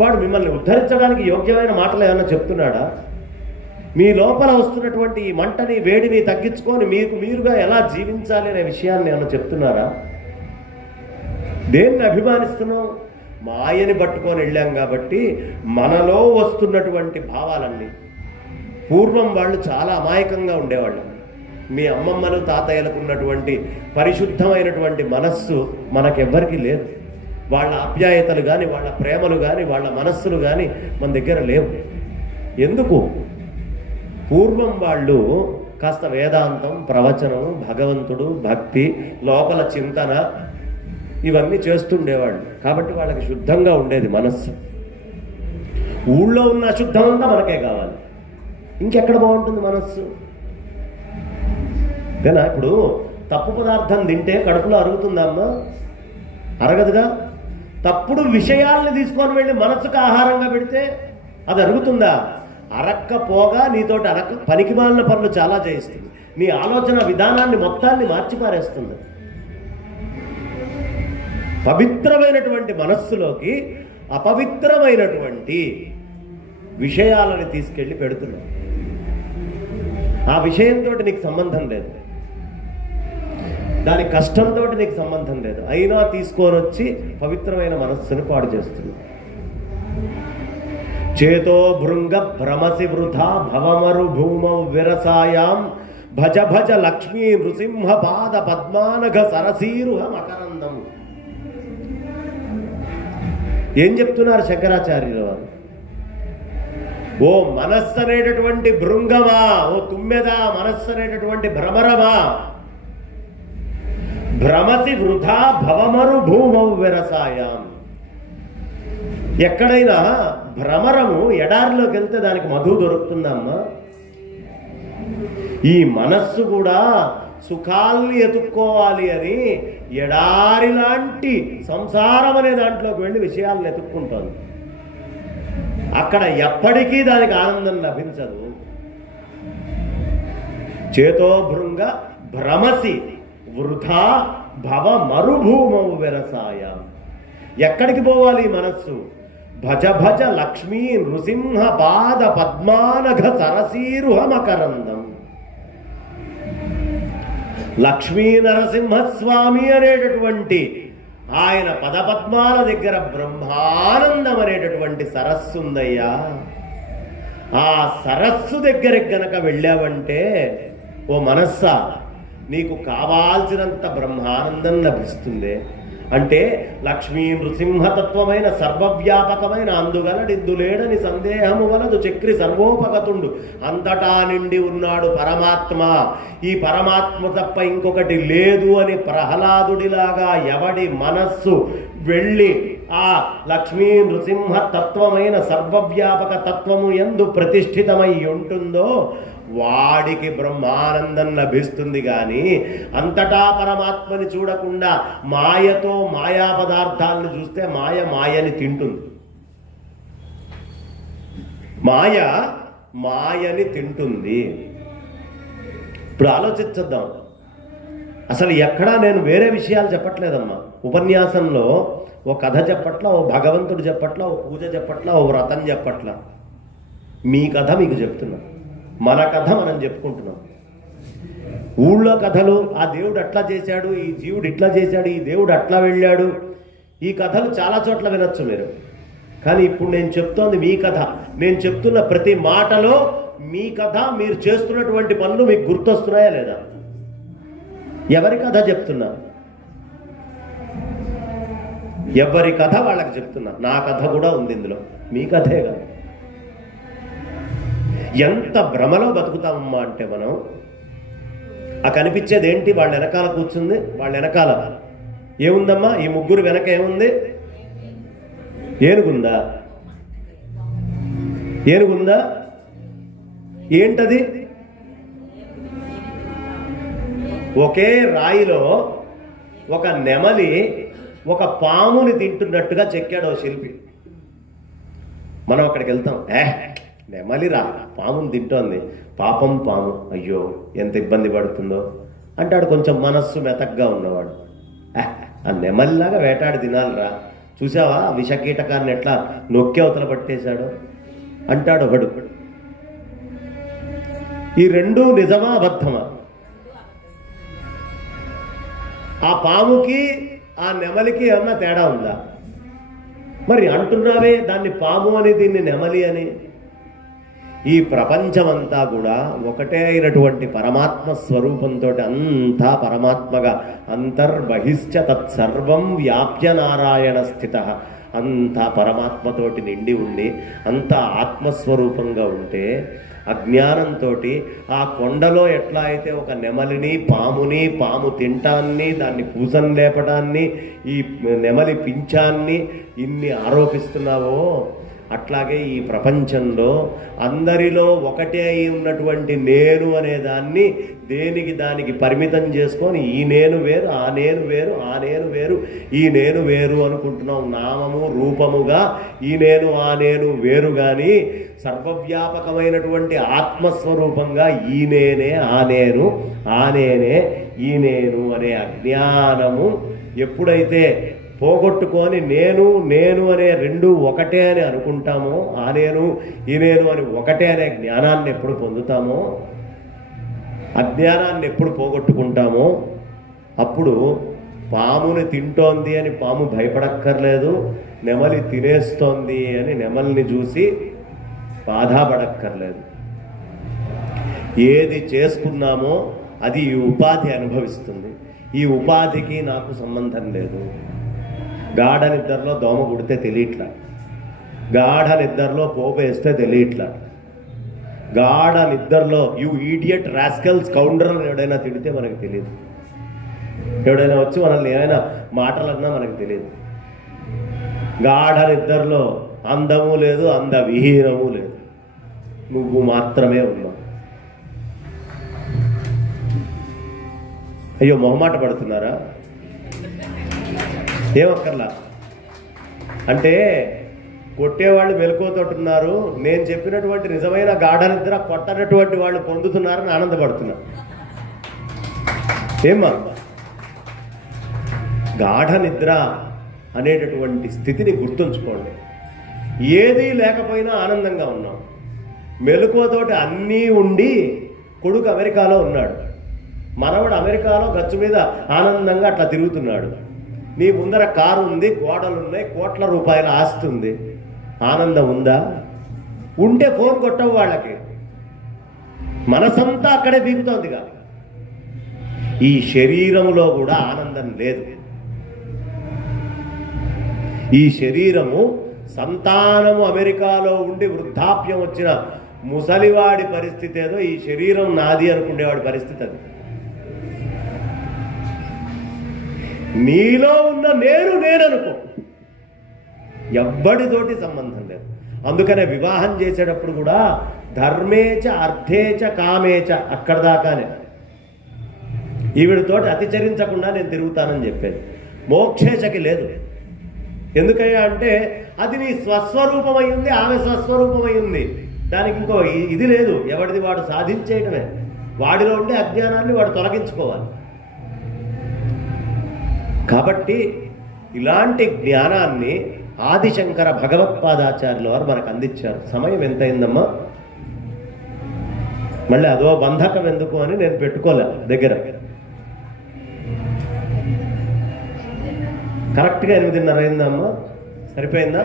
వాడు మిమ్మల్ని ఉద్ధరించడానికి యోగ్యమైన మాటలు ఏమన్నా చెప్తున్నాడా? మీ లోపల వస్తున్నటువంటి ఈ మంటని వేడిని తగ్గించుకొని మీకు మీరుగా ఎలా జీవించాలి అనే విషయాన్ని ఏమన్నా చెప్తున్నారా? దేన్ని అభిమానిస్తున్నాం? మాయని పట్టుకొని వెళ్ళాం కాబట్టి మనలో వస్తున్నటువంటి భావాలన్నీ. పూర్వం వాళ్ళు చాలా అమాయకంగా ఉండేవాళ్ళు. మీ అమ్మమ్మలు తాతయ్యలకు ఉన్నటువంటి పరిశుద్ధమైనటువంటి మనస్సు మనకెవ్వరికీ లేదు. వాళ్ళ ఆప్యాయతలు కానీ, వాళ్ళ ప్రేమలు కానీ, వాళ్ళ మనస్సులు కానీ మన దగ్గర లేవు. ఎందుకు? పూర్వం వాళ్ళు కాస్త వేదాంతం, ప్రవచనం, భగవంతుడు, భక్తి, లోపల చింతన ఇవన్నీ చేస్తుండేవాళ్ళు. కాబట్టి వాళ్ళకి శుద్ధంగా ఉండేది మనస్సు. ఊళ్ళో ఉన్న అశుద్ధం అంతా మనకే కావాలి. ఇంకెక్కడ బాగుంటుంది మనస్సు? అంతేనా? ఇప్పుడు తప్పు పదార్థం తింటే కడుపులో అరుగుతుందమ్మా? అరగదుగా. తప్పుడు విషయాల్ని తీసుకొని వెళ్ళి మనసుకు ఆహారంగా పెడితే అది అరుగుతుందా? అరక్కపోగా నీతోటి పనికిమాలిన పనులు చాలా చేయిస్తుంది. నీ ఆలోచన విధానాన్ని మొత్తాన్ని మార్చిపారేస్తుంది. పవిత్రమైనటువంటి మనస్సులోకి అపవిత్రమైనటువంటి విషయాలను తీసుకెళ్ళి పెడుతున్నావు. ఆ విషయంతో నీకు సంబంధం లేదు, దాని కష్టంతో నీకు సంబంధం లేదు. అయినా తీసుకొని వచ్చి పవిత్రమైన మనస్సును పాడు చేస్తున్నావు. చేతో భృంగ భ్రమసి వృథా భవమరు భూమౌ విరసాయాం భజ భజ లక్ష్మీ నృసింహ పాద పద్మానఘ సరసీరుహ మకరందం. ఏం చెప్తున్నారు శంకరాచార్యుల వారు? ఓ మనస్సు అనేటటువంటి భృంగమా, ఓ తుమ్మెదా, మనస్సు అనేటటువంటి భ్రమరమా, భ్రమసి వృథా భవమరు భూమౌ విరసాయాం. ఎక్కడైనా భ్రమరము ఎడారిలోకి వెళ్తే దానికి మధు దొరుకుతుందమ్మా. ఈ మనస్సు కూడా సుఖాల్ని ఎతుక్కోవాలి అని ఎడారి లాంటి సంసారం అనే దాంట్లోకి వెళ్ళి విషయాలను ఎతుక్కుంటుంది. అక్కడ ఎప్పటికీ దానికి ఆనందం లభించదు. చేతో భృంగ భ్రమసి వృథా భవ మరుభూమౌ విరసాయ. ఎక్కడికి పోవాలి ఈ మనస్సు? భజ భజ లక్ష్మీ నృసింహ పాద పద్మానఘ సరసీరుహ మకరందం. లక్ష్మీ నరసింహస్వామి అనేటటువంటి ఆయన పదపద్మాల దగ్గర బ్రహ్మానందం అనేటటువంటి సరస్సు ఉందయ్యా. ఆ సరస్సు దగ్గరికి గనక వెళ్ళావంటే ఓ మనస్సా, నీకు కావాల్సినంత బ్రహ్మానందం లభిస్తుంది. అంటే లక్ష్మీ నృసింహతత్వమైన సర్వవ్యాపకమైన అందుగలడిందులేడని సందేహము వలదు చక్రి సర్వోపగతుండు అంతటా నిండి ఉన్నాడు పరమాత్మ. ఈ పరమాత్మ తప్ప ఇంకొకటి లేదు అని ప్రహ్లాదుడిలాగా ఎవడి మనస్సు వెళ్ళి ఆ లక్ష్మీ నృసింహ తత్వమైన సర్వవ్యాపక తత్వము యందు ప్రతిష్ఠితమై ఉంటుందో వాడికి బ్రహ్మానందం లభిస్తుంది. కానీ అంతటా పరమాత్మని చూడకుండా మాయతో మాయా పదార్థాలను చూస్తే మాయ మాయని తింటుంది. మాయ మాయని తింటుంది. ఇప్పుడు ఆలోచించద్దాం. అసలు ఎక్కడా నేను వేరే విషయాలు చెప్పట్లేదమ్మా. ఉపన్యాసంలో ఓ కథ చెప్పట్లా, ఓ భగవంతుడు చెప్పట్లా, ఓ పూజ చెప్పట్లా, ఓ వ్రతం చెప్పట్లా. మీ కథ మీకు చెప్తున్నా, మన కథ మనం చెప్పుకుంటున్నాం. ఊళ్ళో కథలు, ఆ దేవుడు అట్లా చేశాడు, ఈ జీవుడు ఇట్లా చేశాడు, ఈ దేవుడు అట్లా వెళ్ళాడు, ఈ కథలు చాలా చోట్ల వినొచ్చు మీరు. కానీ ఇప్పుడు నేను చెప్తోంది మీ కథ. నేను చెప్తున్న ప్రతి మాటలో మీ కథ, మీరు చేస్తున్నటువంటి పనులు మీకు గుర్తొస్తున్నాయా లేదా? ఎవరి కథ చెప్తున్నా? ఎవరి కథ వాళ్ళకి చెప్తున్నా. నా కథ కూడా ఉంది ఇందులో, మీ కథే కాదు. ఎంత భ్రమలో బతుకుతామమ్మా అంటే మనం. ఆ కనిపించేది ఏంటి? వాళ్ళ వెనకాల కూర్చుంది, వాళ్ళ వెనకాల ఏముందమ్మా? ఈ ముగ్గురు వెనక ఏముంది? ఏనుగుందా? ఏనుగుందా? ఏంటది? ఒకే రాయిలో ఒక నెమలి ఒక పాముని తింటున్నట్టుగా చెక్కాడు ఓ శిల్పి. మనం అక్కడికి వెళ్తాం, నెమలిరా పాముని తింటోంది, పాపం పాము, అయ్యో ఎంత ఇబ్బంది పడుతుందో అంటాడు కొంచెం మనస్సు మెతగ్గా ఉన్నవాడు. ఆ నెమలిలాగా వేటాడి తినాలిరా, చూసావా విషకీటకాన్ని ఎట్లా నొక్కి అవతల పట్టేశాడు అంటాడు ఒకడు. ఈ రెండూ నిజమా అబద్ధమా? ఆ పాముకి ఆ నెమలికి ఏమన్నా తేడా ఉందా? మరి అంటున్నావే దాన్ని పాము అని, దీన్ని నెమలి అని. ఈ ప్రపంచమంతా కూడా ఒకటే అయినటువంటి పరమాత్మ స్వరూపంతో అంతా పరమాత్మగా అంతర్బహిశ్చ తత్సర్వం వ్యాప్య నారాయణ స్థిత, అంతా పరమాత్మతోటి నిండి ఉండి అంతా ఆత్మస్వరూపంగా ఉంటే అజ్ఞానంతో ఆ కొండలో ఎట్లా అయితే ఒక నెమలిని పాముని, పాము తింటాన్ని, దాన్ని పూసని లేపడాన్ని, ఈ నెమలి పింఛాన్ని ఇన్ని ఆరోపిస్తున్నావో అట్లాగే ఈ ప్రపంచంలో అందరిలో ఒకటే అయి ఉన్నటువంటి నేను అనే దాన్ని దేనికి దానికి పరిమితం చేసుకొని ఈ నేను వేరు, ఆ నేను వేరు, ఆ నేను వేరు, ఈ నేను వేరు అనుకుంటున్నాం. నామము రూపముగా ఈ నేను ఆ నేను వేరు, కానీ సర్వవ్యాపకమైనటువంటి ఆత్మస్వరూపంగా ఈ నేనే ఆ నేను, ఆ నేనే ఈ నేను అనే అజ్ఞానము ఎప్పుడైతే పోగొట్టుకొని నేను నేను అనే రెండు ఒకటే అని అనుకుంటామో, ఆ నేను ఈ నేను అని ఒకటే అనే జ్ఞానాన్ని ఎప్పుడు పొందుతామో, అజ్ఞానాన్ని ఎప్పుడు పోగొట్టుకుంటామో అప్పుడు పాముని తింటోంది అని పాము భయపడక్కర్లేదు, నెమలి తినేస్తోంది అని నెమలిని చూసి బాధపడక్కర్లేదు. ఏది చేసుకున్నామో అది ఈ ఉపాధి అనుభవిస్తుంది. ఈ ఉపాధికి నాకు సంబంధం లేదు. గాఢ నిద్రలో దోమ కుడితే తెలియట్లా, గాఢ నిద్రలో పోపు వేస్తే తెలియట్లా, గాఢ నిద్రలో యూ ఈడియట్ రాస్కల్స్ కౌండర్ అని ఎవడైనా తిడితే మనకు తెలియదు, ఎవడైనా వచ్చి మనల్ని ఏమైనా మాటలన్నా మనకు తెలియదు. గాఢ నిద్రలో అందము లేదు, అందవిహీనము లేదు, నువ్వు మాత్రమే ఉన్నావు. అయ్యో మొహమాట పడుతున్నారా? ఏమక్కర్లా. అంటే కొట్టేవాళ్ళు మెలకువతోటున్నారు, నేను చెప్పినటువంటి నిజమైన గాఢ నిద్ర కొట్టనటువంటి వాళ్ళు పొందుతున్నారని ఆనందపడుతున్నా. ఏమ్మా, గాఢ నిద్ర అనేటటువంటి స్థితిని గుర్తుంచుకోండి. ఏదీ లేకపోయినా ఆనందంగా ఉన్నాం. మెలకువతోటి అన్నీ ఉండి కొడుకు అమెరికాలో ఉన్నాడు, మనవడు అమెరికాలో గచ్చు మీద ఆనందంగా అట్లా తిరుగుతున్నాడు. నీ ముందర కారు ఉంది, గోడలు ఉన్నాయి, కోట్ల రూపాయల ఆస్తి ఉంది, ఆనందం ఉందా? ఉంటే ఫోన్ కొట్టవు వాళ్ళకి, మనసంతా అక్కడే బీగుతోందిగా. ఈ శరీరంలో కూడా ఆనందం లేదు. ఈ శరీరము సంతానము అమెరికాలో ఉండి వృద్ధాప్యం వచ్చిన ముసలివాడి పరిస్థితి ఏదో ఈ శరీరం నాది అనుకునేవాడి పరిస్థితి అది. నీలో ఉన్న నేననుకో, ఎవ్వడితోటి సంబంధం లేదు. అందుకనే వివాహం చేసేటప్పుడు కూడా ధర్మేచ అర్థేచ కామేచ అక్కడ దాకానే, ఈవిడితోటి అతిచరించకుండా నేను తిరుగుతానని చెప్పేది. మోక్షేచకి లేదు. ఎందుకయ్యా అంటే అది నీ స్వస్వరూపమై ఉంది, ఆమె స్వస్వరూపమై ఉంది. దానికి ఇంకో ఇది లేదు. ఎవడిది వాడు సాధించేయటమే. వాడిలో ఉండే అజ్ఞానాన్ని వాడు తొలగించుకోవాలి. కాబట్టి ఇలాంటి జ్ఞానాన్ని ఆదిశంకర భగవత్పాదాచార్యుల వారు మనకు అందించారు. సమయం ఎంతైందమ్మా? మళ్ళీ అదో బంధకం ఎందుకు అని నేను పెట్టుకోలే దగ్గర. కరెక్ట్గా 8:30 అయిందమ్మా? సరిపోయిందా?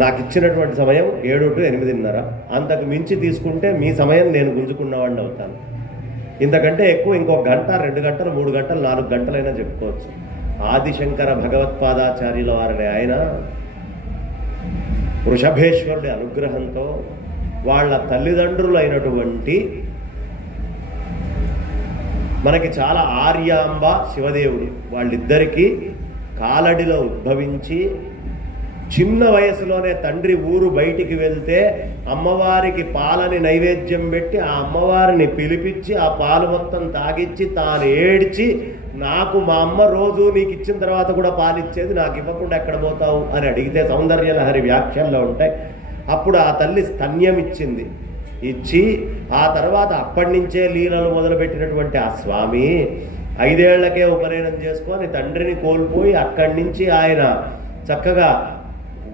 నాకు ఇచ్చినటువంటి సమయం 7 to 8:30. అంతకు మించి తీసుకుంటే మీ సమయం నేను గుంజుకున్నవాడిని అవుతాను. ఇంతకంటే ఎక్కువ ఇంకొక గంట, 2 గంటలు, 3 గంటలు, 4 గంటలైనా చెప్పుకోవచ్చు. ఆదిశంకర భగవత్పాదాచార్యుల వారిని ఆయన వృషభేశ్వరుడి అనుగ్రహంతో వాళ్ళ తల్లిదండ్రులైనటువంటి మనకి చాలా ఆర్యాంబ శివదేవుడు వాళ్ళిద్దరికీ కాలడిలో ఉద్భవించి చిన్న వయసులోనే తండ్రి ఊరు బయటికి వెళ్తే అమ్మవారికి పాలని నైవేద్యం పెట్టి ఆ అమ్మవారిని పిలిపించి ఆ పాలు మొత్తం తాగిచ్చి తాను ఏడ్చి, నాకు మా అమ్మ రోజు నీకు ఇచ్చిన తర్వాత కూడా పాలిచ్చేది, నాకు ఇవ్వకుండా ఎక్కడ పోతావు అని అడిగితే సౌందర్యలహరి వ్యాఖ్యల్లో ఉంటాయి. అప్పుడు ఆ తల్లి స్తన్యం ఇచ్చింది. ఇచ్చి ఆ తర్వాత అప్పటి నుంచే లీలలు మొదలుపెట్టినటువంటి ఆ స్వామి 5 ఏళ్లకే ఉపనయనం చేసుకొని తండ్రిని కోల్పోయి అక్కడి నుంచి ఆయన చక్కగా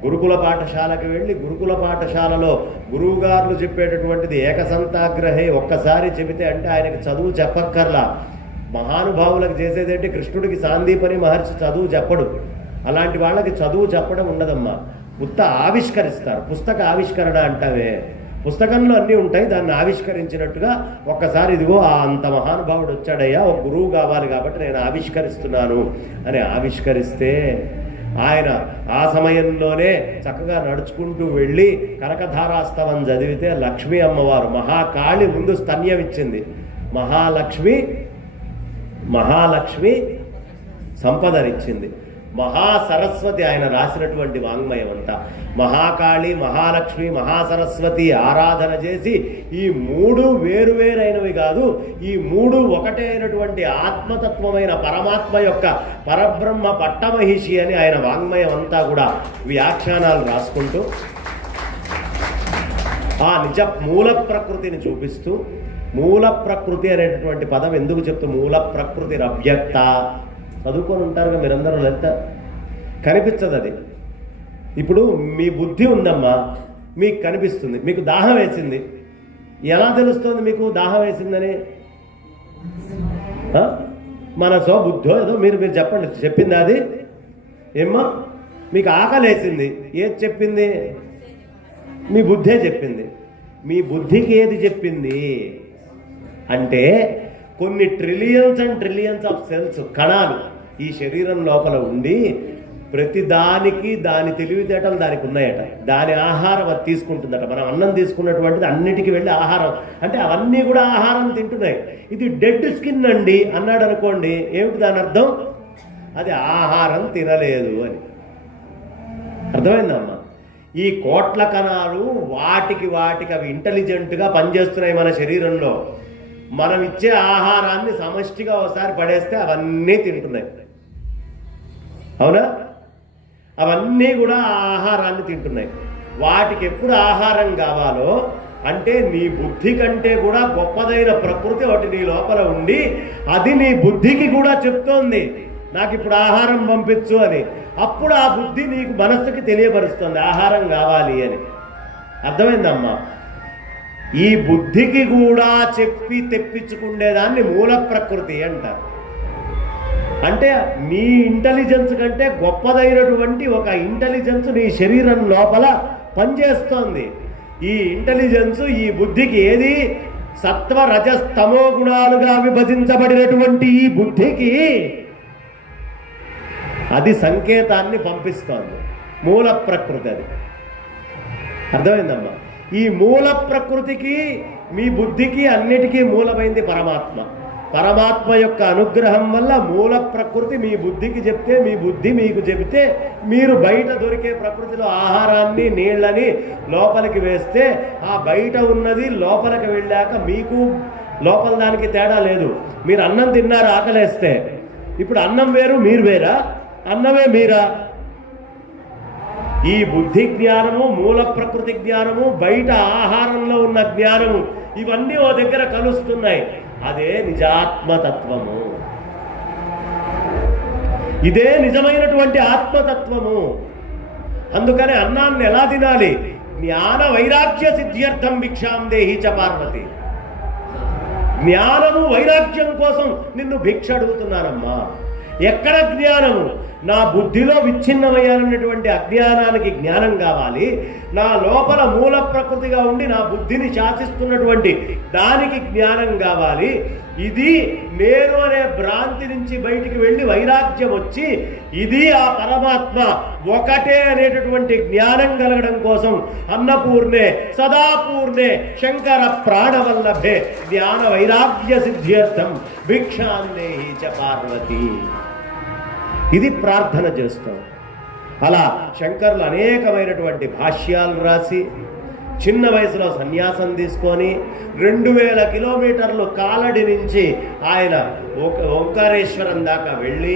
గురుకుల పాఠశాలకు వెళ్ళి గురుకుల పాఠశాలలో గురువుగారులు చెప్పేటటువంటిది ఏకసంతాగ్రహే, ఒక్కసారి చెబితే అంటే ఆయనకు చదువు చెప్పక్కర్లా. మహానుభావులకు చేసేదేంటి, కృష్ణుడికి సాందీపని మహర్షి చదువు చెప్పడు. అలాంటి వాళ్ళకి చదువు చెప్పడం ఉండదమ్మా, ఆవిష్కరిస్తారు. పుస్తక ఆవిష్కరణ అంటావే, పుస్తకంలో అన్నీ ఉంటాయి, దాన్ని ఆవిష్కరించినట్టుగా ఒక్కసారి ఇదిగో అంత మహానుభావుడు వచ్చాడయ్యా, ఒక గురువు కావాలి కాబట్టి నేను ఆవిష్కరిస్తున్నాను అని ఆవిష్కరిస్తే ఆయన ఆ సమయంలోనే చక్కగా నడుచుకుంటూ వెళ్ళి కనకధారాస్తవం చదివితే లక్ష్మీ అమ్మవారు మహాకాళి ముందు స్తన్యం ఇచ్చింది. మహాలక్ష్మి సంపదనిచ్చింది. మహాసరస్వతి ఆయన రాసినటువంటి వాంగ్మయం అంతా మహాకాళి, మహాలక్ష్మి, మహాసరస్వతి ఆరాధన చేసి ఈ 3 వేరువేరైనవి కాదు, ఈ 3 ఒకటే అయినటువంటి ఆత్మతత్వమైన పరమాత్మ యొక్క పరబ్రహ్మ పట్టమహిషి అని ఆయన వాంగ్మయం అంతా కూడా వ్యాఖ్యానాలు రాసుకుంటూ ఆ నిజ మూల ప్రకృతిని చూపిస్తూ, మూల ప్రకృతి అనేటటువంటి పదం ఎందుకు చెప్తూ, మూల ప్రకృతి అవ్యక్త చదువుకొని ఉంటారుగా మీరందరూ, లలిత కనిపించదు అది. ఇప్పుడు మీ బుద్ధి ఉందమ్మా, మీకు కనిపిస్తుంది. మీకు దాహం వేసింది, ఎలా తెలుస్తుంది మీకు దాహం వేసిందని? మనసో బుద్ధో ఏదో మీరు చెప్పండి, చెప్పింది అది ఏమ్మా? మీకు ఆకలి వేసింది, ఏది చెప్పింది? మీ బుద్ధే చెప్పింది. మీ బుద్ధికి ఏది చెప్పింది అంటే కొన్ని trillions and trillions of cells, కణాలు ఈ శరీరం లోపల ఉండి ప్రతి దానికి దాని తెలివితేటలు దానికి ఉన్నాయట. దాని ఆహారం అది తీసుకుంటుందట. మనం అన్నం తీసుకున్నటువంటిది అన్నిటికీ వెళ్ళి ఆహారం, అంటే అవన్నీ కూడా ఆహారం తింటున్నాయి. ఇది డెడ్ స్కిన్ అండి అన్నాడు అనుకోండి, ఏమిటి దాని అర్థం? అది ఆహారం తినలేదు అని అర్థమైందమ్మా. ఈ కోట్ల కణాలు వాటికి అవి ఇంటెలిజెంట్గా పనిచేస్తున్నాయి మన శరీరంలో. మనం ఇచ్చే ఆహారాన్ని సమష్టిగా ఒకసారి పడేస్తే అవన్నీ తింటున్నాయి, అవునా? అవన్నీ కూడా ఆహారాన్ని తింటున్నాయి. వాటికి ఎప్పుడు ఆహారం కావాలో అంటే నీ బుద్ధి కంటే కూడా గొప్పదైన ప్రకృతి ఒకటి నీ లోపల ఉండి అది నీ బుద్ధికి కూడా చెప్తోంది నాకు ఇప్పుడు ఆహారం పంపించు అని. అప్పుడు ఆ బుద్ధి నీకు మనస్సుకి తెలియపరుస్తుంది ఆహారం కావాలి అని. అర్థమైందమ్మా? ఈ బుద్ధికి కూడా చెప్పి తెప్పించుకునేదాన్ని మూల ప్రకృతి అంటారు. అంటే నీ ఇంటెలిజెన్స్ కంటే గొప్పదైనటువంటి ఒక ఇంటెలిజెన్స్ నీ శరీరం లోపల పనిచేస్తోంది. ఈ ఇంటెలిజెన్స్ ఈ బుద్ధికి ఏది? సత్వ రజస్తమో గుణాలుగా విభజించబడినటువంటి ఈ బుద్ధికి అది సంకేతాన్ని పంపిస్తోంది. మూల ప్రకృతి అది. అర్థమైందమ్మా? ఈ మూల ప్రకృతికి మీ బుద్ధికి అన్నిటికీ మూలమైంది పరమాత్మ. పరమాత్మ యొక్క అనుగ్రహం వల్ల మూల ప్రకృతి మీ బుద్ధికి చెప్తే, మీ బుద్ధి మీకు చెబితే, మీరు బయట దొరికే ప్రకృతిలో ఆహారాన్ని నీళ్ళని లోపలికి వేస్తే ఆ బయట ఉన్నది లోపలికి వెళ్ళాక మీకు లోపల దానికి తేడా లేదు. మీరు అన్నం తిన్నారు ఆకలేస్తే, ఇప్పుడు అన్నం వేరు మీరు వేరా? అన్నమే మీరా? ఈ బుద్ధి జ్ఞానము, మూల ప్రకృతి జ్ఞానము, బయట ఆహారంలో ఉన్న జ్ఞానము, ఇవన్నీ ఓ దగ్గర కలుస్తున్నాయి. అదే నిజాత్మతత్వము. ఇదే నిజమైనటువంటి ఆత్మతత్వము. అందుకని అన్నాన్ని ఎలా తినాలి? జ్ఞాన వైరాగ్య సిద్ధ్యర్థం భిక్షాం దేహి చ పార్వతి. జ్ఞానము వైరాగ్యం కోసం నిన్ను భిక్ష అడుగుతున్నానమ్మా. ఎక్కడ జ్ఞానము? నా బుద్ధిలో విచ్ఛిన్నమయ్యానన్నటువంటి అజ్ఞానానికి జ్ఞానం కావాలి. నా లోపల మూల ప్రకృతిగా ఉండి నా బుద్ధిని శాసిస్తున్నటువంటి దానికి జ్ఞానం కావాలి. ఇది నేను అనే భ్రాంతి నుంచి బయటికి వెళ్ళి వైరాగ్యం వచ్చి ఇది ఆ పరమాత్మ ఒకటే అనేటటువంటి జ్ఞానం కలగడం కోసం అన్నపూర్ణే సదాపూర్ణే శంకర ప్రాణవల్లభే జ్ఞాన వైరాగ్య సిద్ధ్యర్థం భిక్షాందేహి చ పార్వతి. ఇది ప్రార్థన చేస్తాం. అలా శంకర్లు అనేకమైనటువంటి భాష్యాలు రాసి చిన్న వయసులో సన్యాసం తీసుకొని 2000 కిలోమీటర్లు కాలడి నుంచి ఆయన ఓంకారేశ్వరం దాకా వెళ్ళి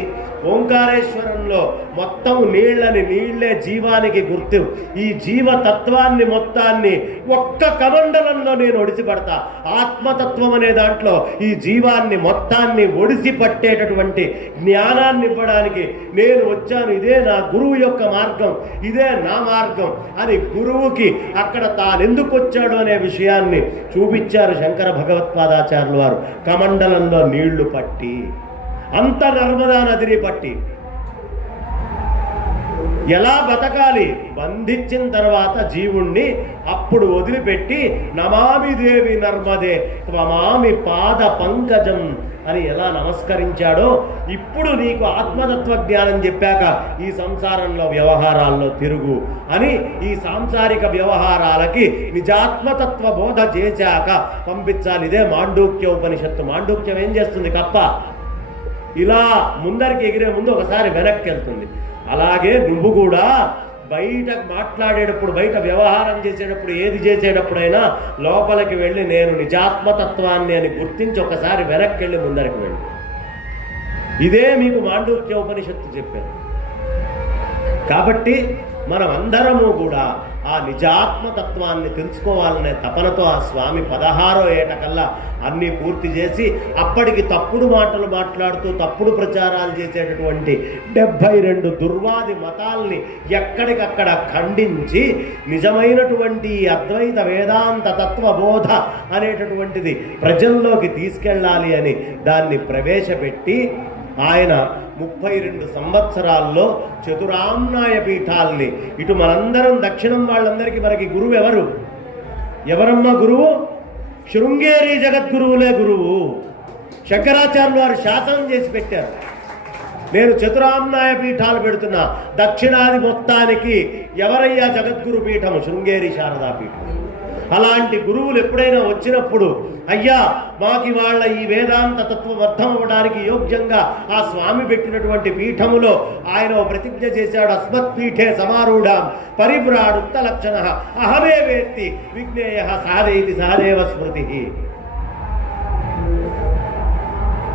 ఓంకారేశ్వరంలో మొత్తం నీళ్లే జీవానికి గుర్తు. ఈ జీవతత్వాన్ని మొత్తాన్ని ఒక్క కమండలంలో నేను ఒడిసిపడతా. ఆత్మతత్వం అనే దాంట్లో ఈ జీవాన్ని మొత్తాన్ని ఒడిసి పట్టేటటువంటి జ్ఞానాన్ని ఇవ్వడానికి నేను వచ్చాను. ఇదే నా గురువు యొక్క మార్గం, ఇదే నా మార్గం అని గురువుకి అక్కడ తానెందుకు వచ్చాడు అనే విషయాన్ని చూపించారు శంకర భగవత్పాదాచార్యులు వారు. కమండలంలో నీళ్లు పట్టి, అంత నర్మదా నదిని పట్టి ఎలా బతకాలి? బంధించిన తర్వాత జీవుణ్ణి అప్పుడు వదిలిపెట్టి నమామి దేవి నర్మదే త్వమామి పాద పంకజం అని ఎలా నమస్కరించాడో, ఇప్పుడు నీకు ఆత్మతత్వ జ్ఞానం చెప్పాక ఈ సంసారంలో వ్యవహారాల్లో తిరుగు అని ఈ సాంసారిక వ్యవహారాలకి నిజాత్మతత్వ బోధ చేశాక పంపించాలి. ఇదే మాండూక్య ఉపనిషత్తు. మాండూక్యం ఏం చేస్తుంది? కప్ప ఇలా ముందరికి ఎగిరే ముందు ఒకసారి వెనక్కి వెళ్తుంది. అలాగే నువ్వు కూడా బయట మాట్లాడేటప్పుడు, బయట వ్యవహారం చేసేటప్పుడు, ఏది చేసేటప్పుడైనా లోపలికి వెళ్ళి నేను నిజాత్మతత్వాన్ని అని గుర్తించి ఒకసారి వెనక్కి వెళ్ళి ముందరికి వెళ్ళి. ఇదే మీకు మాండూక్య ఉపనిషత్తు చెప్పారు. కాబట్టి మనం అందరము కూడా ఆ నిజాత్మతత్వాన్ని తెలుసుకోవాలనే తపనతో ఆ స్వామి 16వ ఏట కల్లా అన్నీ పూర్తి చేసి అప్పటికి తప్పుడు మాటలు మాట్లాడుతూ తప్పుడు ప్రచారాలు చేసేటటువంటి 72 దుర్వాది మతాల్ని ఎక్కడికక్కడ ఖండించి నిజమైనటువంటి అద్వైత వేదాంత తత్వబోధ అనేటటువంటిది ప్రజల్లోకి తీసుకెళ్ళాలి అని దాన్ని ప్రవేశపెట్టి ఆయన 32 సంవత్సరాల్లో చతురామ్నాయ పీఠాల్ని, ఇటు మనందరం దక్షిణం వాళ్ళందరికీ మనకి గురువు ఎవరమ్మా గురువు? శృంగేరి జగద్గురువులే గురువు. శంకరాచార్యులు వారు శాసనం చేసి పెట్టారు, నేను చతురామ్నాయ పీఠాలు పెడుతున్నా. దక్షిణాది మొత్తానికి ఎవరయ్యా జగద్గురు పీఠం? శృంగేరి శారదా పీఠం. అలాంటి గురువులు ఎప్పుడైనా వచ్చినప్పుడు అయ్యా మాకి వాళ్ళ ఈ వేదాంత తత్వం అర్థం అవ్వడానికి యోగ్యంగా ఆ స్వామి పెట్టినటువంటి పీఠములో ఆయన ప్రతిజ్ఞ చేశాడు. అస్మత్ పీఠే సమారూఢాం పరివ్రాడుక్త లక్షణ అహమే వేత్తి విజ్ఞేయ సహదేతి సహదేవ స్మృతి.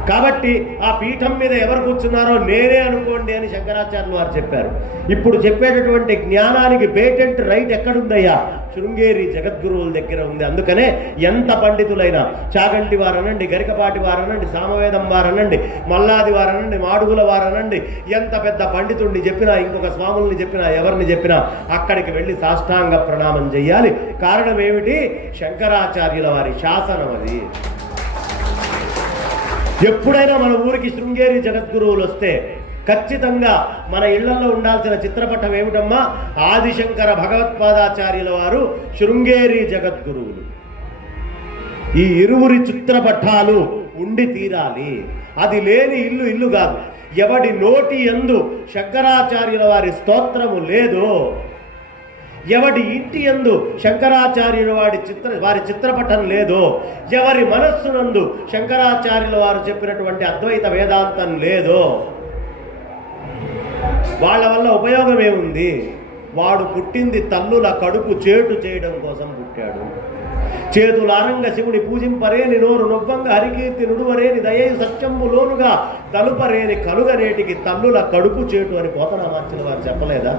కాబట్టి ఆ పీఠం మీద ఎవరు కూర్చున్నారో నేనే అనుకోండి అని శంకరాచార్యులు వారు చెప్పారు. ఇప్పుడు చెప్పేటటువంటి జ్ఞానానికి పేటెంట్ రైట్ ఎక్కడుందయ్యా? శృంగేరి జగద్గురువుల దగ్గర ఉంది. అందుకనే ఎంత పండితులైనా, చాగంటి వారనండి, గరికపాటి వారనండి, సామవేదం వారనండి, మల్లాది వారనండి, మాడుగుల వారనండి, ఎంత పెద్ద పండితుడిని చెప్పినా, ఇంకొక స్వాముల్ని చెప్పినా, ఎవరిని చెప్పినా అక్కడికి వెళ్ళి సాష్టాంగ ప్రణామం చెయ్యాలి. కారణం ఏమిటి? శంకరాచార్యుల వారి శాసనం అది. ఎప్పుడైనా మన ఊరికి శృంగేరి జగద్గురువులు వస్తే ఖచ్చితంగా మన ఇళ్లలో ఉండాల్సిన చిత్రపటం ఏమిటమ్మా? ఆదిశంకర భగవత్పాదాచార్యుల వారు శృంగేరి జగద్గురువులు. ఈ ఇరువురి చిత్రపటాలు ఉండి తీరాలి. అది లేని ఇల్లు కాదు. ఎవడి నోటి యందు శంకరాచార్యుల వారి స్తోత్రము లేదో, ఎవడి ఇంటి యందు శంకరాచార్యుల వారి చిత్రపటం లేదో, ఎవరి మనస్సునందు శంకరాచార్యుల వారు చెప్పినటువంటి అద్వైత వేదాంతం లేదో, వాళ్ళ వల్ల ఉపయోగం ఏముంది? వాడు పుట్టింది తల్లుల కడుపు చేటు చేయడం కోసం పుట్టాడు. చేతులారంగ శివుని పూజింపరేని నోరు నొవ్వంగా హరికీర్తి నుడువరేని దయై సత్యము లోనుగా తలుపరేని కలుగనేటికి తల్లుల కడుపు చేటు అని పోతనామార్చుల వారు చెప్పలేదా?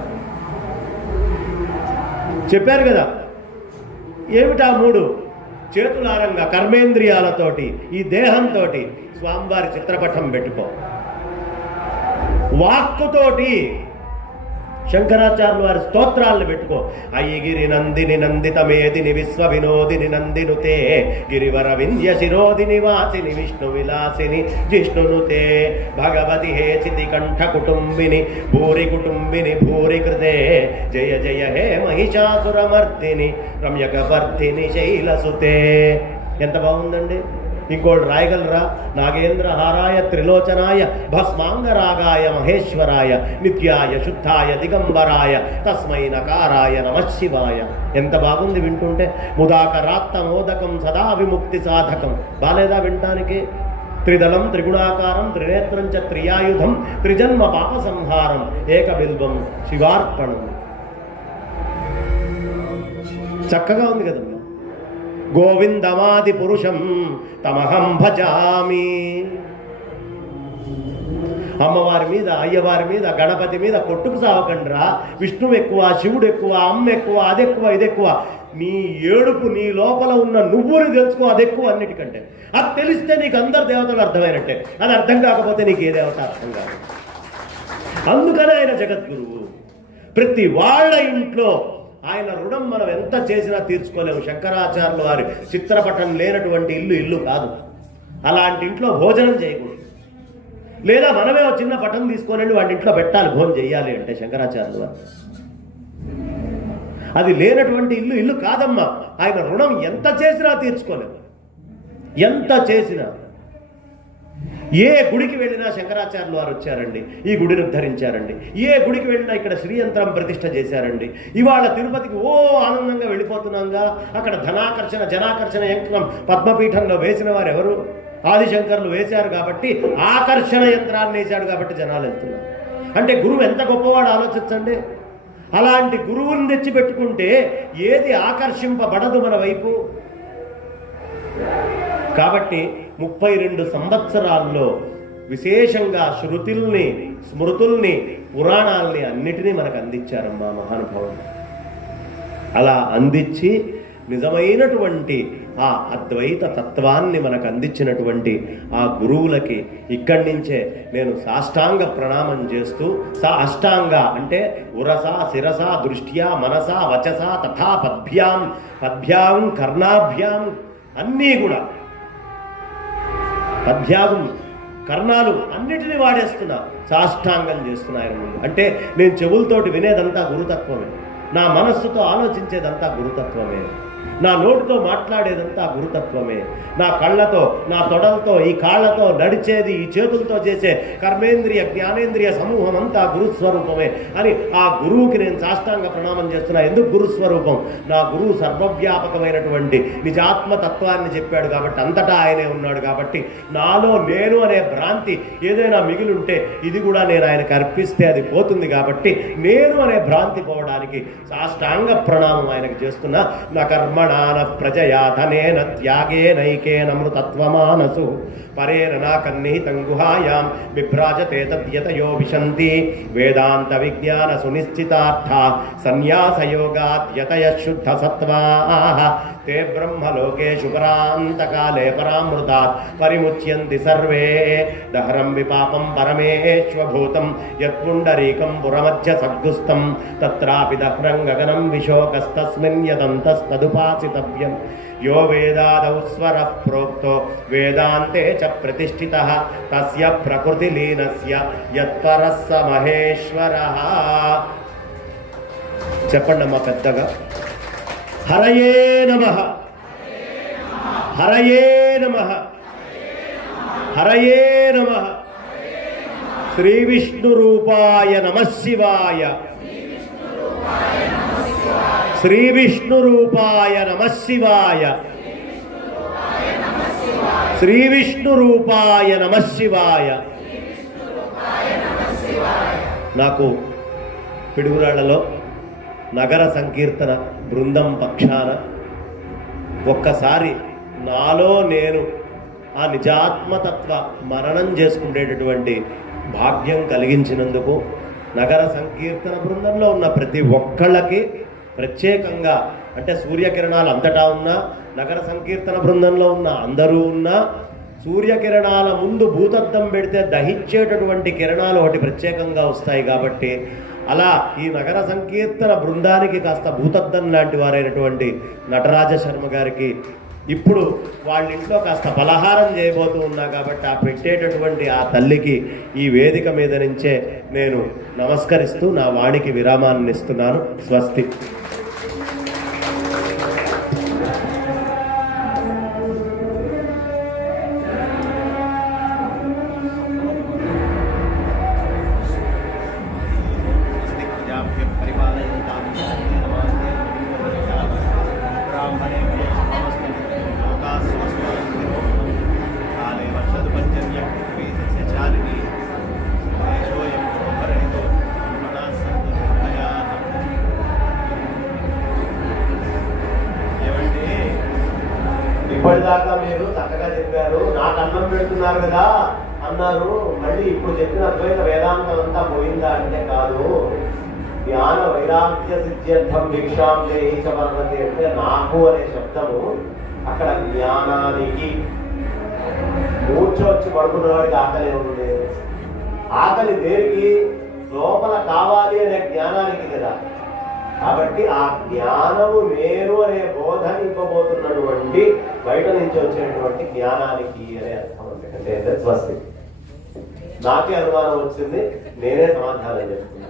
చెప్పారు కదా. ఏమిటా మూడు? చేతులారంగా కర్మేంద్రియాలతోటి ఈ దేహంతో స్వామివారి చిత్రపటం పెట్టుకో, వాక్కుతోటి శంకరాచార్యుల వారి స్తోత్రాలను పెట్టుకో. అయ్యగిరి నందిని నందిత మేదిని విశ్వ వినోదిని నందినుతే గిరివర వింధ్య శిరోదిని వాసిని విష్ణు విలాసిని జిష్ణునుతే భగవతి హే చితి కంఠ కుటుంబిని భూరి కుటుంబిని భూరి కృతే జయ జయ హే మహిషాసురమర్దిని రమ్యకవర్ధిని శైలసుతే. ఎంత బాగుందండి. ఇంకోటి రాయగలరా? నాగేంద్ర హారాయ త్రిలోచనాయ భస్మాంగరాగాయ మహేశ్వరాయ నిత్యాయ శుద్ధాయ దిగంబరాయ తస్మై నకారాయ నమః శివాయ. ఎంత బాగుంది వింటుంటే. ముదాకరాత్త మోదకం సదా విముక్తి సాధకం. బాలేదా వింటానికి? త్రిదళం త్రిగుణాకారం త్రినేత్రం చ త్రియాయుధం త్రిజన్మ పాప సంహారం ఏకబిల్వం శివార్పణం. చక్కగా ఉంది కదమ్మా. గోవిందమాది పురుషం తమహం భజామి. అమ్మవారి మీద, అయ్యవారి మీద, గణపతి మీద కొట్టుకు సావకండ్రా. విష్ణువు ఎక్కువ, శివుడు ఎక్కువ, అమ్మ ఎక్కువ, అదెక్కువ, ఇదెక్కువ. నీ ఏడుపు, నీ లోపల ఉన్న నువ్వుని తెలుసుకో, అదెక్కువ అన్నిటికంటే. అది తెలిస్తే నీకు అందరు దేవతలు అర్థమైనట్టే. అది అర్థం కాకపోతే నీకు ఏ దేవత అర్థం కాదు. అందుకనే ఆయన జగద్గురువు. ప్రతి వాళ్ళ ఇంట్లో ఆయన రుణం మనం ఎంత చేసినా తీర్చుకోలేము. శంకరాచార్యుల వారి చిత్రపటం లేనటువంటి ఇల్లు కాదు. అలాంటి ఇంట్లో భోజనం చేయకూడదు. లేదా మనమే ఒక చిన్న పటం తీసుకొని వాడి ఇంట్లో పెట్టాలి భోజనం చేయాలి అంటే శంకరాచార్యుల వారు. అది లేనటువంటి ఇల్లు కాదమ్మా. ఆయన రుణం ఎంత చేసినా తీర్చుకోలేము. ఎంత చేసినా. ఏ గుడికి వెళ్ళినా శంకరాచార్యుల వారు వచ్చారండి, ఈ గుడిని ఉద్ధరించారండి. ఏ గుడికి వెళ్ళినా ఇక్కడ శ్రీయంత్రం ప్రతిష్ఠ చేశారండి. ఇవాళ తిరుపతికి ఆనందంగా వెళ్ళిపోతున్నాంగా. అక్కడ ధనాకర్షణ జనాకర్షణ యంత్రం పద్మపీఠంలో వేసిన వారు ఎవరు? ఆదిశంకర్లు వేశారు కాబట్టి, ఆకర్షణ యంత్రాన్ని వేశాడు కాబట్టి జనాలు వెళ్తున్నారు. అంటే గురువు ఎంత గొప్పవాడు ఆలోచించండి. అలాంటి గురువుని తెచ్చిపెట్టుకుంటే ఏది ఆకర్షింపబడదు మన వైపు. కాబట్టి 32 సంవత్సరాల్లో విశేషంగా శృతుల్ని, స్మృతుల్ని, పురాణాల్ని అన్నిటినీ మనకు అందించారమ్మా మహానుభావులు. అలా అందించి నిజమైనటువంటి ఆ అద్వైత తత్వాన్ని మనకు అందించినటువంటి ఆ గురువులకి ఇక్కడి నుంచే నేను సాష్టాంగ ప్రణామం చేస్తూ, అష్టాంగ అంటే ఉరస శిరస దృష్ట్యా మనస వచస తథా పద్భ్యాం కర్ణాభ్యాం అన్నీ కూడా పద్భ్యాగం కర్ణాలు అన్నిటినీ వాడేస్తున్నా, సాష్టాంగం చేస్తున్నా ఆయన ముందు. అంటే నేను చెవులతోటి వినేదంతా గురుతత్వమే, నా మనస్సుతో ఆలోచించేదంతా గురుతత్వమే, నా నోటితో మాట్లాడేదంతా గురుతత్వమే, నా కళ్ళతో, నా తొడలతో, ఈ కాళ్ళతో నడిచేది, ఈ చేతులతో చేసే కర్మేంద్రియ జ్ఞానేంద్రియ సమూహం అంతా గురుస్వరూపమే అని ఆ గురువుకి నేను సాష్టాంగ ప్రణామం చేస్తున్నా. ఎందుకు గురుస్వరూపం? నా గురువు సర్వవ్యాపకమైనటువంటి నిజాత్మతత్వాన్ని చెప్పాడు కాబట్టి, అంతటా ఆయనే ఉన్నాడు కాబట్టి, నాలో నేను అనే భ్రాంతి ఏదైనా మిగిలి ఉంటే ఇది కూడా నేను ఆయనకు అర్పిస్తే అది పోతుంది కాబట్టి, నేను అనే భ్రాంతి పోవడానికి సాష్టాంగ ప్రణామం ఆయనకు చేస్తున్నా. నా కర్మణాన ప్రజయా ధనేన త్యాగేనైకేన మృతత్వమానసు పరేణ నాకన్నిహితం గుహాయాం బిభ్రాజతే తద్యతయో విశంతి వేదాంత విజ్ఞాన సునిశ్చితార్థ సన్యాసయోగాద్యతయ శుద్ధ సత్వాః తే బ్రహ్మలోకేషు పరాంతకాలే పరామృతాత్ పరిముచ్యంతి సర్వే దహరం విపాపం పరమేశ్వభూతం యత్పుండరీకం పురమధ్య సద్గుస్తం తత్రాపి దహ్రం గగనం విశోకస్తస్మిన్ యదంతస్తదుపాసితవ్యం యో వేదాదౌ స్వరః ప్రోక్తో వేదాంతే చ ప్రతిష్ఠితః తస్య ప్రకృతిలీనస్య యత్పరః స మహేశ్వరః. చెప్పండమ్మా పెద్దగా. హరయే నమః, హరయే నమః, హరయే నమః. శ్రీ విష్ణు రూపాయ నమః శివాయ. శ్రీ విష్ణు రూపాయ నమః శివాయ. శ్రీ విష్ణు రూపాయ నమః శివాయ. నాకు పిడుగురాళ్లలో నగర సంకీర్తన బృందం పక్షాన ఒక్కసారి నాలో నేను ఆ నిజాత్మతత్వ మరణం చేసుకునేటటువంటి భాగ్యం కలిగించినందుకు నగర సంకీర్తన బృందంలో ఉన్న ప్రతి ఒక్కళ్ళకి ప్రత్యేకంగా, అంటే సూర్యకిరణాలు అంతటా ఉన్నా, నగర సంకీర్తన బృందంలో ఉన్న అందరూ ఉన్నా, సూర్యకిరణాల ముందు భూతద్దం పెడితే దహించేటటువంటి కిరణాలు ఒకటి ప్రత్యేకంగా వస్తాయి. కాబట్టి అలా ఈ నగర సంకీర్తన బృందానికి కాస్త భూతద్దం లాంటి వారైనటువంటి నటరాజ శర్మ గారికి ఇప్పుడు వాళ్ళ ఇంట్లో కాస్త పలహారం చేయబోతూ ఉన్నా కాబట్టి ఆ పెట్టేటటువంటి ఆ తల్లికి ఈ వేదిక మీద నుంచే నేను నమస్కరిస్తూ నా వాణికి విరామాన్ని ఇస్తున్నాను. స్వస్తి. ఇప్పటిదాకా మీరు చక్కగా చెప్పారు, నాకు అన్నం పెడుతున్నారు కదా అన్నారు. మళ్ళీ ఇప్పుడు చెప్పిన అద్వైత వేదాంతం అంతా పోయిందా అంటే కాదు. జ్ఞాన వైరాగ్య సిద్ధ్యర్థం భిక్షాం దేహి చ వర్ణతే అంటే నాకు అనే శబ్దము అక్కడ జ్ఞానానికి. మూర్ఛ వచ్చి పడుకున్నవాడికి ఆకలి ఉంది. ఆకలి దేనికి? లోపల కావాలి అనే జ్ఞానానికి కదా. కాబట్టి ఆ జ్ఞానము నేను అనే బోధ ఇవ్వబోతున్నటువంటి బయట నుంచి వచ్చేటువంటి జ్ఞానానికి అనే అర్థం. అంటే స్వస్తి. నాకే అనుమానం వచ్చింది, నేనే సమాధానం చెప్తున్నాను.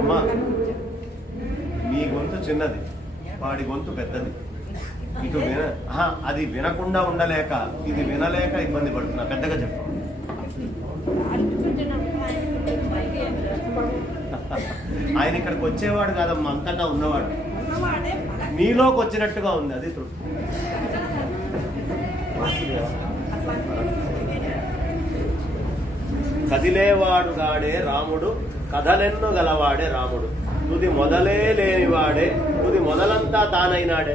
అమ్మా, మీ గొంతు చిన్నది, వాడి గొంతు పెద్దది. ఇటు అది వినకుండా ఉండలేక, ఇది వినలేక ఇబ్బంది పడుతున్నా. పెద్దగా చెప్పు. ఆయన ఇక్కడికి వచ్చేవాడు కాదమ్మా, అంతటా ఉన్నవాడు. నీలోకి వచ్చినట్టుగా ఉంది, అది తృప్తి. కదిలేవాడు గాడే రాముడు, కథలెన్నో గలవాడే రాముడు. తుది మొదలే లేనివాడే, తుది మొదలంతా తానైనాడే.